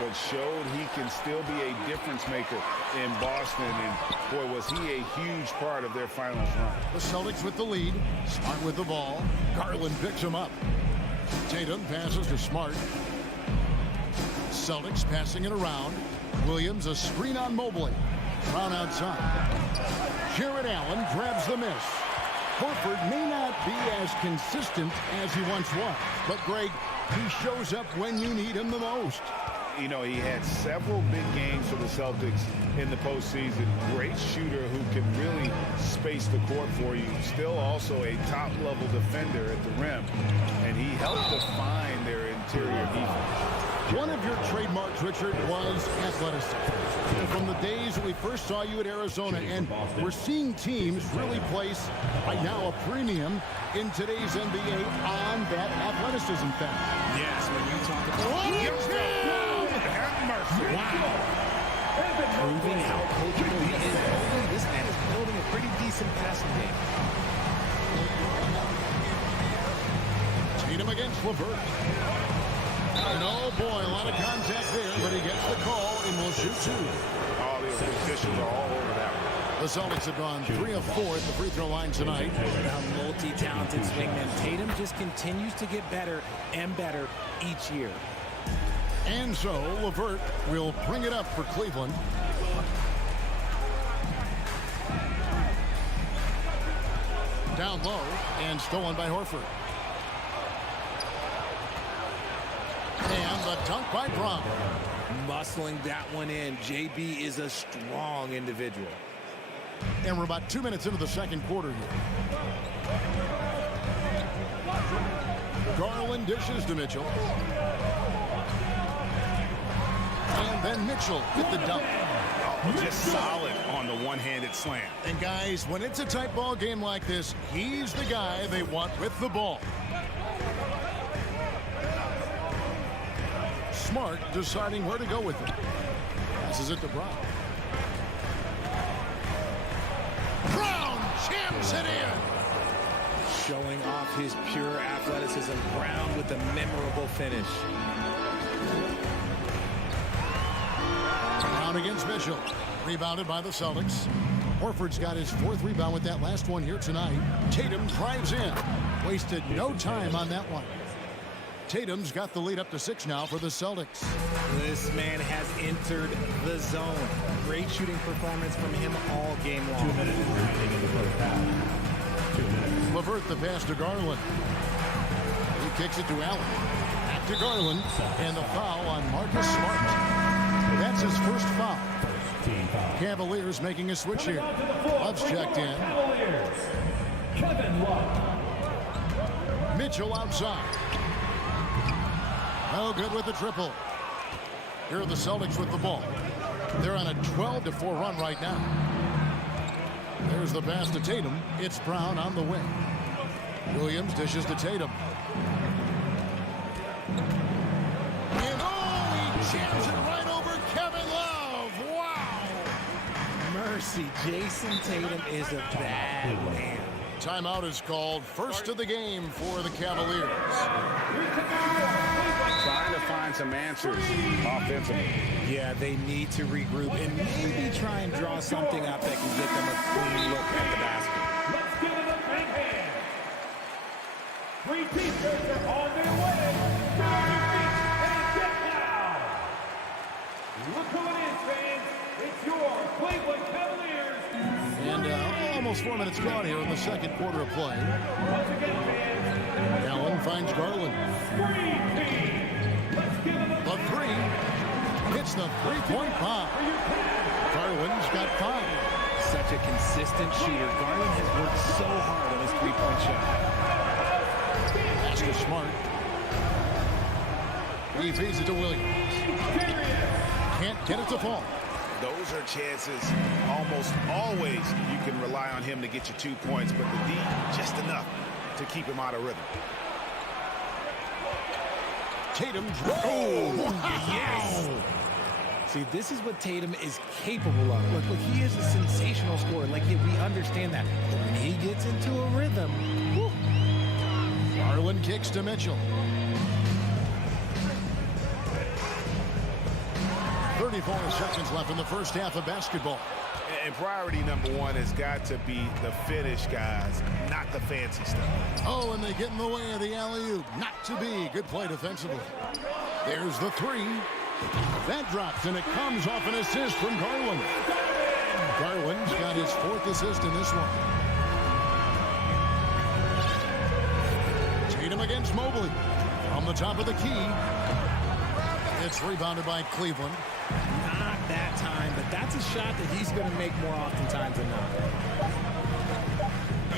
but showed he can still be a difference maker in Boston. And boy, was he a huge part of their finals run. The Celtics with the lead. Smart with the ball. Garland picks him up. Tatum passes to Smart. Celtics passing it around. Williams a screen on Mobley. Brown outside. Jared Allen grabs the miss. Horford may not be as consistent as he once was, but Greg, he shows up when you need him the most. You know, he had several big games for the Celtics in the postseason. Great shooter who can really space the court for you. Still also a top-level defender at the rim, and he helped define their interior defense. One of your trademarks, Richard, was athleticism. From the days that we first saw you at Arizona, and we're seeing teams really place, right now, a premium in today's NBA on that athleticism factor. Yes, when you talk about proving how coachable he is. This man is building a pretty decent passing game. Tatum against LeVert. And oh boy, a lot of contact there, but he gets the call and will shoot 2. All the officials are all over that one. The Celtics have gone 3 of 4 at the free throw line tonight. A multi-talented swingman. Tatum just continues to get better and better each year. And so LeVert will bring it up for Cleveland. Down low and stolen by Horford. And the dunk by Brown. Muscling that one in. JB is a strong individual. And we're about 2 minutes into the second quarter here. Garland dishes to Mitchell. And then Mitchell with the dunk. Just solid on the one-handed slam. And guys, when it's a tight ball game like this, he's the guy they want with the ball. Smart deciding where to go with it. Passes it to Brown. Brown jams it in. Showing off his pure athleticism. Brown with a memorable finish. Brown against Mitchell. Rebounded by the Celtics. Horford's got his 4th rebound with that last one here tonight. Tatum drives in. Wasted no time on that one. Tatum's got the lead up to 6 now for the Celtics. This man has entered the zone. Great shooting performance from him all game long. 2 minutes remaining in the first half. 2 minutes. LeVert the pass to Garland. He kicks it to Allen. Back to Garland. And the foul on Marcus Smart. That's his first foul. Cavaliers making a switch here. Love's checked in. Kevin Love. Mitchell outside. No good with the triple. Here are the Celtics with the ball. They're on a 12-4 run right now. There's the pass to Tatum. It's Brown on the wing. Williams dishes to Tatum. And oh, he jams it right over Kevin Love. Wow. Mercy, Jason Tatum is a bad man. Timeout is called. First of the game for the Cavaliers. Trying to find some answers offensively. Yeah, they need to regroup and maybe try and draw something up that can get them a clean look at the basket. Let's give it a big hand. 3 T-shirts are on their way. Down your feet and get loud. Look who it is, fans. It's your Cleveland Cavaliers. And almost 4 minutes gone here in the second quarter of play. Once again, fans. Allen finds Garland. Screen team. Let's give it a The three hits the three-point bomb. Garland's got 5. Such a consistent shooter. Garland has worked so hard on his three-point shot. Pass to Smart. He feeds it to Williams. Can't get it to fall. Those are chances almost always you can rely on him to get you 2 points, but the D just enough to keep him out of rhythm. Tatum. Oh, Yes! See, this is what Tatum is capable of. Look, he is a sensational scorer. Like, we understand that. But when he gets into a rhythm, whew. Garland kicks to Mitchell. 34 seconds left in the first half of basketball. And priority number 1 has got to be the finish, guys, not the fancy stuff. Oh, and they get in the way of the alley-oop. Not to be. Good play defensively. There's the 3. That drops, and it comes off an assist from Garland. Garland's got his 4th assist in this one. Tatum against Mobley. From the top of the key. It's rebounded by Cleveland. Not that time, but that's a shot that he's going to make more oftentimes than not.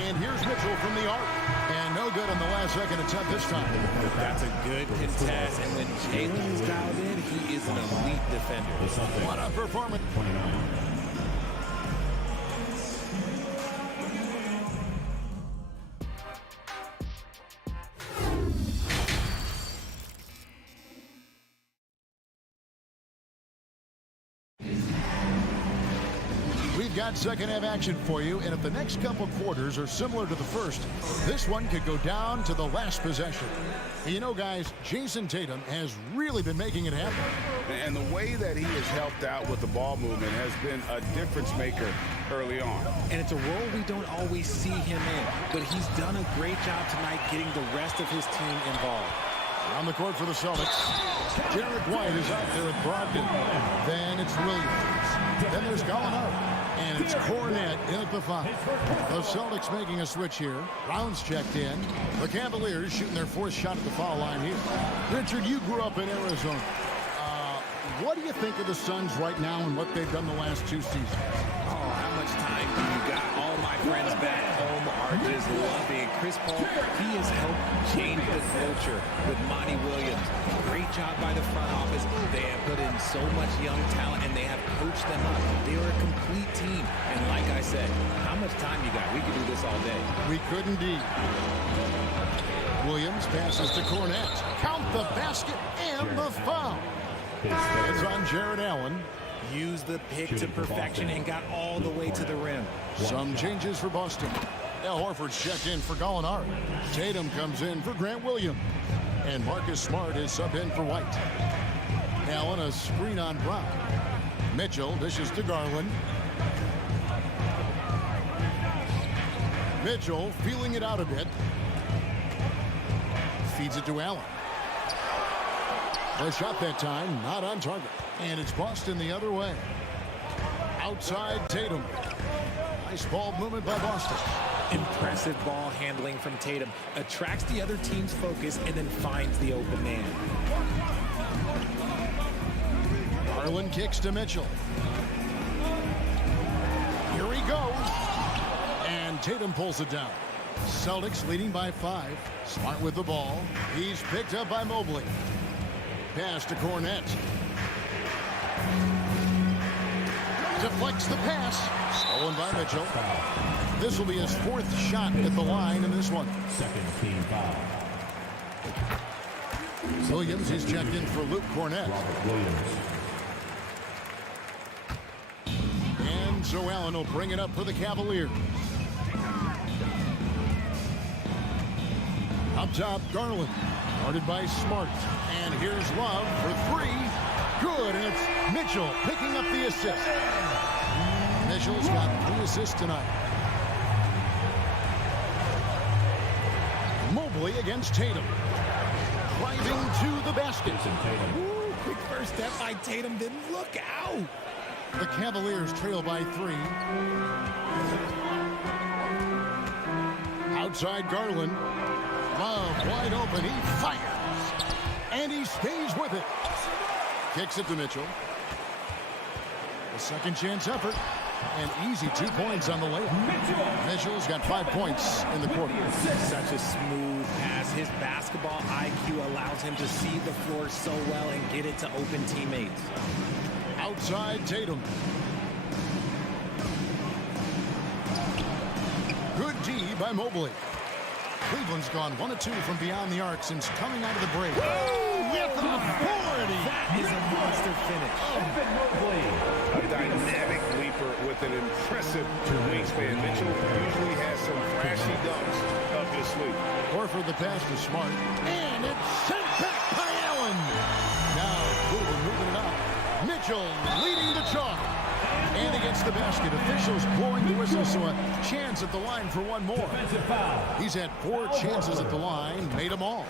And here's Mitchell from the arc. And no good on the last second attempt this time. That's a good contest, and when Jalen is dialed in, he is an elite defender. What a performance. We've got second half action for you, and if the next couple quarters are similar to the first, this one could go down to the last possession. And you know, guys, Jason Tatum has really been making it happen. And the way that he has helped out with the ball movement has been a difference maker early on. And it's a role we don't always see him in, but he's done a great job tonight getting the rest of his team involved. On the court for the Celtics, Derek White is out there at Brogdon. Then it's Williams. Then there's Gallinari. And it's Cornet in at the 5. The Celtics making a switch here. Rounds checked in. The Cavaliers shooting their 4th shot at the foul line here. Richard, you grew up in Arizona. What do you think of the Suns right now and what they've done the last 2 seasons? Oh, how much time do you got? All my friends back home are just loving Chris Paul. He has helped change the culture with Monty Williams. Great job by the front office. They have put in so much young talent, and they have coached them up. They are a complete team. And like I said, how much time you got? We could do this all day. We could indeed. Williams passes to Cornet. Count the basket and the foul. It's on Jared Allen. Used the pick to perfection and got all the way to the rim. Some changes for Boston. Al Horford's checked in for Gallinari. Tatum comes in for Grant Williams. And Marcus Smart is subbed in for White. Allen a screen on Brown. Mitchell dishes to Garland. Mitchell feeling it out a bit. Feeds it to Allen. The shot that time, not on target. And it's Boston the other way. Outside Tatum. Nice ball movement by Boston. Impressive ball handling from Tatum. Attracts the other team's focus and then finds the open man. Garland kicks to Mitchell. Here he goes. And Tatum pulls it down. Celtics leading by 5. Smart with the ball. He's picked up by Mobley. Pass to Cornet. Deflects the pass. Stolen by Mitchell. This will be his 4th shot at the line in this one. Second team foul. Williams, he's checked in for Luke Cornett. And so Allen will bring it up for the Cavaliers. Up top, Garland. Guarded by Smart. And here's Love for three. Good, and it's Mitchell picking up the assist. Mitchell's got 3 assists tonight. Mobley against Tatum. Driving to the basket. Ooh, quick first step by Tatum. Didn't look out. The Cavaliers trail by 3. Outside Garland. Love wide open. He fires. And he stays with it. Kicks it to Mitchell. A second chance effort. And easy 2 points on the layup. Mitchell's got 5 points in the quarter. Such a smooth pass. His basketball IQ allows him to see the floor so well and get it to open teammates. Outside Tatum. Good D by Mobley. Cleveland's gone 1 of 2 from beyond the arc since coming out of the break. With authority. That is a monster finish. A dynamic leaper with an impressive wingspan. Mitchell usually has some flashy dunks up his sleeve. Horford the pass to Smart. And it's sent back by Allen. Now Cleveland moving it up. Mitchell leading the charge. And he gets the basket. Officials blowing the whistle, so a chance at the line for one more. He's had 4 chances at the line, made them all.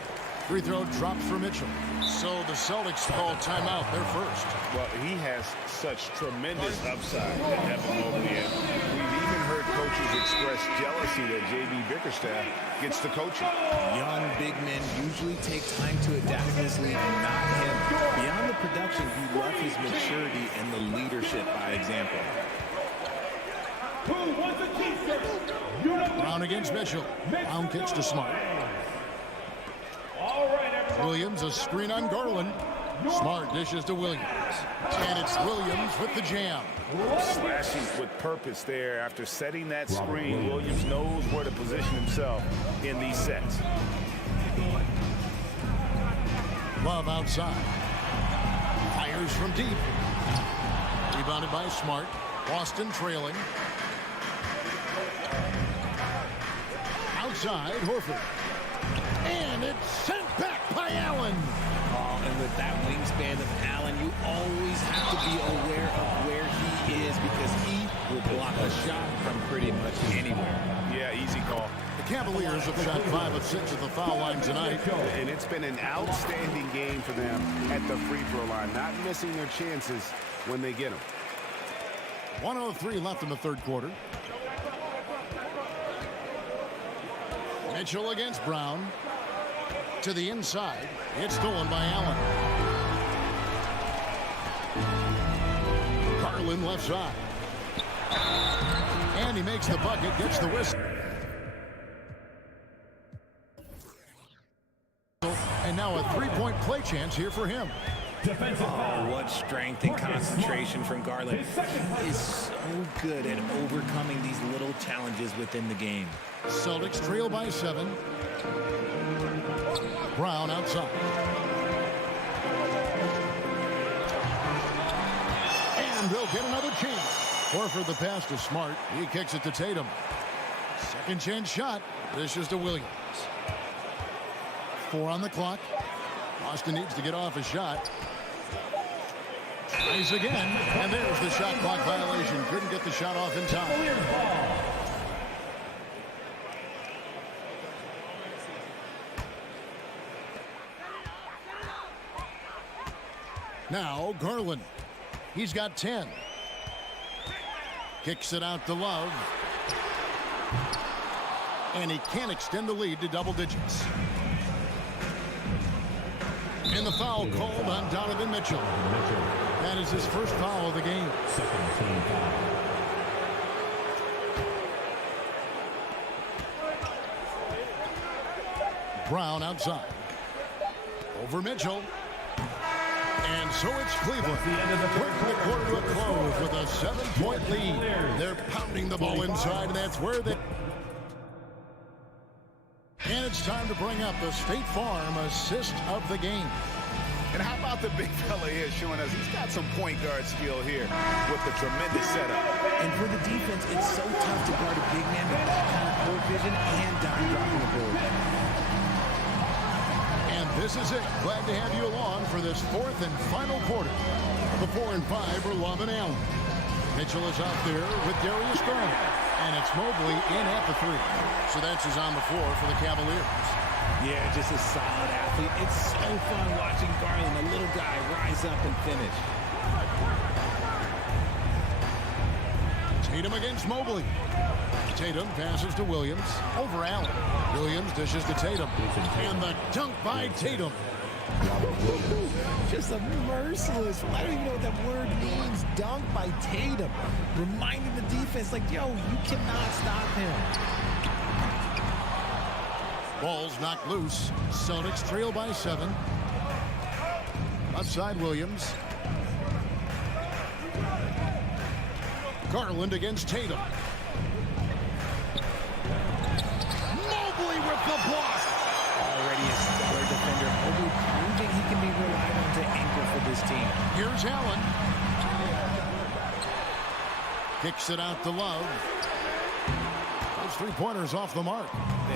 Free throw drops for Mitchell. So the Celtics call timeout. They're first. Well, he has such tremendous upside in Evan Mobley. And we've even heard coaches express jealousy that J.B. Bickerstaff gets to coaching. Young big men usually take time to adapt to this league, not him. Beyond the production, you love his maturity and the leadership by example. Brown against Mitchell. Brown kicks to Smart. Williams, a screen on Garland. Smart dishes to Williams. And it's Williams with the jam. Slashing with purpose there. After setting that screen, Williams knows where to position himself in these sets. Love outside. Fires from deep. Rebounded by Smart. Boston trailing. Outside, Horford. And it's sent back by Allen. Oh, and with that wingspan of Allen, you always have to be aware of where he is because he will block a shot from pretty much anywhere. Yeah, easy call. The Cavaliers have shot 5 of 6 at the foul line tonight. And it's been an outstanding game for them at the free throw line, not missing their chances when they get them. 1:03 left in the third quarter. Mitchell against Brown. To the inside. It's stolen by Allen. Garland left side. And he makes the bucket, gets the whistle. And now a 3-point play chance here for him. Oh, what strength and concentration from Garland. He is so good at overcoming these little challenges within the game. Celtics trail by 7. Brown outside. And they'll get another chance. Horford the pass to Smart. He kicks it to Tatum. Second chance shot. This is to Williams. 4 on the clock. Boston needs to get off a shot. Tries again. And there's the shot clock violation. Couldn't get the shot off in time. Now Garland. He's got 10. Kicks it out to Love. And he can't extend the lead to double digits. And the foul called on Donovan Mitchell. That is his first foul of the game. Second team foul. Brown outside. Over Mitchell. And so it's Cleveland. Bringing the quarter to a close with a 7-point lead. They're pounding the ball inside, and that's where they... And it's it's time to bring up the State Farm assist of the game. And how about the big fella here showing us he's got some point guard skill here with the tremendous setup. And for the defense, it's so tough to guard a big man with that kind of court vision and dime dropping the board. And this is it. Glad to have you along for this fourth and final quarter. The 4 and 5 are Love and Allen. Mitchell is out there with Darius Garland. And it's Mobley in at the 3. So that's who's on the floor for the Cavaliers. Yeah, just a solid athlete. It's so fun watching Garland, a little guy, rise up and finish. Tatum against Mobley. Tatum passes to Williams. Over Allen. Williams dishes to Tatum. And the dunk by Tatum. Just a merciless, I don't even know what that word means, dunk by Tatum. Reminding the defense, like, yo, you cannot stop him. Ball's knocked loose. Celtics trail by 7. Outside Williams. Garland against Tatum. Mobley with the block. Already a stellar defender. Mobley proving he can be relied on to anchor for this team. Here's Allen. Kicks it out to Love. Those three-pointers off the mark.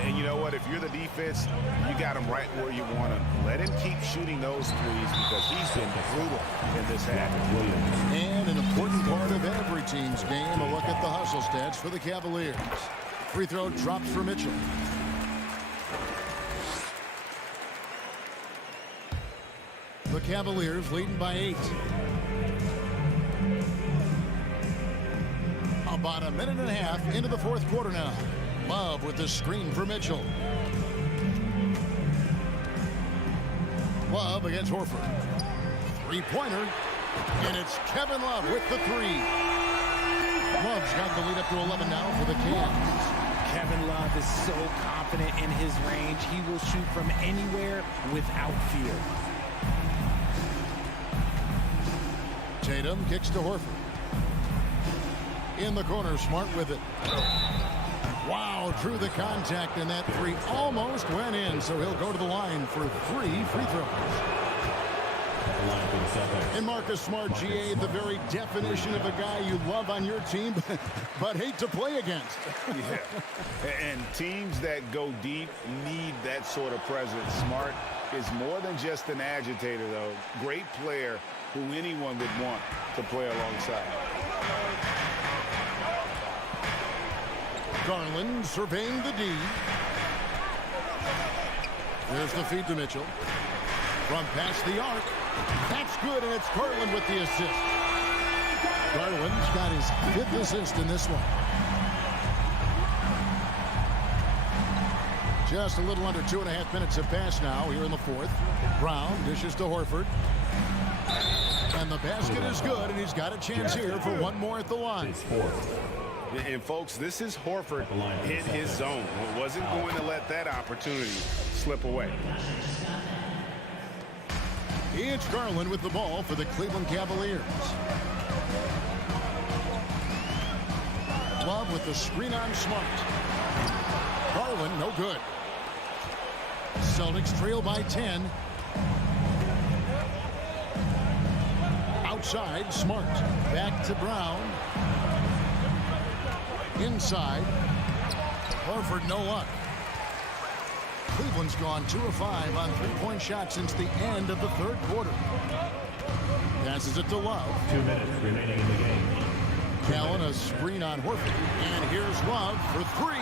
And you know what? If you're the defense, you got him right where you want him. Let him keep shooting those threes because he's been brutal in this half. And an important part of every team's game, a look at the hustle stats for the Cavaliers. Free throw drops for Mitchell. The Cavaliers leading by 8. About a minute and a half into the fourth quarter now. Love with the screen for Mitchell. Love against Horford. Three-pointer. And it's Kevin Love with the 3. Love's got the lead up to 11 now for the Cavs. Kevin Love is so confident in his range. He will shoot from anywhere without fear. Tatum kicks to Horford. In the corner, Smart with it. Wow, drew the contact, and that 3 almost went in, so he'll go to the line for 3 free throws. And Marcus Smart, GA, the very definition of a guy you love on your team, but hate to play against. Yeah, and teams that go deep need that sort of presence. Smart is more than just an agitator, though. Great player who anyone would want to play alongside. Garland surveying the D. There's the feed to Mitchell. From past the arc. That's good, and it's Garland with the assist. Garland's got his 5th assist in this one. Just a little under 2.5 minutes have passed now here in the fourth. Brown dishes to Horford. And the basket is good, and he's got a chance here for one more at the line. And, folks, this is Horford in his zone. Wasn't going to let that opportunity slip away. It's Garland with the ball for the Cleveland Cavaliers. Love with the screen on Smart. Garland, no good. Celtics trail by 10. Outside, Smart. Back to Brown. Inside. Horford, no luck. Cleveland's gone 2 of 5 on three-point shots since the end of the third quarter. Passes it to Love. 2 minutes remaining in the game. Allen, a screen on Horford. And here's Love for 3.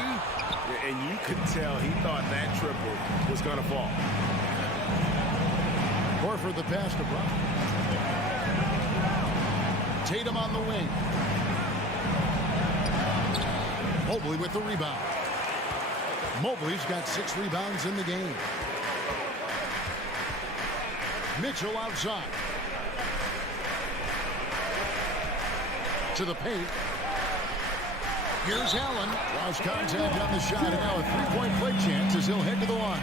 And you could tell he thought that triple was going to fall. Horford the pass to Brown. Tatum on the wing. Mobley with the rebound. Mobley's got 6 rebounds in the game. Mitchell outside. To the paint. Here's Allen. Draws contact on the shot, and now a three-point play chance as he'll head to the line.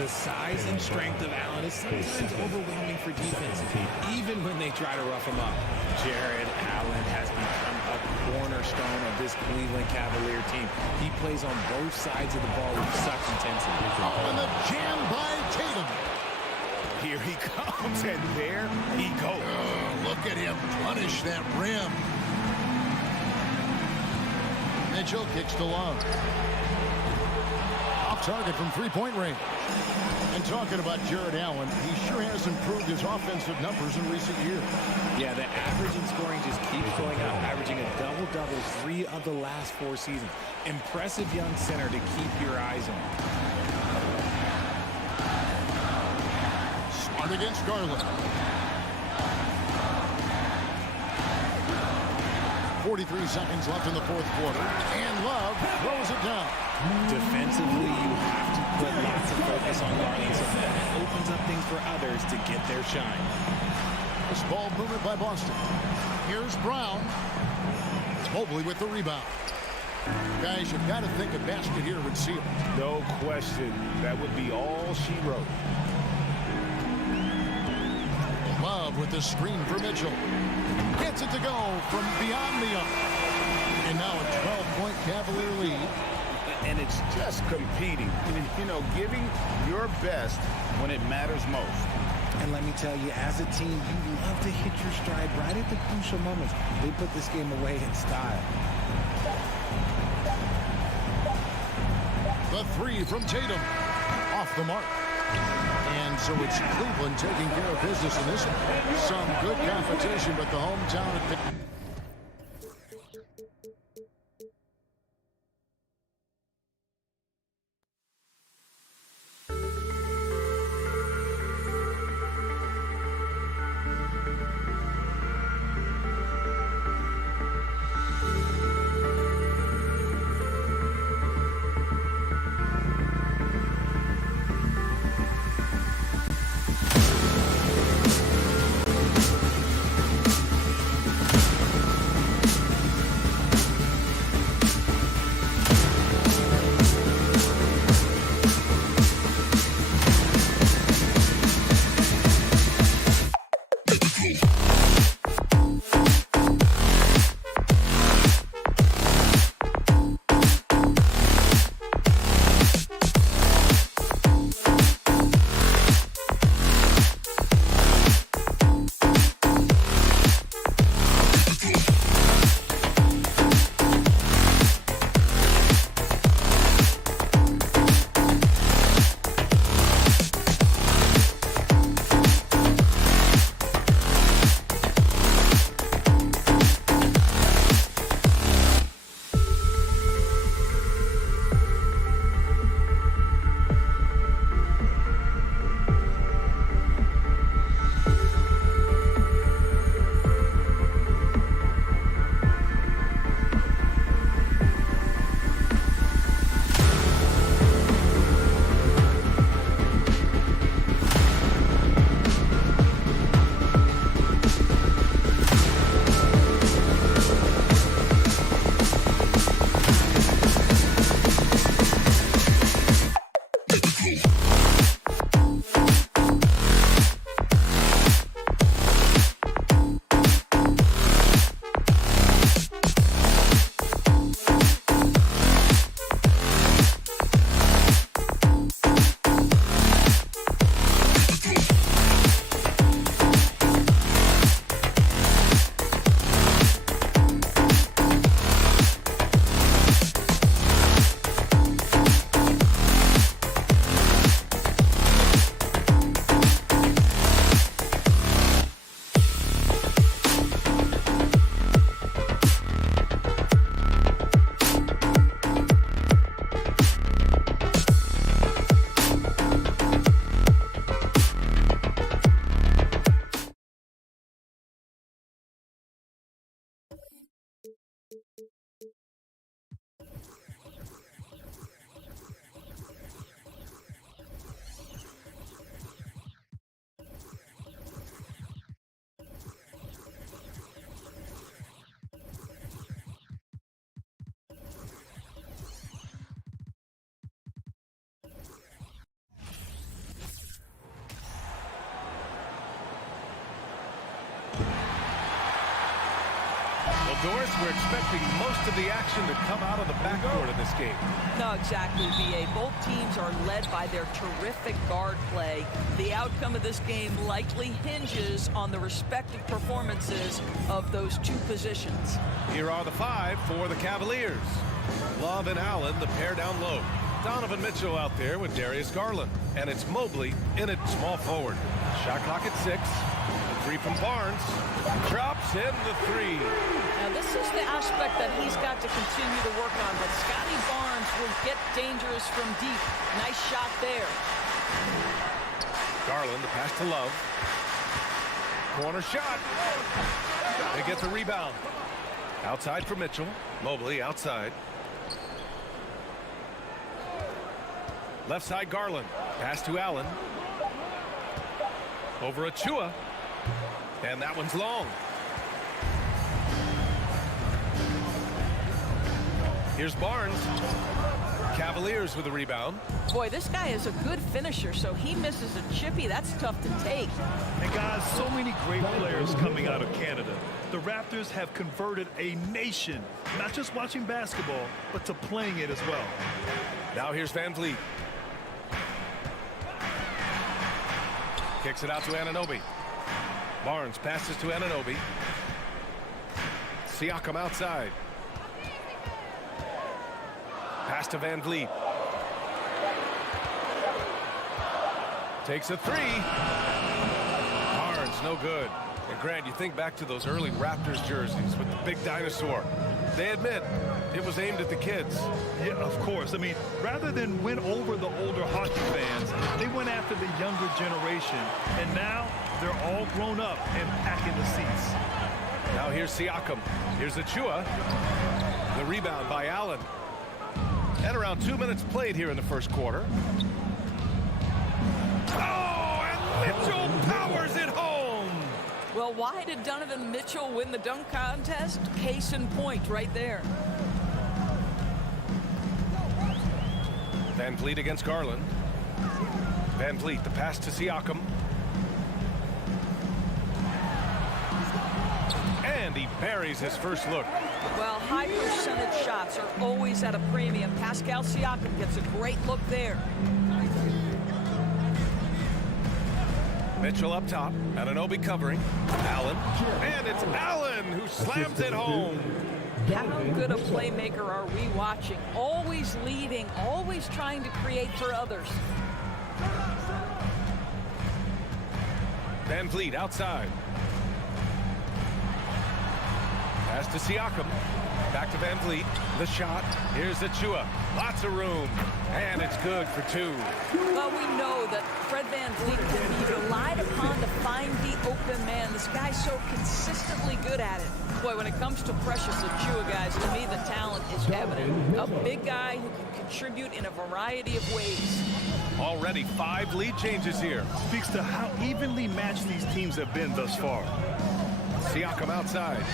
The size and strength of Allen is sometimes overwhelming for defenses, even when they try to rough him up. Jared Allen has become a cornerstone of this Cleveland Cavalier team. He plays on both sides of the ball with such intensity. Oh, and the jam by Tatum. Here he comes, and there he goes. Look at him punish that rim. Mitchell kicks to Love. Off target from three-point range. And talking about Jared Allen, he sure has improved his offensive numbers in recent years. Yeah, the average in scoring just keeps going up, averaging a double-double 3 of the last 4 seasons. Impressive young center to keep your eyes on. Smart against Garland. 43 seconds left in the fourth quarter, and Love throws it down. Defensively, you have to put lots of focus on Garland, so that opens up things for others to get their shine. This ball movement by Boston. Here's Brown. It's Mobley with the rebound. Guys, you've got to think a basket here would seal it. No question. That would be all she wrote. Love with the screen for Mitchell. Gets it to go from beyond the arc. And now a 12-point Cavalier lead. And it's just competing. You know, giving your best when it matters most. And let me tell you, as a team, you love to hit your stride right at the crucial moments. They put this game away in style. The three from Tatum. Off the mark. And so it's Cleveland taking care of business in this one. Some good competition, but the hometown... Doris, we're expecting most of the action to come out of the backcourt of this game. No, exactly, B.A. Both teams are led by their terrific guard play. The outcome of this game likely hinges on the respective performances of those two positions. Here are the 5 for the Cavaliers. Love and Allen, the pair down low. Donovan Mitchell out there with Darius Garland. And it's Mobley in at small forward. Shot clock at 6. The 3 from Barnes. Drops in the 3. Now, this is the aspect that he's got to continue to work on, but Scotty Barnes will get dangerous from deep. Nice shot there. Garland, the pass to Love. Corner shot. They get the rebound. Outside for Mitchell. Mobley outside. Left side Garland. Pass to Allen. Over Achua. And that one's long. Here's Barnes. Cavaliers with a rebound. Boy, this guy is a good finisher, so he misses a chippy. That's tough to take. And guys, so many great players coming out of Canada. The Raptors have converted a nation, not just watching basketball, but to playing it as well. Now here's Van Vliet. Kicks it out to Anunoby. Barnes passes to Anunoby. Siakam outside. Pass to Van Vliet. Takes a 3. Barnes, no good. And Grant, you think back to those early Raptors jerseys with the big dinosaur. They admit it was aimed at the kids. Yeah, of course. I mean, rather than win over the older hockey fans, they went after the younger generation. And now they're all grown up and packing the seats. Now here's Siakam. Here's Achua. The rebound by Allen. And around 2 minutes played here in the first quarter. Oh, and Mitchell powers it home. Well, why did Donovan Mitchell win the dunk contest? Case in point right there. Van Vliet against Garland. Van Vliet, the pass to Siakam. And he buries his first look. Well, high percentage shots are always at a premium. Pascal Siakam gets a great look there. Mitchell up top. Anunoby covering. Allen. And it's Allen who slams it home. How good a playmaker are we watching? Always leading, always trying to create for others. Van Vliet outside. Pass to Siakam. Back to Van Vliet. The shot. Here's Achua. Lots of room. And it's good for 2. Well, we know that Fred Van Vliet can be relied upon to find the open man. This guy's so consistently good at it. Boy, when it comes to Precious Achua, guys, to me the talent is evident. A big guy who can contribute in a variety of ways. Already 5 lead changes here. Speaks to how evenly matched these teams have been thus far. Siakam outside.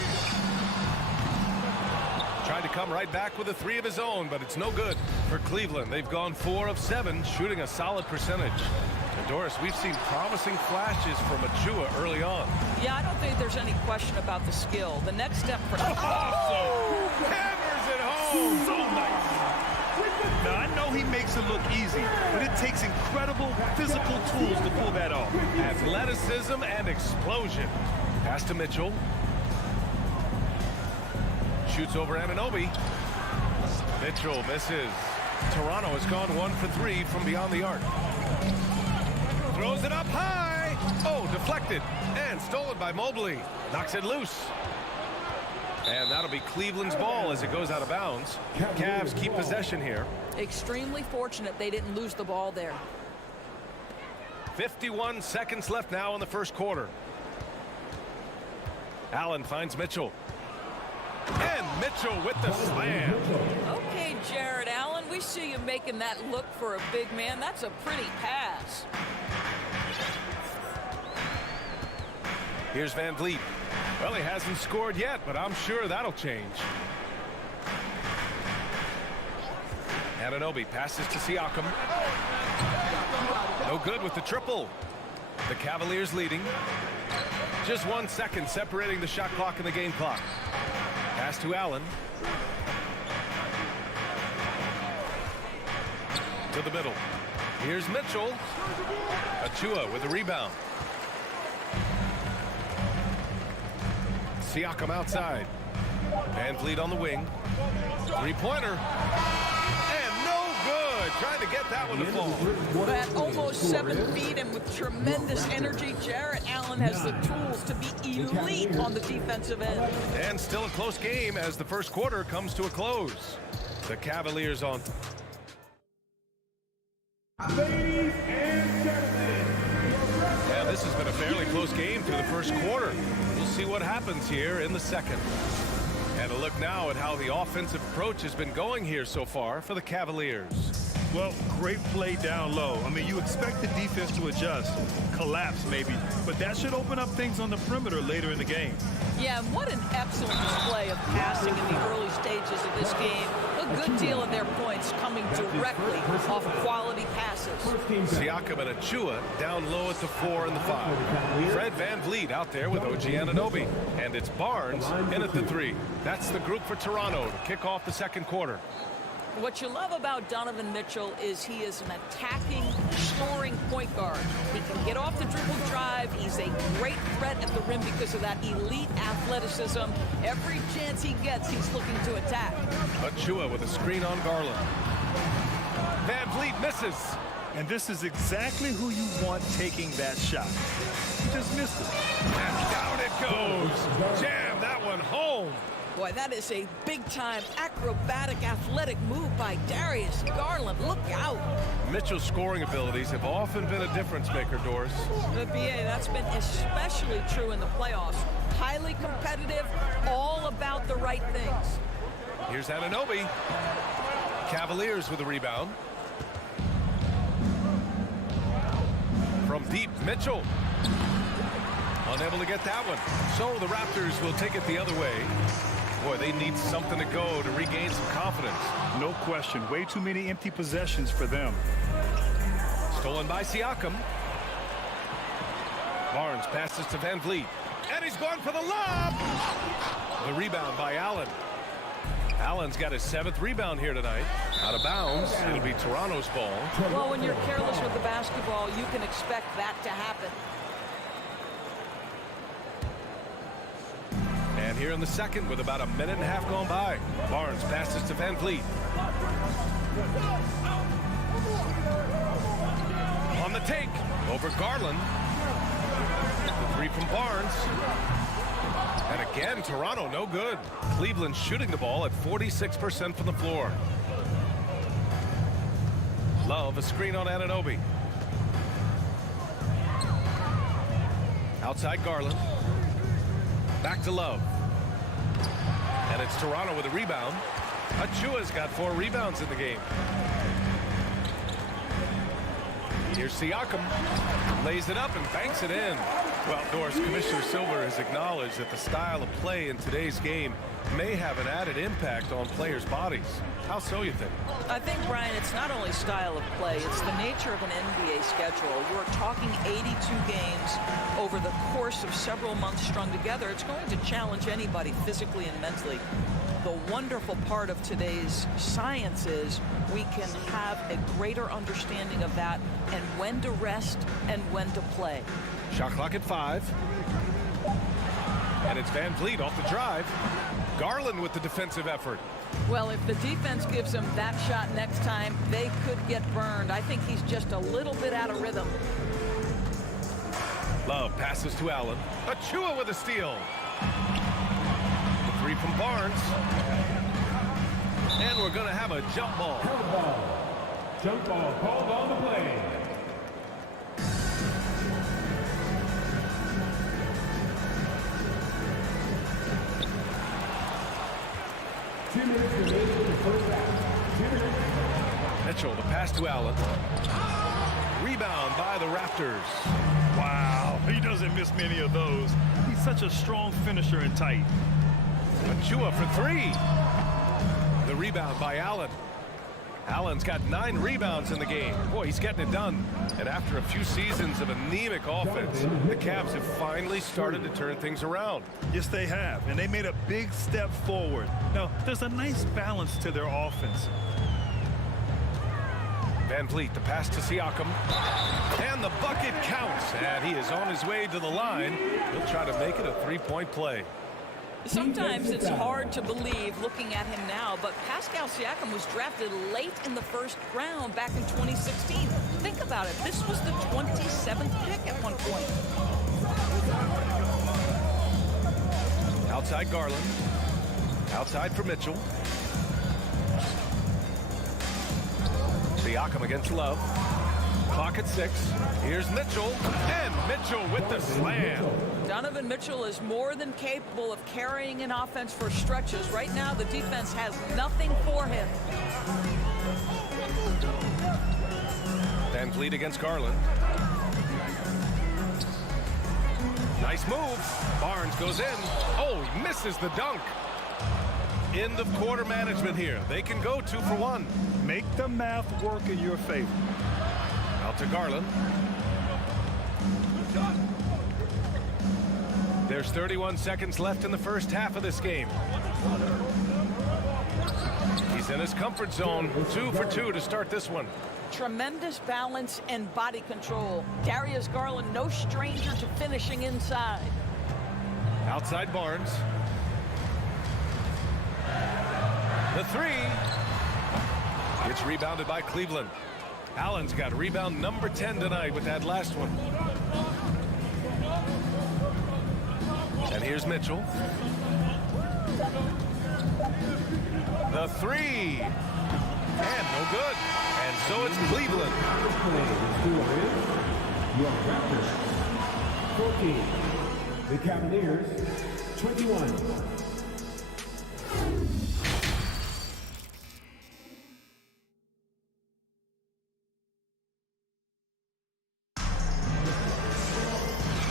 Tried to come right back with a 3 of his own, but it's no good for Cleveland. They've gone 4 of 7, shooting a solid percentage. And Doris, we've seen promising flashes from Achua early on. Yeah, I don't think there's any question about the skill. The next step for... Awesome! Hammers it home! So nice! Now, I know he makes it look easy, but it takes incredible physical tools to pull that off. Athleticism and explosion. Pass to Mitchell. Shoots over Anunoby. Mitchell misses. Toronto has gone 1 for 3 from beyond the arc. Throws it up high. Oh, deflected. And stolen by Mobley. Knocks it loose. And that'll be Cleveland's ball as it goes out of bounds. Cavs keep possession here. Extremely fortunate they didn't lose the ball there. 51 seconds left now in the first quarter. Allen finds Mitchell. And Mitchell with the slam. Okay, Jared Allen, we see you making that look for a big man. That's a pretty pass. Here's Van Vliet. Well, he hasn't scored yet, but I'm sure that'll change. Anunoby passes to Siakam. No good with the triple. The Cavaliers leading. Just 1 second separating the shot clock and the game clock. Pass to Allen. To the middle. Here's Mitchell. Achua with the rebound. Siakam outside. Van Vliet on the wing. Three-pointer. And no good. Trying to get that one to fall. At almost 7 feet and with tremendous energy, Jarrett Allen has the tools to be elite on the defensive end. And still a close game as the first quarter comes to a close. The Cavaliers on. Ladies and gentlemen. Yeah, this has been a fairly close game through the first quarter. We'll see what happens here in the second. And a look now at how the offensive approach has been going here so far for the Cavaliers. Well, great play down low. I mean, you expect the defense to adjust, collapse maybe, but that should open up things on the perimeter later in the game. Yeah, and what an excellent display of passing in the early stages of this game. A good deal of their points coming directly off quality passes. Siakam and Achua down low at the 4 and the 5. Fred Van Vliet out there with OG Anunoby. And it's Barnes in at the 3. That's the group for Toronto to kick off the second quarter. What you love about Donovan Mitchell is he is an attacking, scoring point guard. He can get off the dribble drive. He's a great threat at the rim because of that elite athleticism. Every chance he gets, he's looking to attack. Achua with a screen on Garland. Van Vliet misses. And this is exactly who you want taking that shot. He just missed it. And down it goes. Jam that one home. Boy, that is a big-time acrobatic athletic move by Darius Garland. Look out. Mitchell's scoring abilities have often been a difference maker, Doris. The BA, that's been especially true in the playoffs. Highly competitive, all about the right things. Here's Anunoby. Cavaliers with a rebound. From deep, Mitchell. Unable to get that one. So the Raptors will take it the other way. Boy, they need something to go to regain some confidence. No question. Way too many empty possessions for them. Stolen by Siakam. Barnes passes to Van Vliet. And he's gone for the lob. The rebound by Allen. Allen's got his 7th rebound here tonight. Out of bounds. It'll be Toronto's ball. Well, when you're careless with the basketball, you can expect that to happen. And here in the second with about a minute and a half gone by. Barnes passes to Van Vliet. On the take. Over Garland. The 3 from Barnes. And again, Toronto no good. Cleveland shooting the ball at 46% from the floor. Love a screen on Anunoby. Outside Garland. Back to Love. And it's Toronto with a rebound. Achua's got 4 rebounds in the game. Here's Siakam. Lays it up and banks it in. Well, Doris, Commissioner Silver has acknowledged that the style of play in today's game may have an added impact on players' bodies. How so, you think? I think, Brian, it's not only style of play, it's the nature of an NBA schedule. You're talking 82 games over the course of several months strung together. It's going to challenge anybody physically and mentally. The wonderful part of today's science is we can have a greater understanding of that and when to rest and when to play. Shot clock at 5. And it's Van Vliet off the drive. Garland with the defensive effort. Well, if the defense gives him that shot next time, they could get burned. I think he's just a little bit out of rhythm. Love passes to Allen. Achua with a steal. The 3 from Barnes. And we're going to have a jump ball. Jump ball called on the play. Mitchell, the pass to Allen. Rebound by the Raptors. Wow, he doesn't miss many of those. He's such a strong finisher and tight. Achua for 3. The rebound by Allen. Allen's got 9 rebounds in the game. Boy, he's getting it done. And after a few seasons of anemic offense, the Cavs have finally started to turn things around. Yes, they have, and they made a big step forward. Now, there's a nice balance to their offense. Van Vliet, the pass to Siakam. And the bucket counts. And he is on his way to the line. He'll try to make it a 3-point play. Sometimes it's hard to believe looking at him now, but Pascal Siakam was drafted late in the first round back in 2016. Think about it. This was the 27th pick at one point. Outside Garland. Outside for Mitchell. Siakam against Love. Clock at 6. Here's Mitchell. And Mitchell with the slam. Donovan Mitchell is more than capable of carrying an offense for stretches. Right now, the defense has nothing for him. Van Vliet against Garland. Nice move. Barnes goes in. Oh, he misses the dunk. End of quarter management here. They can go 2 for 1. Make the math work in your favor. Out to Garland. There's 31 seconds left in the first half of this game. He's in his comfort zone. 2 for 2 to start this one. Tremendous balance and body control. Darius Garland, no stranger to finishing inside. Outside Barnes. The 3. It's rebounded by Cleveland. Allen's got rebound number 10 tonight with that last one. And here's Mitchell. The 3. And no good. And so it's Cleveland. Your Raptors 14. The Cavaliers 21.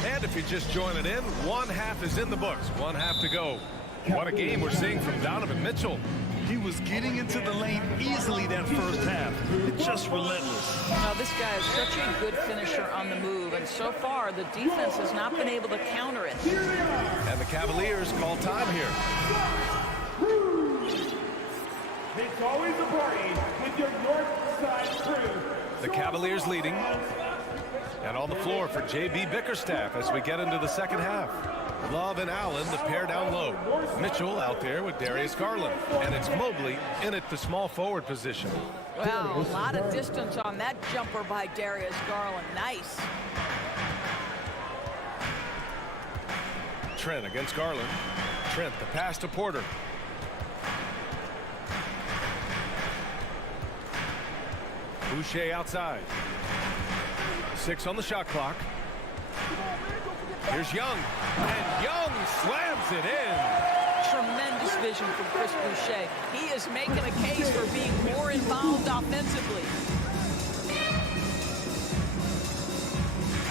And if you're just joining in, one half is in the books. One half to go. What a game we're seeing from Donovan Mitchell. He was getting into the lane easily that first half. It's just relentless. Now, this guy is such a good finisher on the move, and so far the defense has not been able to counter it. And the Cavaliers call time here. It's always a party with your North Side crew. The Cavaliers leading. And on the floor for J.B. Bickerstaff as we get into the second half. Love and Allen, the pair down low. Mitchell out there with Darius Garland. And it's Mobley in at the small forward position. Wow, a lot of distance on that jumper by Darius Garland. Nice. Trent against Garland. Trent, the pass to Porter. Boucher outside. 6 on the shot clock. Here's Young. And Young slams it in. Tremendous vision from Chris Boucher. He is making a case for being more involved offensively.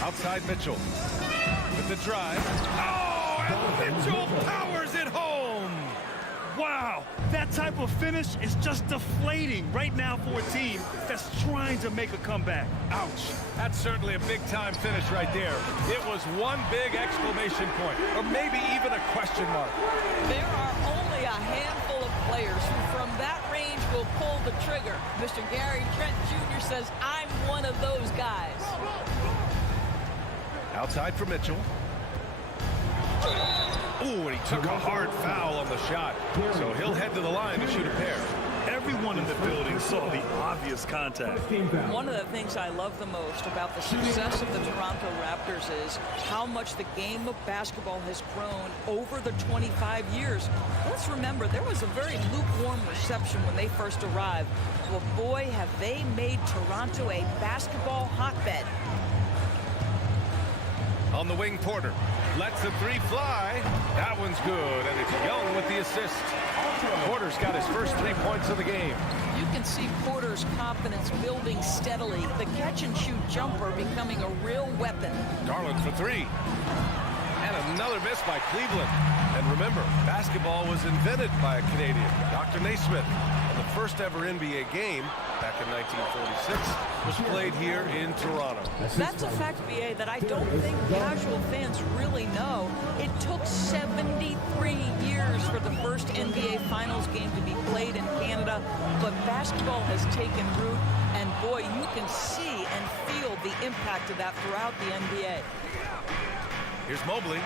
Outside Mitchell. With the drive. Oh, and Mitchell powers it home. Wow, that type of finish is just deflating right now for a team that's trying to make a comeback. Ouch. That's certainly a big-time finish right there. It was one big exclamation point, or maybe even a question mark. There are only a handful of players who from that range will pull the trigger. Mr. Gary Trent Jr. says, I'm one of those guys. Outside for Mitchell. Ooh, and he took a hard foul on the shot. So he'll head to the line to shoot a pair. Everyone in the building saw the obvious contact. One of the things I love the most about the success of the Toronto Raptors is how much the game of basketball has grown over the 25 years. Let's remember, there was a very lukewarm reception when they first arrived. Well, boy, have they made Toronto a basketball hotbed. On the wing, Porter lets the 3 fly. That one's good, and it's Young with the assist. Porter's got his first 3 points of the game. You can see Porter's confidence building steadily. The catch-and-shoot jumper becoming a real weapon. Garland for 3. And another miss by Cleveland. And remember, basketball was invented by a Canadian, Dr. Naismith. The first ever NBA game back in 1946 was played here in Toronto. That's a fact, BA, that I don't think casual fans really know. It took 73 years for the first NBA Finals game to be played in Canada, but basketball has taken root, and boy, you can see and feel the impact of that throughout the NBA. Here's Mobley.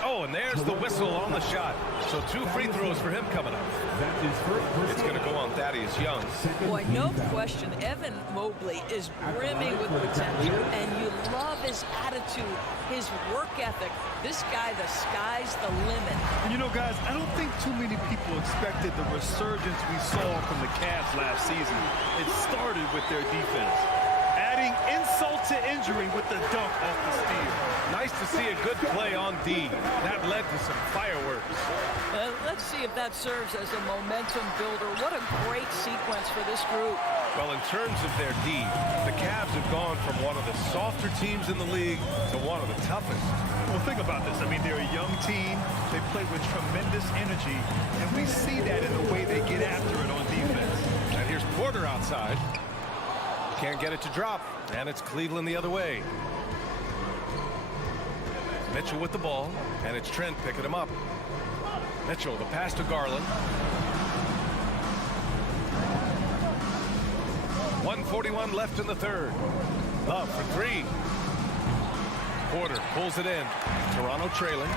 Oh, and there's the whistle on the shot. So 2 free throws for him coming up. It's going to go on Thaddeus Young. Boy, no question, Evan Mobley is brimming with potential, and you love his attitude, his work ethic. This guy, the sky's the limit. And you know, guys, I don't think too many people expected the resurgence we saw from the Cavs last season. It started with their defense, adding insult to injury with the dunk off the steal. Nice to see a good play on D. That led to some fireworks. Let's see if that serves as a momentum builder. What a great sequence for this group. Well, in terms of their D, the Cavs have gone from one of the softer teams in the league to one of the toughest. Well, think about this. I mean, they're a young team. They play with tremendous energy, and we see that in the way they get after it on defense. And here's Porter outside. Can't get it to drop, and it's Cleveland the other way. Mitchell with the ball, and it's Trent picking him up. Mitchell, the pass to Garland. 1:41 left in the third. Love for 3. Porter pulls it in. Toronto trailing.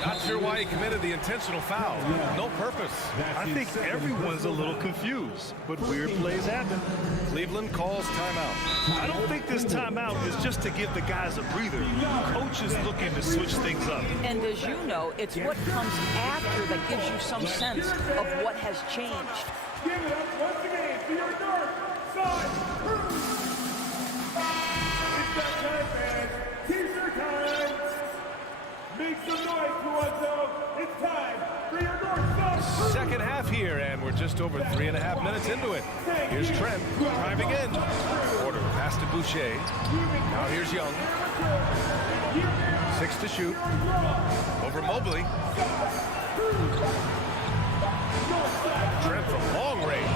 Not sure why he committed the intentional foul. No purpose. I think everyone's a little confused, but weird plays happen. Cleveland calls timeout. I don't think this timeout is just to give the guys a breather. Coach is looking to switch things up. And as you know, it's what comes after that gives you some sense of what has changed. Give it up once again for your north side. It's that time, man. T-shirt time. Make some noise, Toronto. It's time for your north side. Second half here, and we're just over 3.5 minutes into it. Here's Trent driving in. Porter pass to Boucher. Now here's Young. 6 to shoot. Over Mobley. Trent from long range.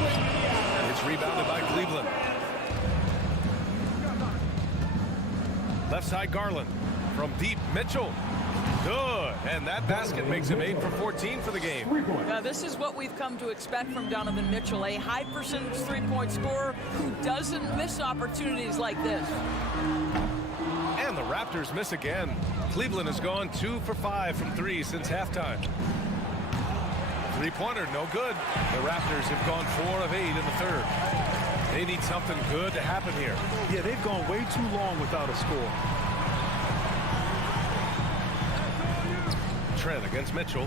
It's rebounded by Cleveland. Left side Garland. From deep, Mitchell. Good. And that basket makes him 8 for 14 for the game. Now, this is what we've come to expect from Donovan Mitchell, a high percentage three-point scorer who doesn't miss opportunities like this. And the Raptors miss again. Cleveland has gone 2 for 5 from 3 since halftime. Three-pointer, no good. The Raptors have gone 4 of 8 in the third. They need something good to happen here. Yeah, they've gone way too long without a score. Trent against Mitchell.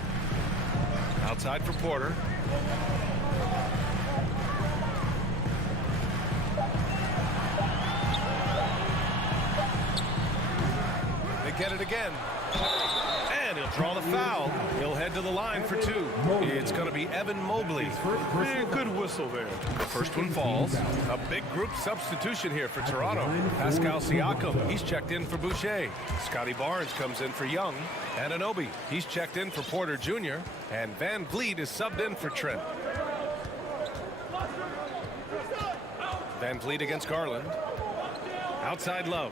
Outside for Porter. They get it again. And he'll draw the foul. He'll head to the line for 2. It's going to be Evan Mobley. Yeah, good whistle there. First one falls. A big group substitution here for Toronto. Pascal Siakam, he's checked in for Boucher. Scotty Barnes comes in for Young. Anunoby, he's checked in for Porter Jr. And Van Vliet is subbed in for Trent. Van Vliet against Garland. Outside Love.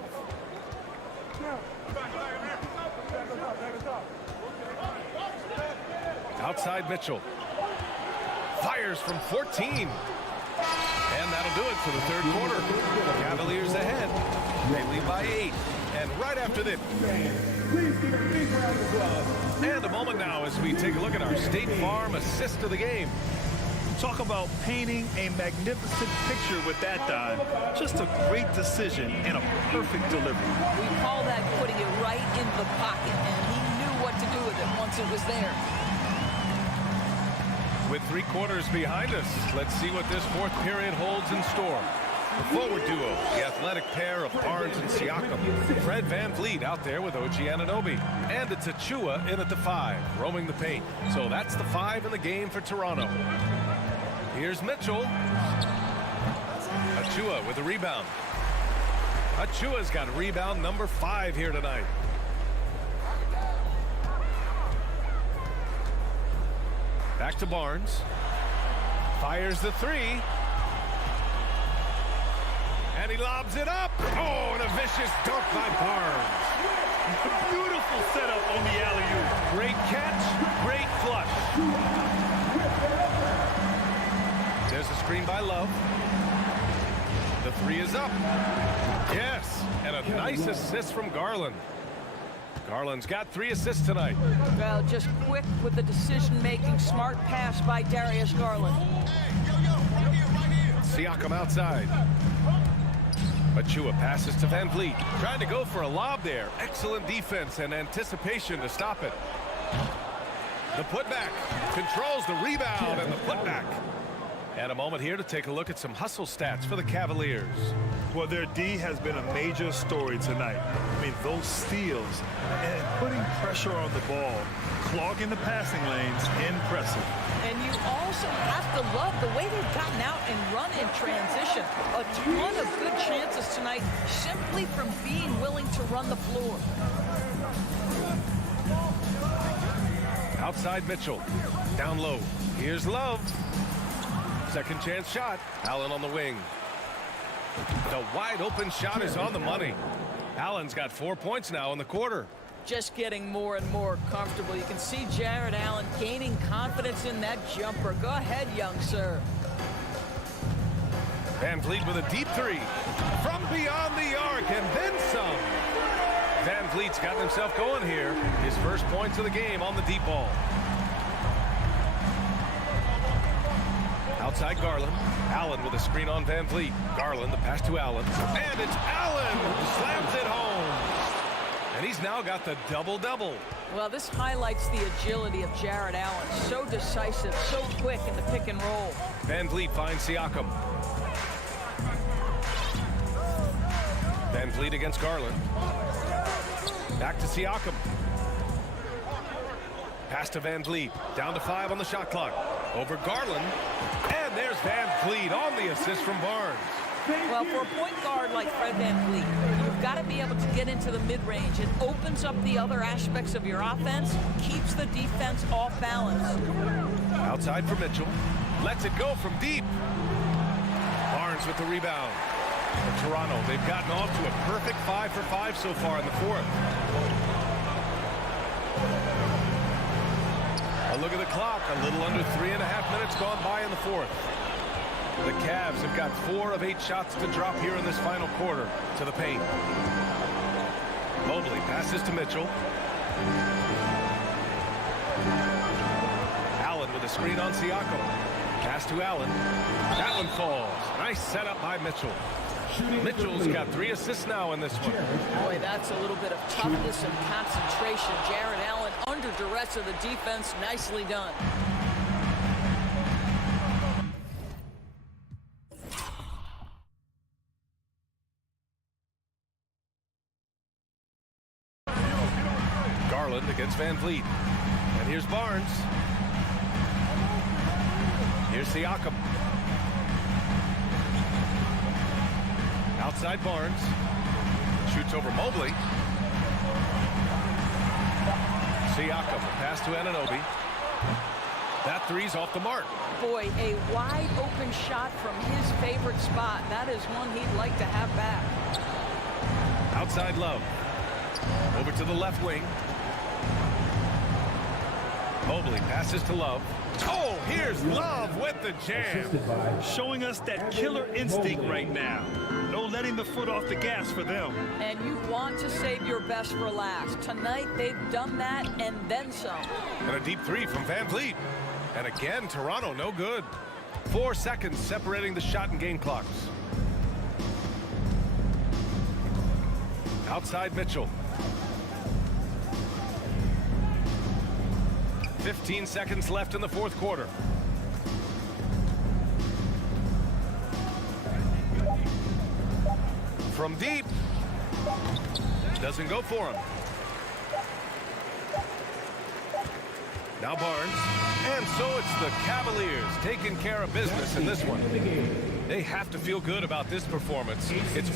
Outside Mitchell. Fires from 14. And that'll do it for the third quarter. Cavaliers ahead. They lead by 8. And right after this. And a moment now as we take a look at our State Farm assist of the game. Talk about painting a magnificent picture with that dive. Just a great decision and a perfect delivery. We call that putting it right in the pocket, and he knew what to do with it once it was there. With 3 quarters behind us, let's see what this fourth period holds in store. The forward duo, the athletic pair of Barnes and Siakam. Fred Van Vliet out there with OG Anunoby. And it's Achua in at the 5, roaming the paint. So that's the 5 in the game for Toronto. Here's Mitchell. Achua with a rebound. Achua's got rebound number 5 here tonight. Back to Barnes. Fires the three. And he lobs it up. Oh, and a vicious dunk by Barnes. Beautiful setup on the alley-oop. Great catch, great flush. There's a screen by Love. The three is up. Yes, and a nice assist from Garland. Garland's got 3 assists tonight. Well, just quick with the decision-making, smart pass by Darius Garland. Siakam outside. Achua passes to Van Vliet. Trying to go for a lob there. Excellent defense and anticipation to stop it. The putback. Controls the rebound and the putback. And a moment here to take a look at some hustle stats for the Cavaliers. Well, their D has been a major story tonight. I mean, those steals and putting pressure on the ball, clogging the passing lanes, impressive. And you also have to love the way they've gotten out and run in transition. A ton of good chances tonight simply from being willing to run the floor. Outside Mitchell. Down low. Here's Love. Second chance shot. Allen on the wing. The wide open shot is on the money. Allen's got 4 points now in the quarter. Just getting more and more comfortable. You can see Jared Allen gaining confidence in that jumper. Go ahead, young sir. Van Vliet with a deep three from beyond the arc and then some. Van Vliet's gotten himself going here. His first points of the game on the deep ball. Outside Garland. Allen with a screen on Van Vliet. Garland, the pass to Allen. And it's Allen who slams it home. And he's now got the double-double. Well, this highlights the agility of Jared Allen. So decisive, so quick in the pick and roll. Van Vliet finds Siakam. Van Vliet against Garland. Back to Siakam. Pass to Van Vliet. Down to 5 on the shot clock. Over Garland. And there's Van Vliet on the assist from Barnes. Well, for a point guard like Fred Van Vliet, you've got to be able to get into the mid-range. It opens up the other aspects of your offense, keeps the defense off balance. Outside for Mitchell. Lets it go from deep. Barnes with the rebound. For Toronto, they've gotten off to a perfect 5 for 5 so far in the fourth. A look at the clock. A little under 3.5 minutes gone by in the fourth. The Cavs have got 4 of 8 shots to drop here in this final quarter to the paint. Mobley passes to Mitchell. Allen with a screen on Siakam. Pass to Allen. That one falls. Nice setup by Mitchell. Mitchell's got 3 assists now in this one. Boy, that's a little bit of toughness and concentration. Jared Allen under duress of the defense. Nicely done. Garland against Van Vliet. And here's Barnes. Here's Siakam. Outside Barnes. Shoots over Mobley. Siakam, pass to Anunoby. That three's off the mark. Boy, a wide open shot from his favorite spot. That is one he'd like to have back. Outside Love. Over to the left wing. Mobley passes to Love. Oh, here's Love with the jam. Showing us that killer instinct right now. No letting the foot off the gas for them. And you want to save your best for last. Tonight, they've done that and then some. And a deep three from Van Vliet. And again, Toronto no good. 4 seconds separating the shot and game clocks. Outside Mitchell. 15 seconds left in the fourth quarter. From deep. Doesn't go for him. Now Barnes. And so it's the Cavaliers taking care of business in this one. They have to feel good about this performance. It's